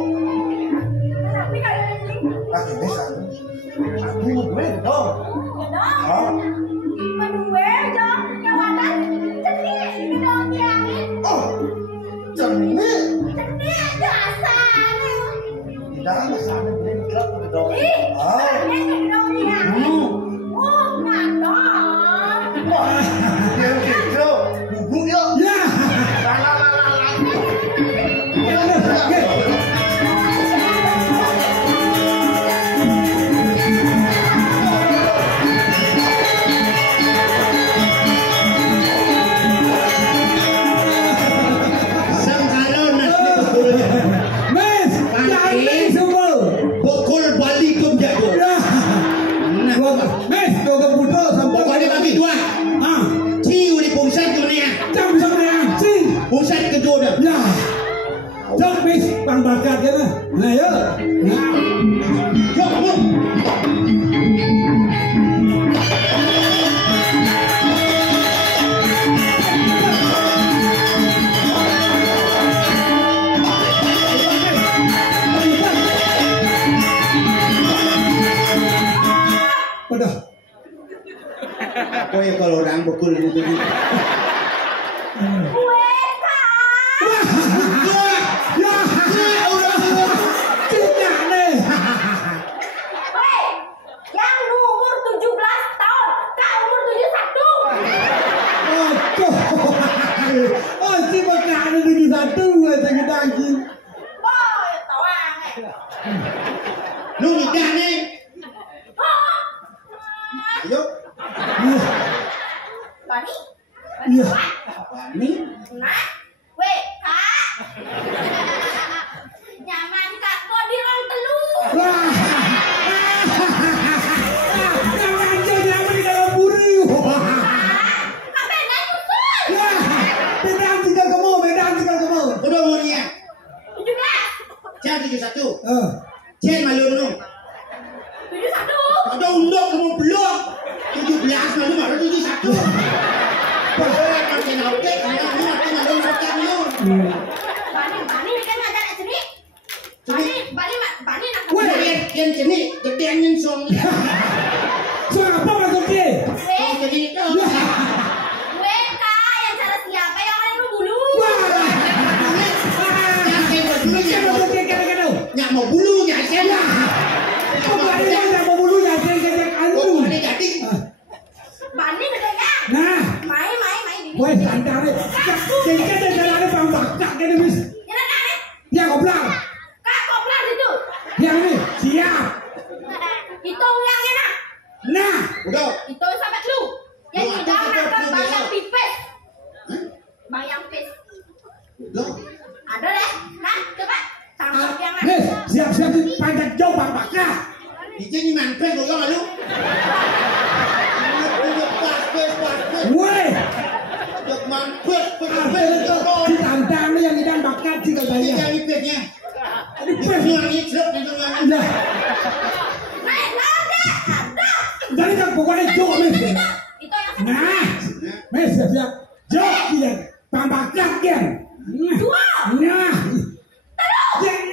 tapi kalian ni ini sana aku mau duit dong menue je yang ada cenik ini dong yang oh cenik dasar tidak ada sana beli klub dong ini dong yang oh nggak wah yang gitu bubuk yuk ya Bang bakat ya nah, nah ya, nah, Udah. Apa ya kalau orang pukul gitu. Gue Ya, udah cinta nih. Hei, yang umur 17 tahun, kau umur 71. Oh, si makan itu satu aja kita anjing. Wah, tawang. Lu nikah nih. Ayo. Bani? Iya. Ini Nah, weh, kak. Nyaman kak, kok di orang telu. Wah. Yang anjing nyaman di dalam buri. Apa yang nyusul? Ya, bedang tinggal kamu. udah umurnya. 17. Jangan 71. Jen malu nu. 71. Ada undang kamu belum. 17 malu malu 71. Pasal pakai nauke, karena lu makin malu makan lu. Bani kan ngajar sini. Bani nak. Wah, yang sini gedean nyensong. So apa maksud dia? Oh, jadi itu. Weh, kak, yang cara siapa yang orang lu bulu? Yang saya berdua Kira-kira. mau bulunya saya. Kok ada yang mau bulunya saya Oh, ada jadi. Bani gedenya. Nah, Mai. woi santai. Jengkel dan jalannya bang bakak ini bis. Jangan aneh. Ya koplang. Kak, koplar itu. Yang ini siap. Itu yang enak. Nah, Udah. Itu sahabat lu. Yang Lu di dalam ada makan lu bayang besok. pipes. Hah? Bayang pipes. Loh. Ada deh. Nah, coba tangkap yang nih enak. siap-siap dipanjat jauh bang bakak. Ini ni mampir lu kan lu. Pas. Woi, Dok mampir. apa itu? Ditantang yang ikan bakar sih Ini katanya. jadi petnya. Ini pres. Ini wangi ceruk itu wangi. Ya, Naik lagi. Ada. jadi kan pokoknya jauh nih. Itu yang enak. Nah, nih siap-siap jauh dia. Bang bakar kan. Dua. Nah, jadi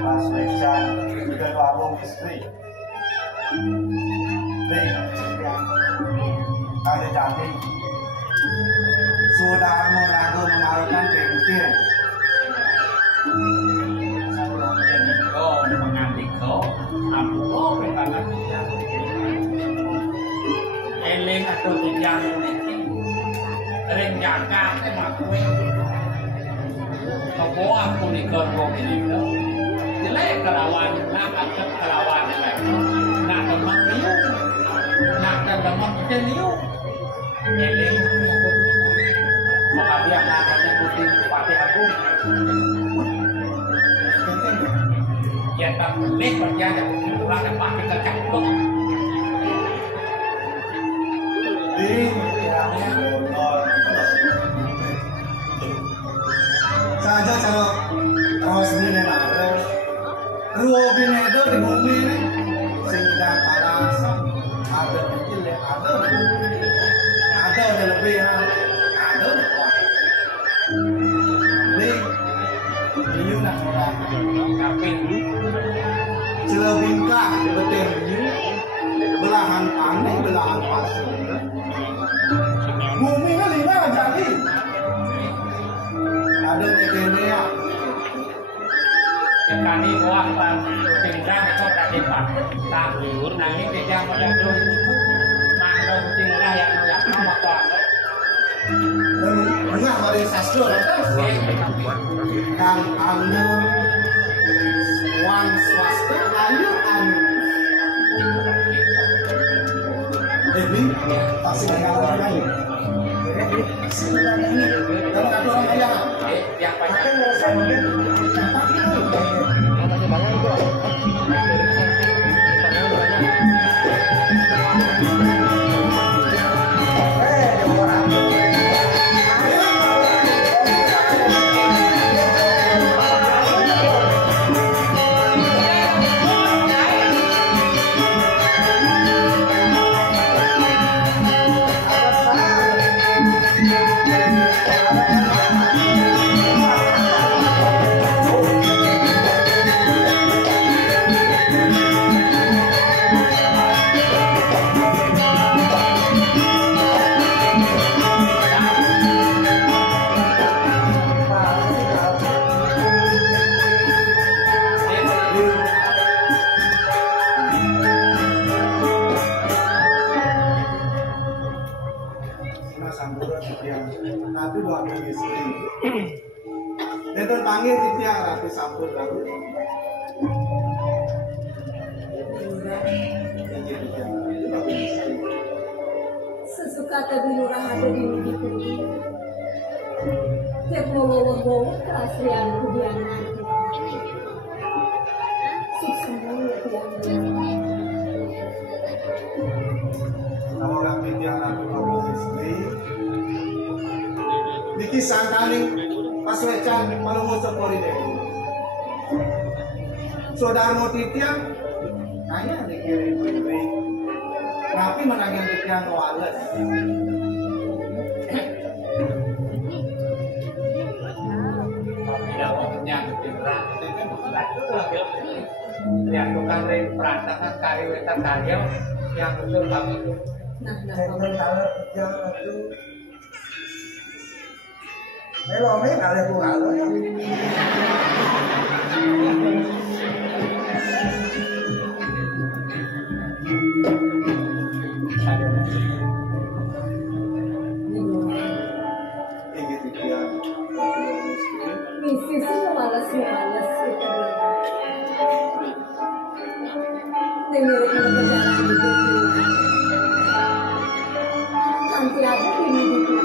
Mas Mejan juga doa istri. Ada jadi sudah mengaku memalukan kemungkinan. Kau mengambil kau, aku bertangan dia. Eling aku tidak ini, eling jaga aku. Kau bawa aku di kerja ini. Jelek kelawan, nak akut kelawan lagi. Nak teman liu, nak teman liu. Eling maka dia namanya putih pakai aku. Ya tak boleh kerja yang kurang dan pakai tercampur. Jadi kiranya saja cara terus ini ada ruobin itu di bumi ini sehingga panas ada kecil ya ada lebih ada ini nak orang Tapi celebingkah betul belahan panen belahan pasir bumi ini lima jadi ada negara yang kami buat tinggal itu tadi Pak Tahur nangis di jam pada belum mandong kucing rakyat noyak nama Pak Enggak mari sastra terus kan anu wan swasta ayo anu Dewi pasti kalau lagi kalau kata orang ayah yang pakai ngerasain tapi dua kali istri. Neton panggil titiang rapi sampur rapi. Sesuka tadi lurah ada di hidupku. Tiap bawa keaslian kudian nanti. Sukses ya tiang. Nama orang titiang rapi dua istri. Niki sangkani pas wecan malungu sepori deh. Saudara mau titiang, kayaknya dikirim beli. Tapi menangin titiang wales. Tidak maksudnya ya tukang dari perantakan kariwetan karyo yang betul kami itu. Nah, kalau yang itu Melo me kali ku kalau ya. Ini titiang. misi sih malas kita. Dengar perjalanan hidup nanti ada di hidup.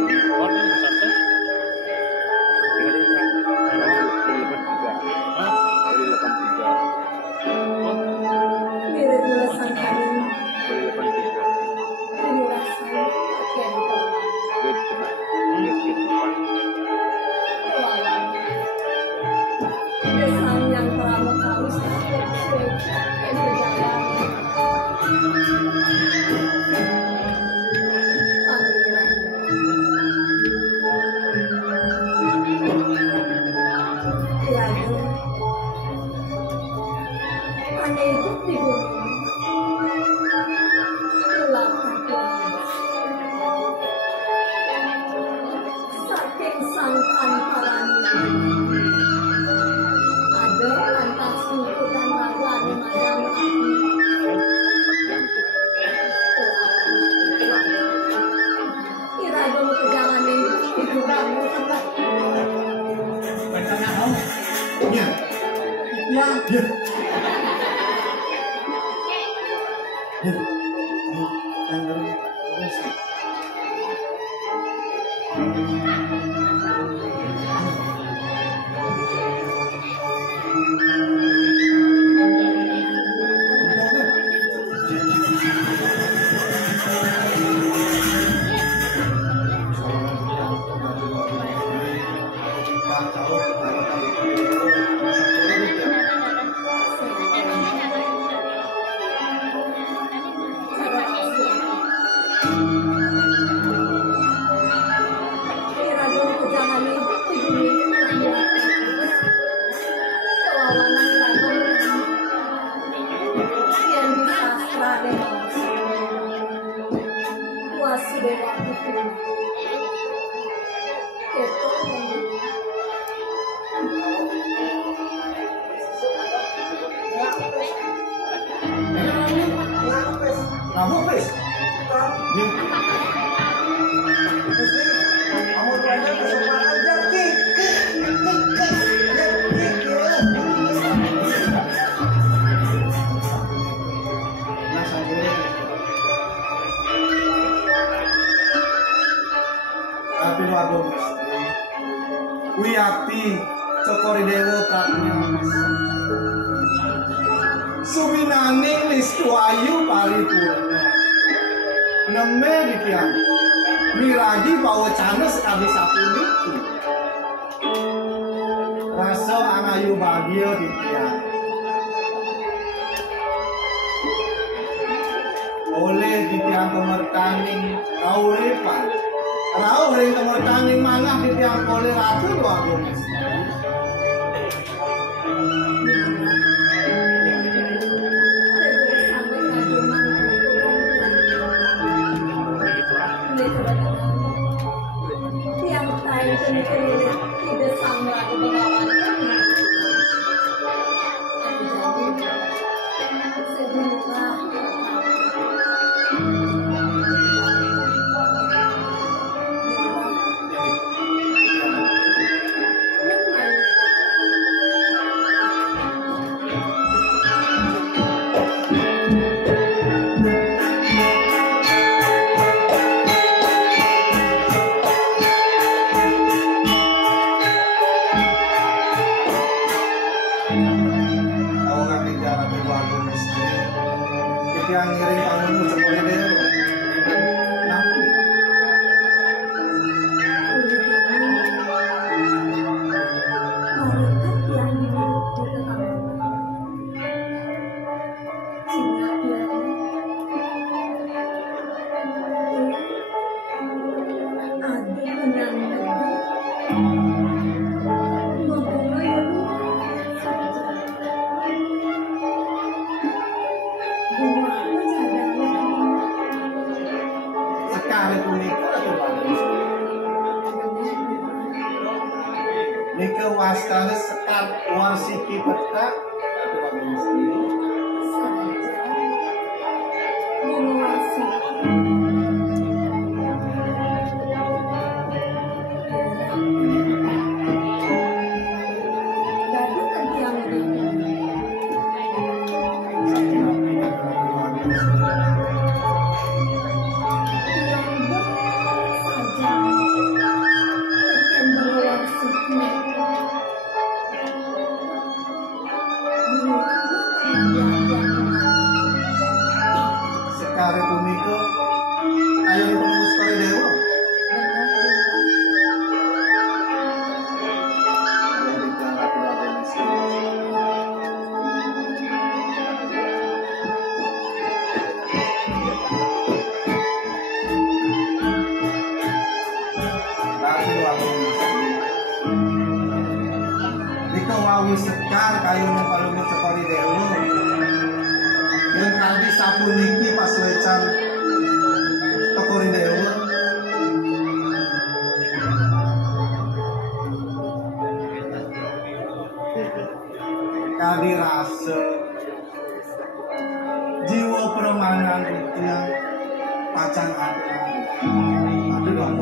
Kamu please. Yuk. Kamu banyak kesempatan jadi. Nah, saya tapi waktu Wiyati Cokori Dewo Pratnya Suminane Listu Ayu Paripurna Neme dikian Miragi Pawacana sekali sapuniki Rasa Angayu Bagio dikian oleh dikian pemertaning Auripan Rau ring temertaning manah dikian oleh Ratu Wagung yang ngiring kamu semuanya deh. Nika wastane sekat wasiki petak sekare punika ayo tembus kali dewa. Nika wawi sekar kayunya palungut sekori dewa. Yang tadi sabun niki pas wecan tekori dewa. Kadi rasa jiwa permanen itu yang pacang ada. Aduh dong.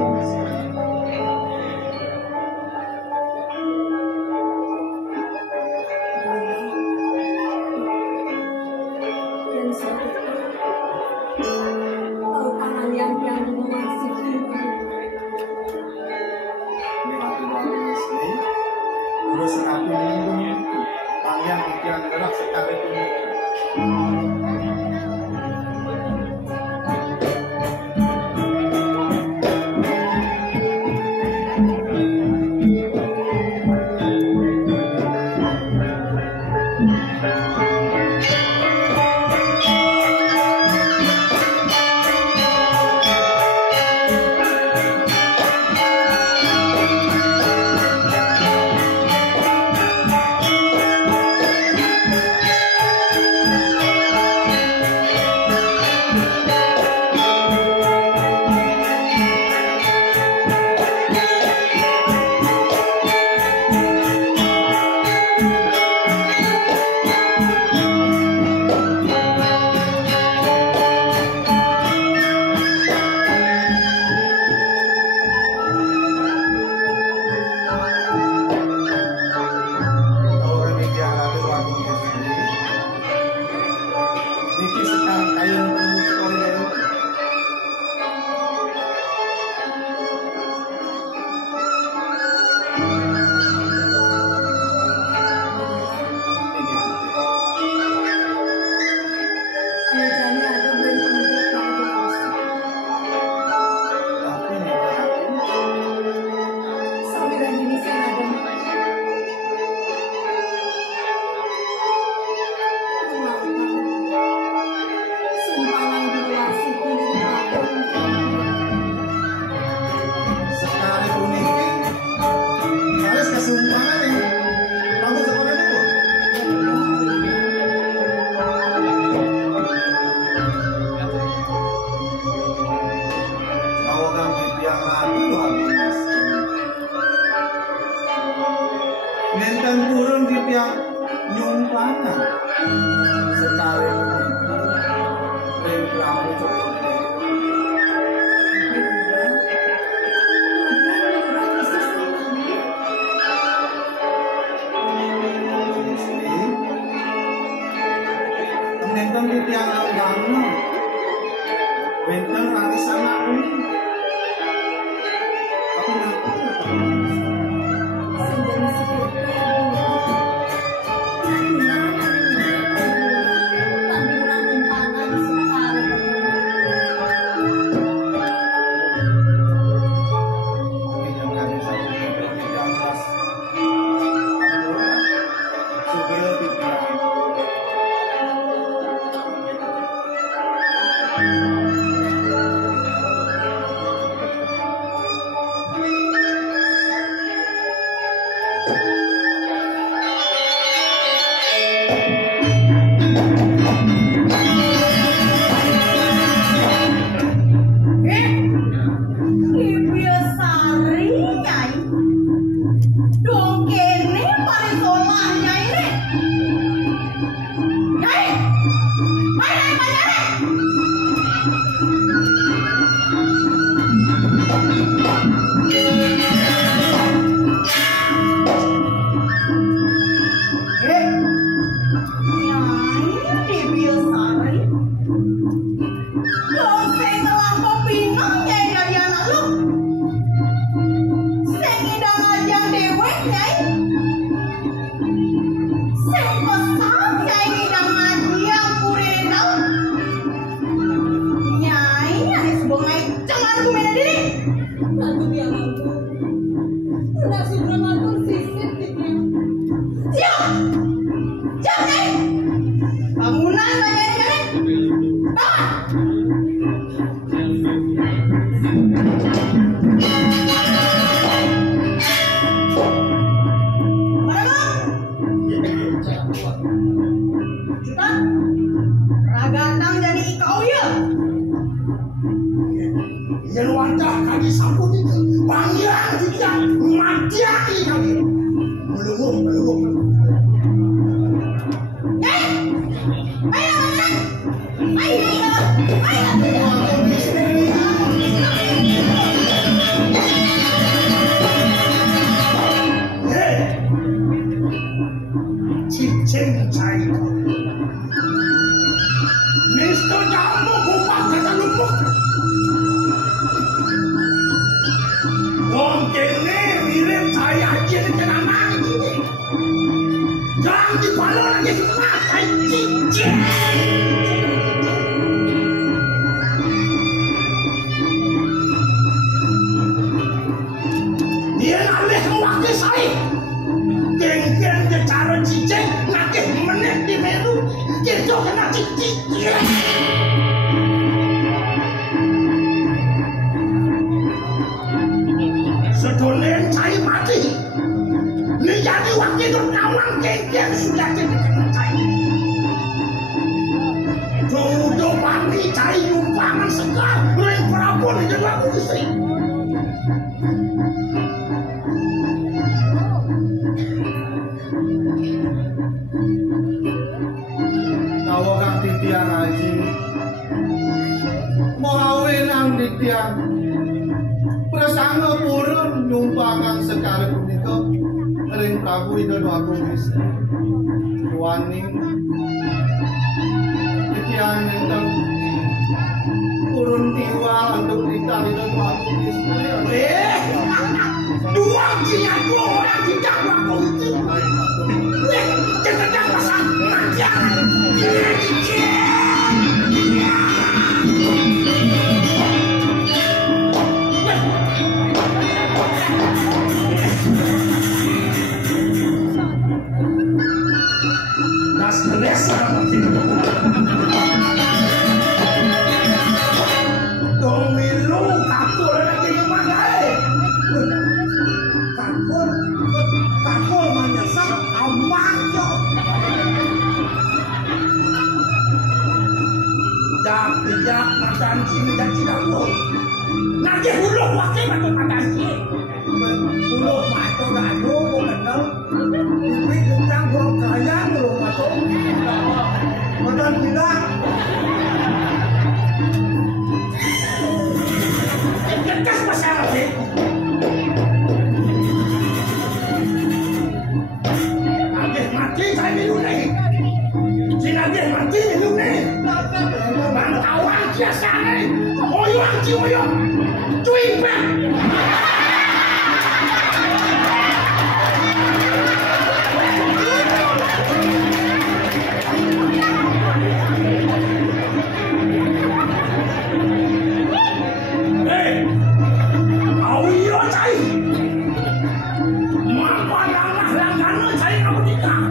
Terus aku minum panjang pikiran gerak sekali itu. puniki sekarang kayun temu sekali dewe. kalian tentang turun tiwal untuk ditali dan waktu istri. Dua dia dua orang tidak waktu itu. Jangan pasang macam. Nanti buluh wakil bantu matasi. Buluh matu gadu, menang. Ibu tentang buang kaya belum masuk. Modal tidak. Kertas masalah sih. Nanti mati saya minum nih. Si nanti mati minum nih. Bantauan biasa nih. Oyong cium. Cuy bang. Hei, Auyo cai. Mapa langkah cai kamu tidak.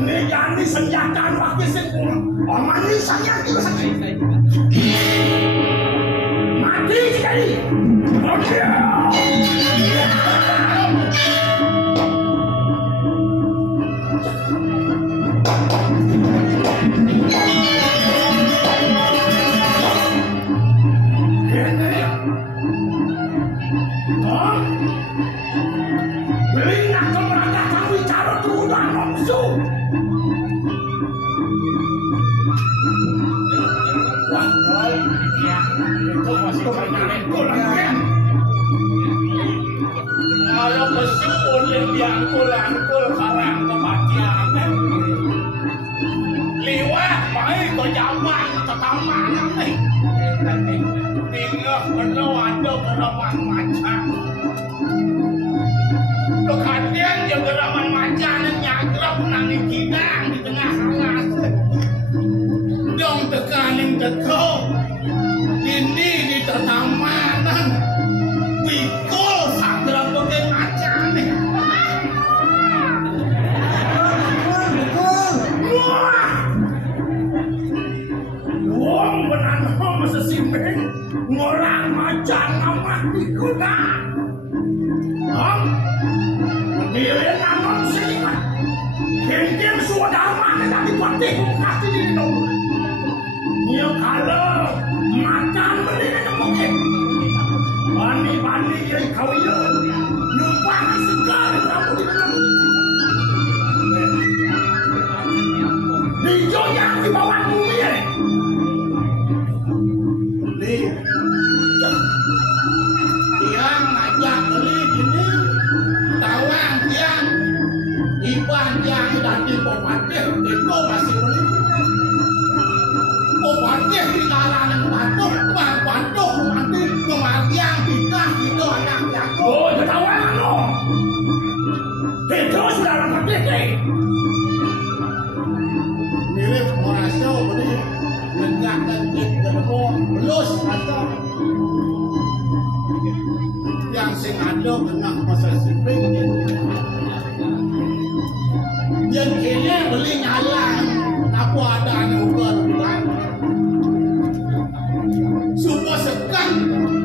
Ini jadi senjata waktu sempurna. Aman ini senjata sakit. Mati sekali. Oke. Beli nak keberangkatan kami cara turun nafsu. Wah, ya, itu masih kurang ya. Kalau meskipun dia kurang karang kematian, liwat baik ke zaman ketamanan nih. Tinggal perlu ada geraman macam. Kekadian yang geraman macam nyagrap nangis kidang di tengah hangat. Dong tekanin tekau. Ini di tertamanan. Pikul sagra pakai macam nih. Wah! Wong benano mesesimbing ngorang macam amat dikuda. Dia nanon selimat. Kengkeng sudah mana tadi pati kasih di dong. Dia kalau makan berdiri di bukit. Bani dia kawin. Numpang sekali kamu di dalam. Hijau yang di bawah bumi ini. Tiang ngajak beli ini. Tawang tiang. Iban tiang dan di Popatih. Itu masih beli. Popatih di kalangan batuk. Batuk mati. Kematian kita itu anak jago. Oh, ketahuan lo. Itu sudah lama titik. Mirip merasa beli. Menjaga kedua lulus atau yang sing ada kena masa siping yang kini beli nyalan apa ada nuker bukan suka sekan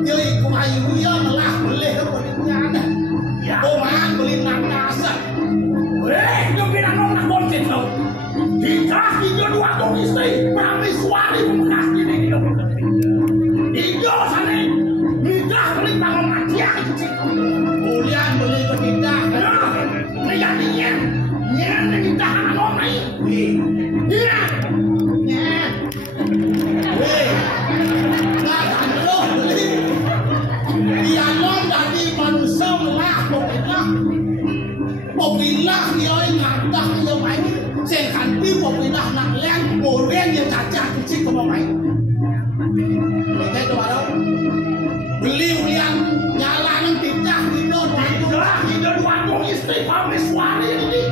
jadi kuayu dia malah beli kemudian orang beli nangasa dia bilang orang konsen tau dikasih dia dua komisi kami suari bekas ini hijau sana nikah beli tangan matian kemudian beli bernikah kejadian nyen nikah anak orang iya nggak akan lo beli dia non dari manusia melah populah dia ingatah dia main sekanti populah nak liang kemudian dia cacat ke pemain. Kita itu baru beli-belian jalan yang tidak hidup waktu istri kami suami ini.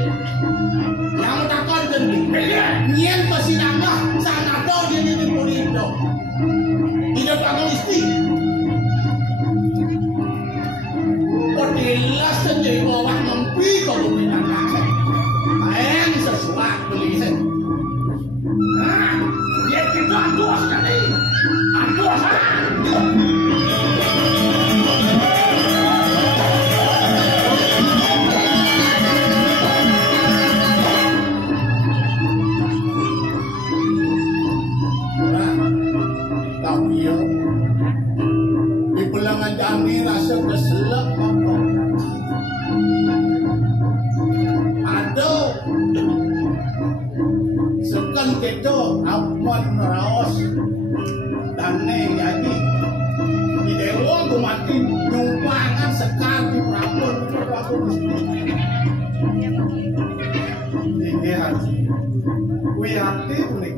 Yang takon jenis, nyen pesidangnya sana tahu jadi di Purindo. Hidup kamu istri. Podilah sendiri bawah mempi kalau minat kakek. Ayang sesuatu lihat. Nah, dia kita aduh sekali. Aduh sana. Di pelangan kami rasa keselak apa? Ada sekan kita amat raos dan jadi di dewa aku mati nyumpangan sekali perabot ini hati kui hati unik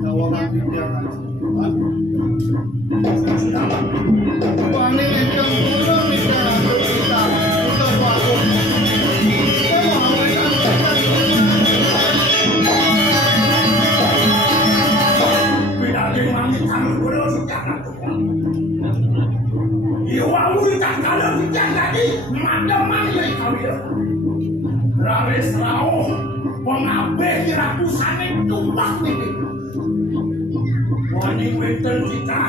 orang bicara paling itu dulu bicara kita untuk waktu Widadi mami kamu bro sudah Iwawu tak kalau tidak lagi macam-macam yang kami Raris rauh pengabeh ratusan yang tumpah ini Wani weten kita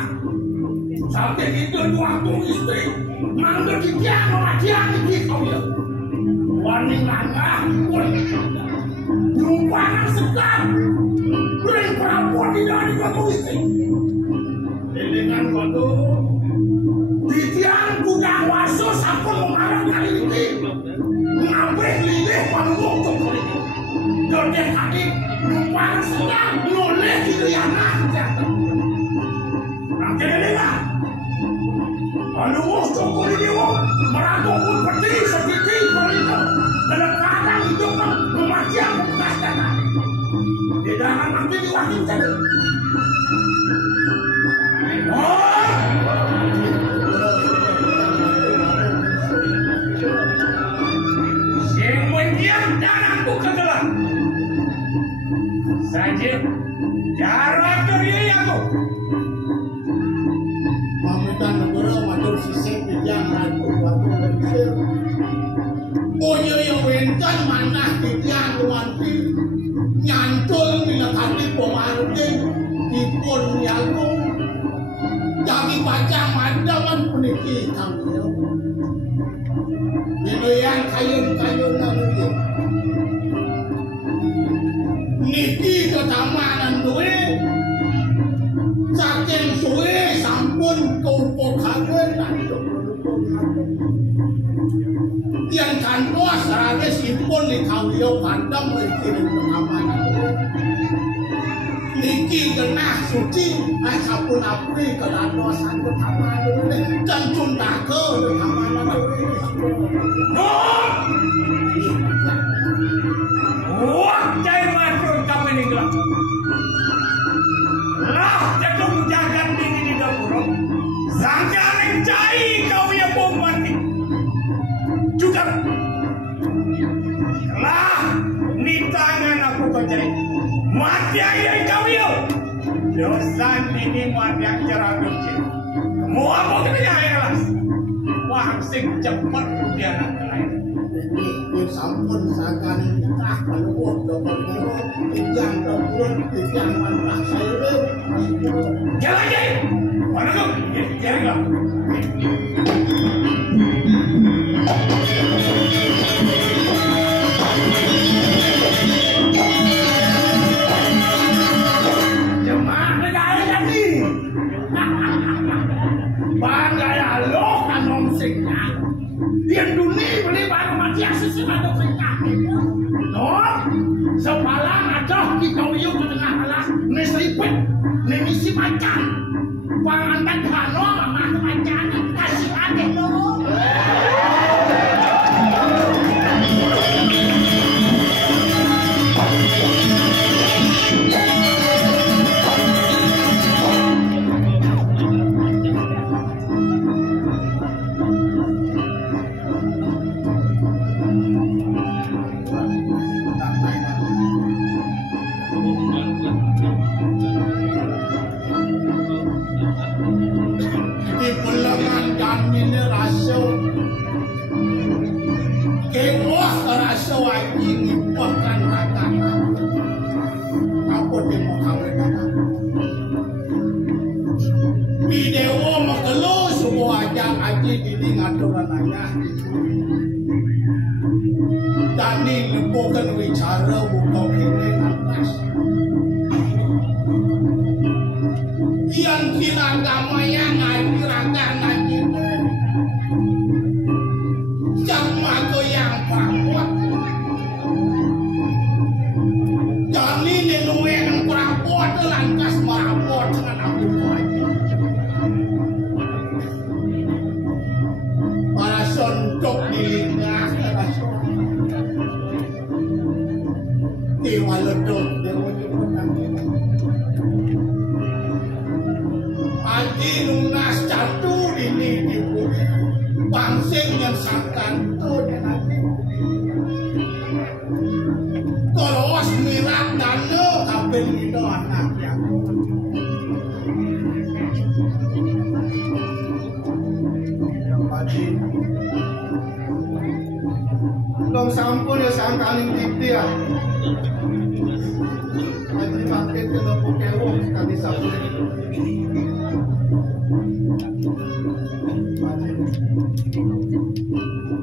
sampai itu waktu istri manggil dia memajian di kau ya Wani langah pun nyumpahan sekar beri perempuan di dari waktu istri dengan waktu di tiang kuda waso sampun memarah kali ini mengambil lidih panggung untuk ini dan kaki nyumpahan sekar noleh gitu ya nak Jadi lah, kalau musuh kuli dewa merangkul pun berdiri sedikit berita dalam keadaan hidup memaki aku katakan di dalam nanti diwakil tadi. Kemudian dan aku kegelan saja jarak diri aku. Pamitan negara matur sisik dijang ratu waktu bersir. Punya yang wentan manah dijang wanti nyantul dilekati pemartin dipun nyalung. Kami baca mandaman peniki kami. Diloyang kayun-kayun nanti. Niki ketamanan duwe. Saking suwe sampun kumpulkan yang kantor serage simpun di kawio pandang merikirin pengamanan niki genah suci sapun apri kelantosan ketamanan dan cuntake ketamanan wah cai matur kami ini gelap lah jatuh jagat dingin di dapur sangka yang cai kau yang bom mati juga lah ni tangan aku kau cai mati ayah kau yang dosan ini mati yang cerah benci mau apa kena air las wah sing cepat dia nak lain ini sampun sakan tak kalau dokter ijang dokter ijang mantra saya jalan je mana tu jalan lah jemaah negara jadi bangga lo kanong singkat dia dunia boleh baru mati asisi ada perintah no sepalang ada kita uyuk ke tengah alas neslipet nemisi macan pangantan hano mama macan kasih adek lo agama yang ngaji sama goyang pramot jani nenuwe ng pramot lantas marapot dengan aku aja para sontok dilingah rason iwaledok Aji nunas jatuh ini diburi bangsing yang sangkan tuh nanti kolos mirak dana kabel itu anaknya Aji dong sampun ya sangkaling dikti ya Aji pakai ke Pokewong sekali sampun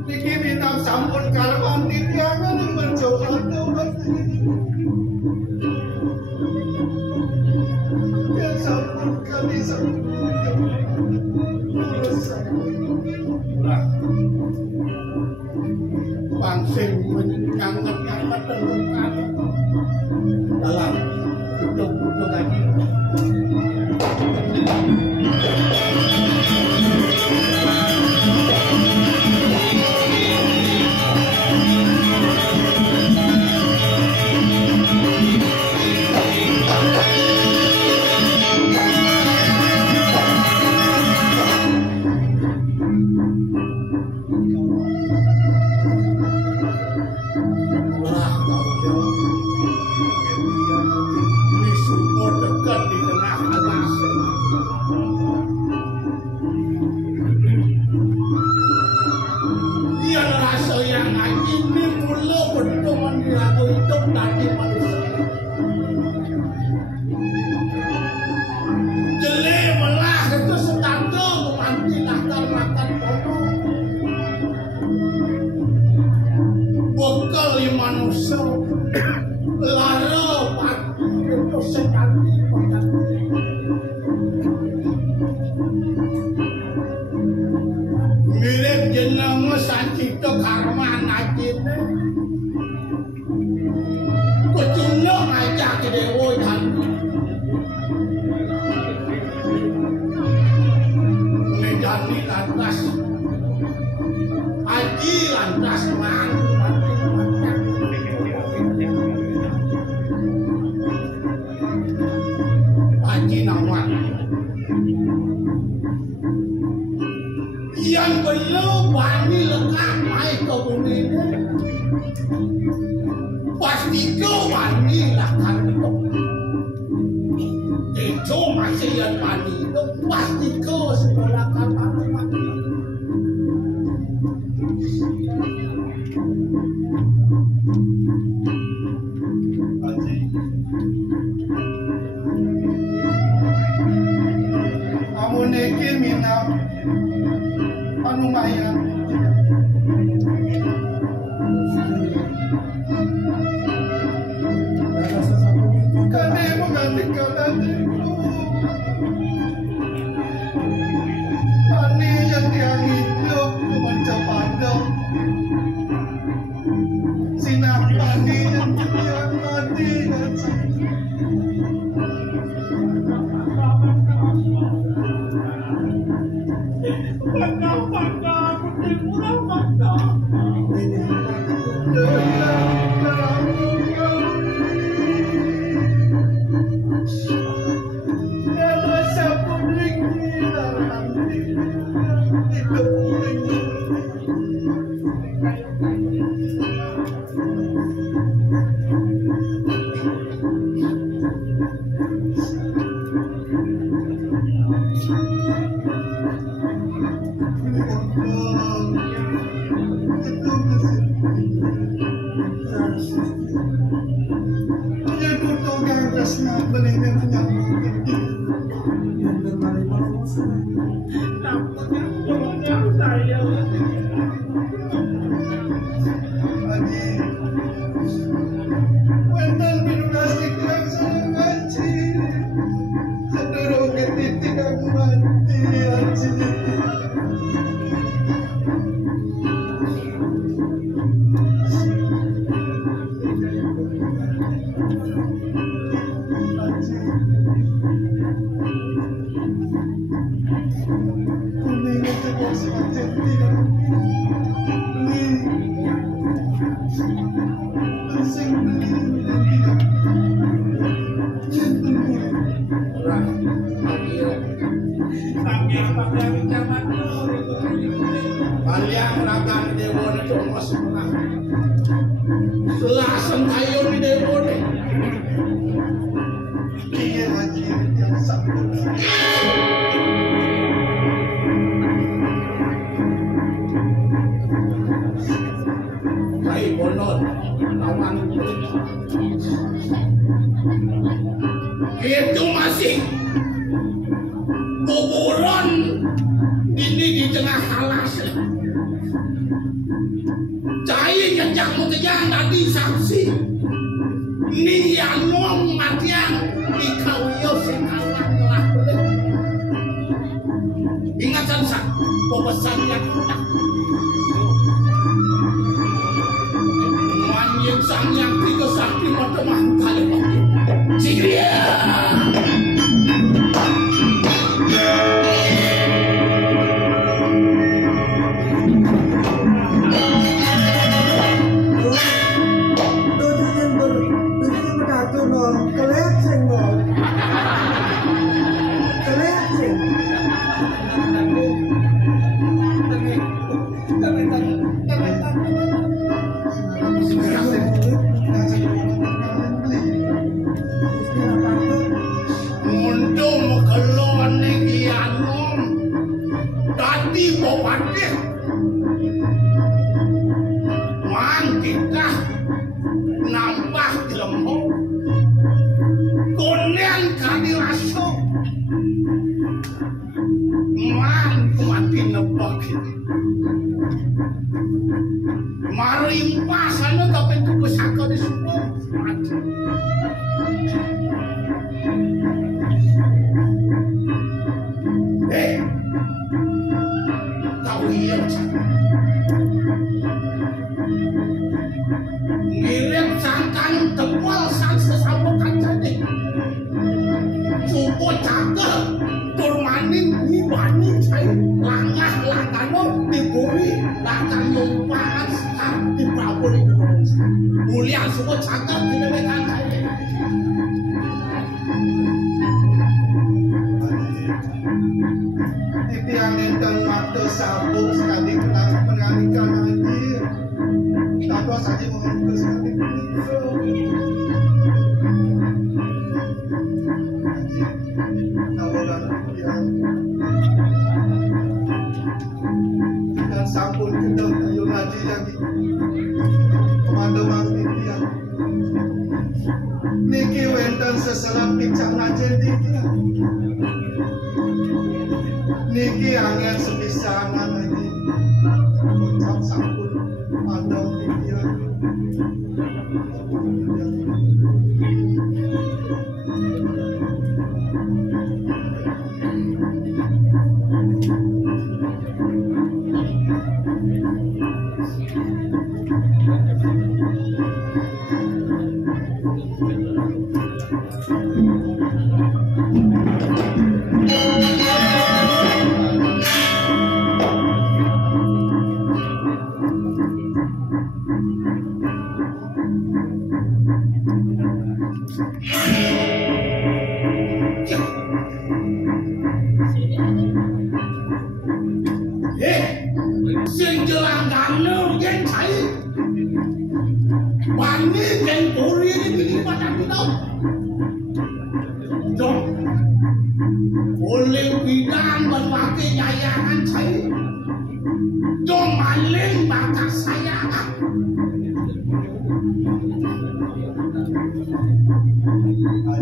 Niki minta sampun karawan titiangan yang bercoba ya sampun kali sampun bangsing menyangkut-nyangkut terlukan dalam duduk-duduk tadi yang belum bani lekang mai kebuni pasti kau bani lekang itu itu masih yang bani itu pasti kau sekolah kapan mati kamu nekin minap lumayan kane mengganti kadatiku ani yang tiang hidup kemencap padam sinar pani yang tiang mati dan Sedurung ketitik aku Itu masih kuburan ini di tengah alas. Cai ngejak mengejang tadi saksi. Ni yang nom matiang di kau sing alang telah boleh. Ingatan sak pesan yang sudah. Manjing sang yang tiga sakti matemah kali pagi. Jigria.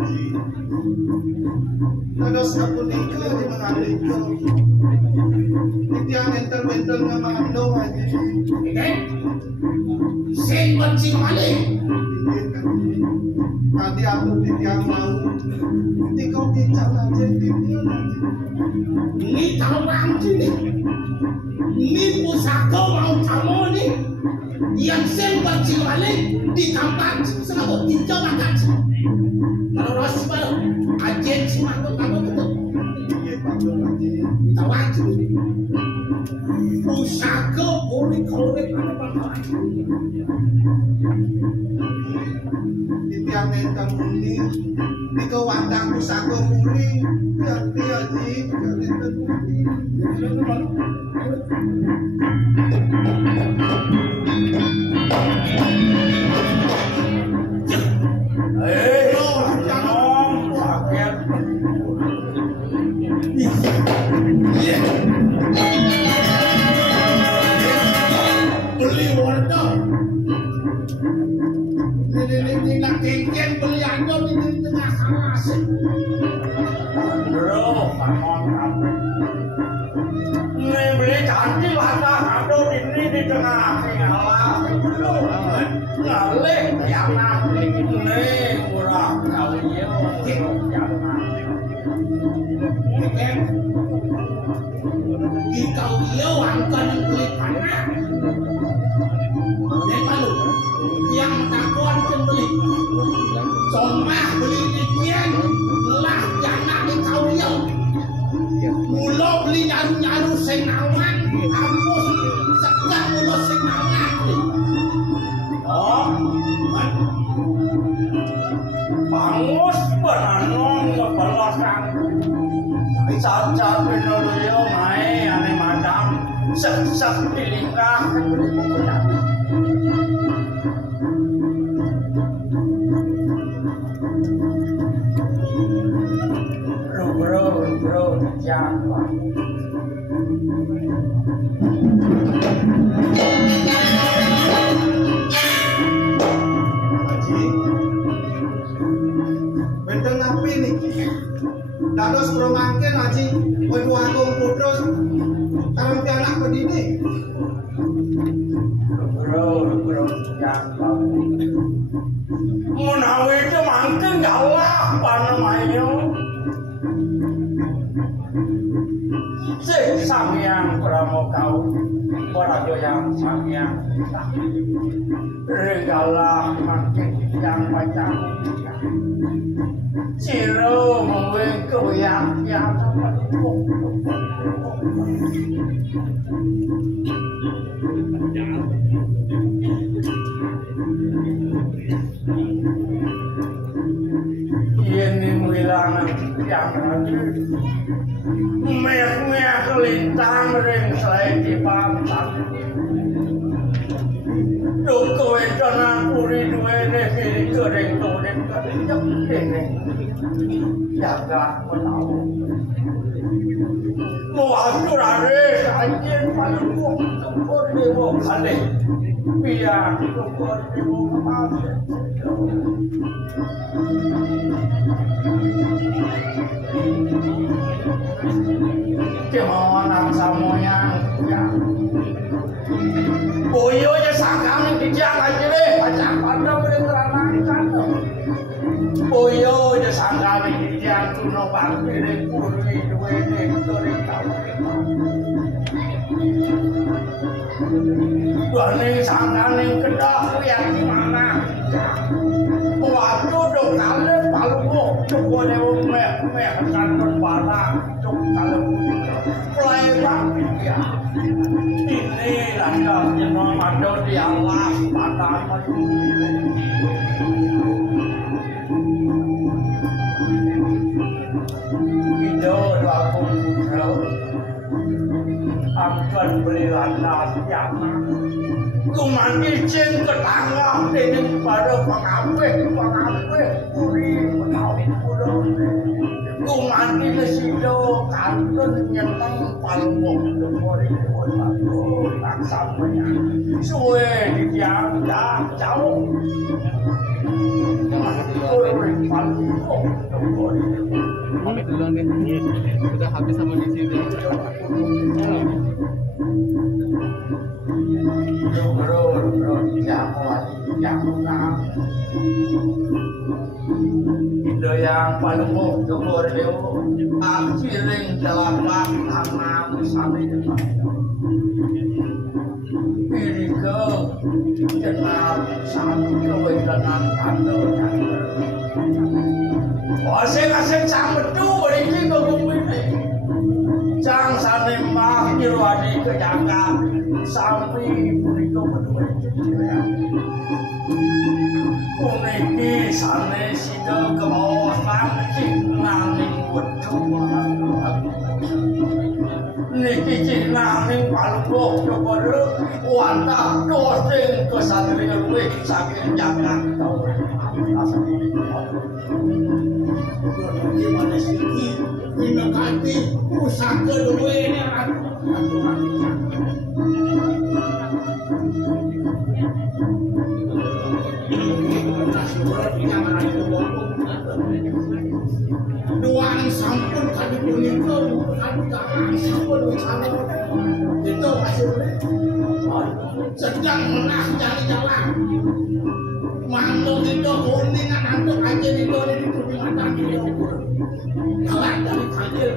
Haji. Terus aku nikah di mengalir itu. Tiang enter-enter nama Ando Haji. Oke? Sen benci maling. Tadi aku di tiang mau. Ini kau bicara aja di dia Haji. Ini tahu banget nih. Ini pusaka mau kamu nih. Yang sen benci maling di tempat selalu tinjau makan. Kalau rasa baru ajen semua kamu betul. Iya Pak Haji. Tahu aja. Pusaka boleh kalau apa-apa. Di tiang enter ini. Di kewandang pusaka puri. Hati Haji. Tiang enter puri. Sakit. Beli wortel. Ini nak kengken beli andor di tengah kelas. Bro, pamon kamu. Ini beli cantik latah kado ini di tengah ngalah. Ngalih yang nanti ini murah kau iya yang nanti. Di kau iya wangkan yang beli panah. Yang lalu yang takon beli. Somah beli dikian lah jangan di kau iya. Mula beli nyaru-nyaru sengawan kampus sekarang mula sengawan. Oh, bangus penanong kepelasan. Cacat pinuluyo mai ane madam sak pilingkah. Bro, siapa? Benteng api niki. Dados promangken Haji, kowe agung putus. Karang anak pendidik. Bro, siapa? Menawi itu mangken galah panemayo. Si Samyang Pramokau, Paragoyang Samyang, Regalah makin yang macam Ciro mungkin koyak yang ini wilangan yang ada. Mek kelintang ring selain di pantat. Duku wedonan puri duwene kiri kering turin kerinjak ini. Jaga menawa. Mau atur aris anjir paling tukur dewa kali. Biar tukur dewa kemasi. Kemauan samoyang ya. Boyo ya sakang dijang aja deh, pacak pada berteranakan. Boyo ya sakang dijang tuno bakti deh puri dua deh tori kau. Dua sakang kedah yang di mana? Waktu dong kalian palu cukup lewat meh kantor barang cukup kalian pelayan ya ini landasnya nomado di Allah pada itu dua pulau akan beri landas yang Kuman izin ke tangga ini pada pengape puri menawi pulau. Kuman mati lesido kantun nyenteng palung demori tak sampainya suwe diam jauh pamit duluan deh, udah habis sama di sini. Bro, itu yang paling syukur itu akhiring telapak tangan sampai depan. Irike kenal sampai dengan tanda-tanda. Asing-asing sampai tu ini kebumi. Jang sampai mah nyuruhani kejaga sampai beriku berdua ya. Uniki sampai sida ke bawah sampai nanging berdua. Niki nanging palung kepada wanda dosing kesatria luwe saking jaga kau asal ini. Gimana sih? Bina kanti pusaka dulu ini doang sampun kami punika kami sampun sana itu hasilnya sedang menang cari jalan mantul itu kuningan antuk aja di dole di mata dia kalah dari kadir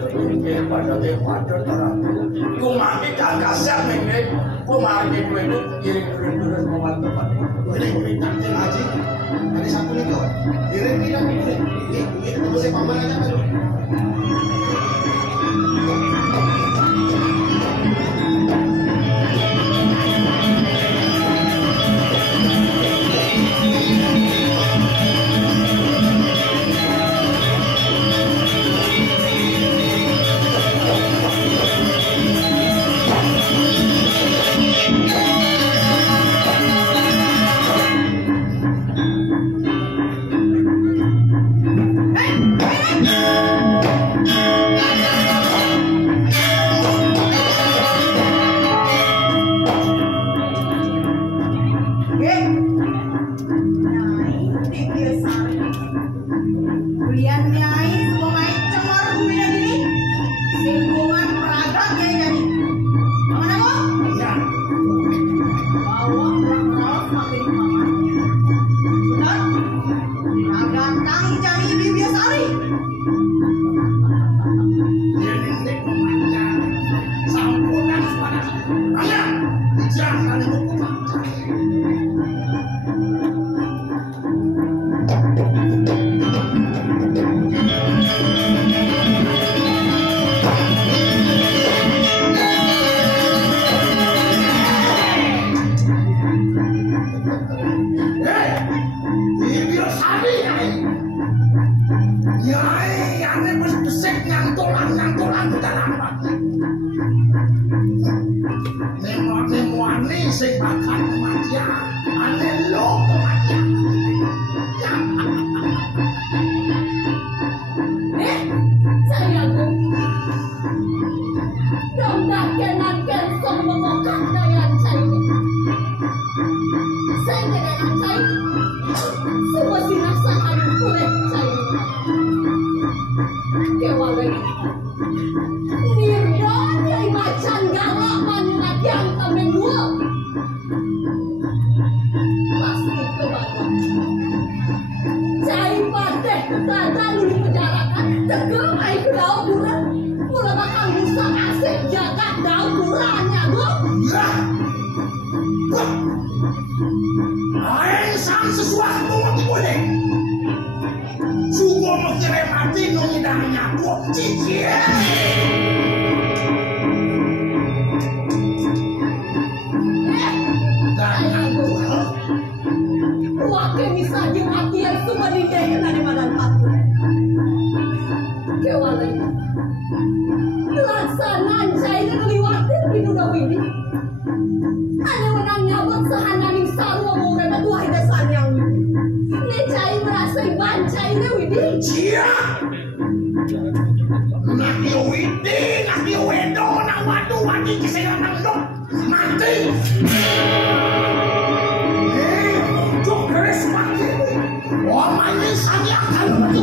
pada orang ku mati jaga set nih ku mati gue itu jadi terus membantu boleh minta aja ada satu itu diri tidak ini boleh paman aja kan iki sing lanang dok mati. Cuk keres mati. Wah mati sangi akan mati.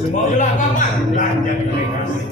Semoga paman lanjut dikasih.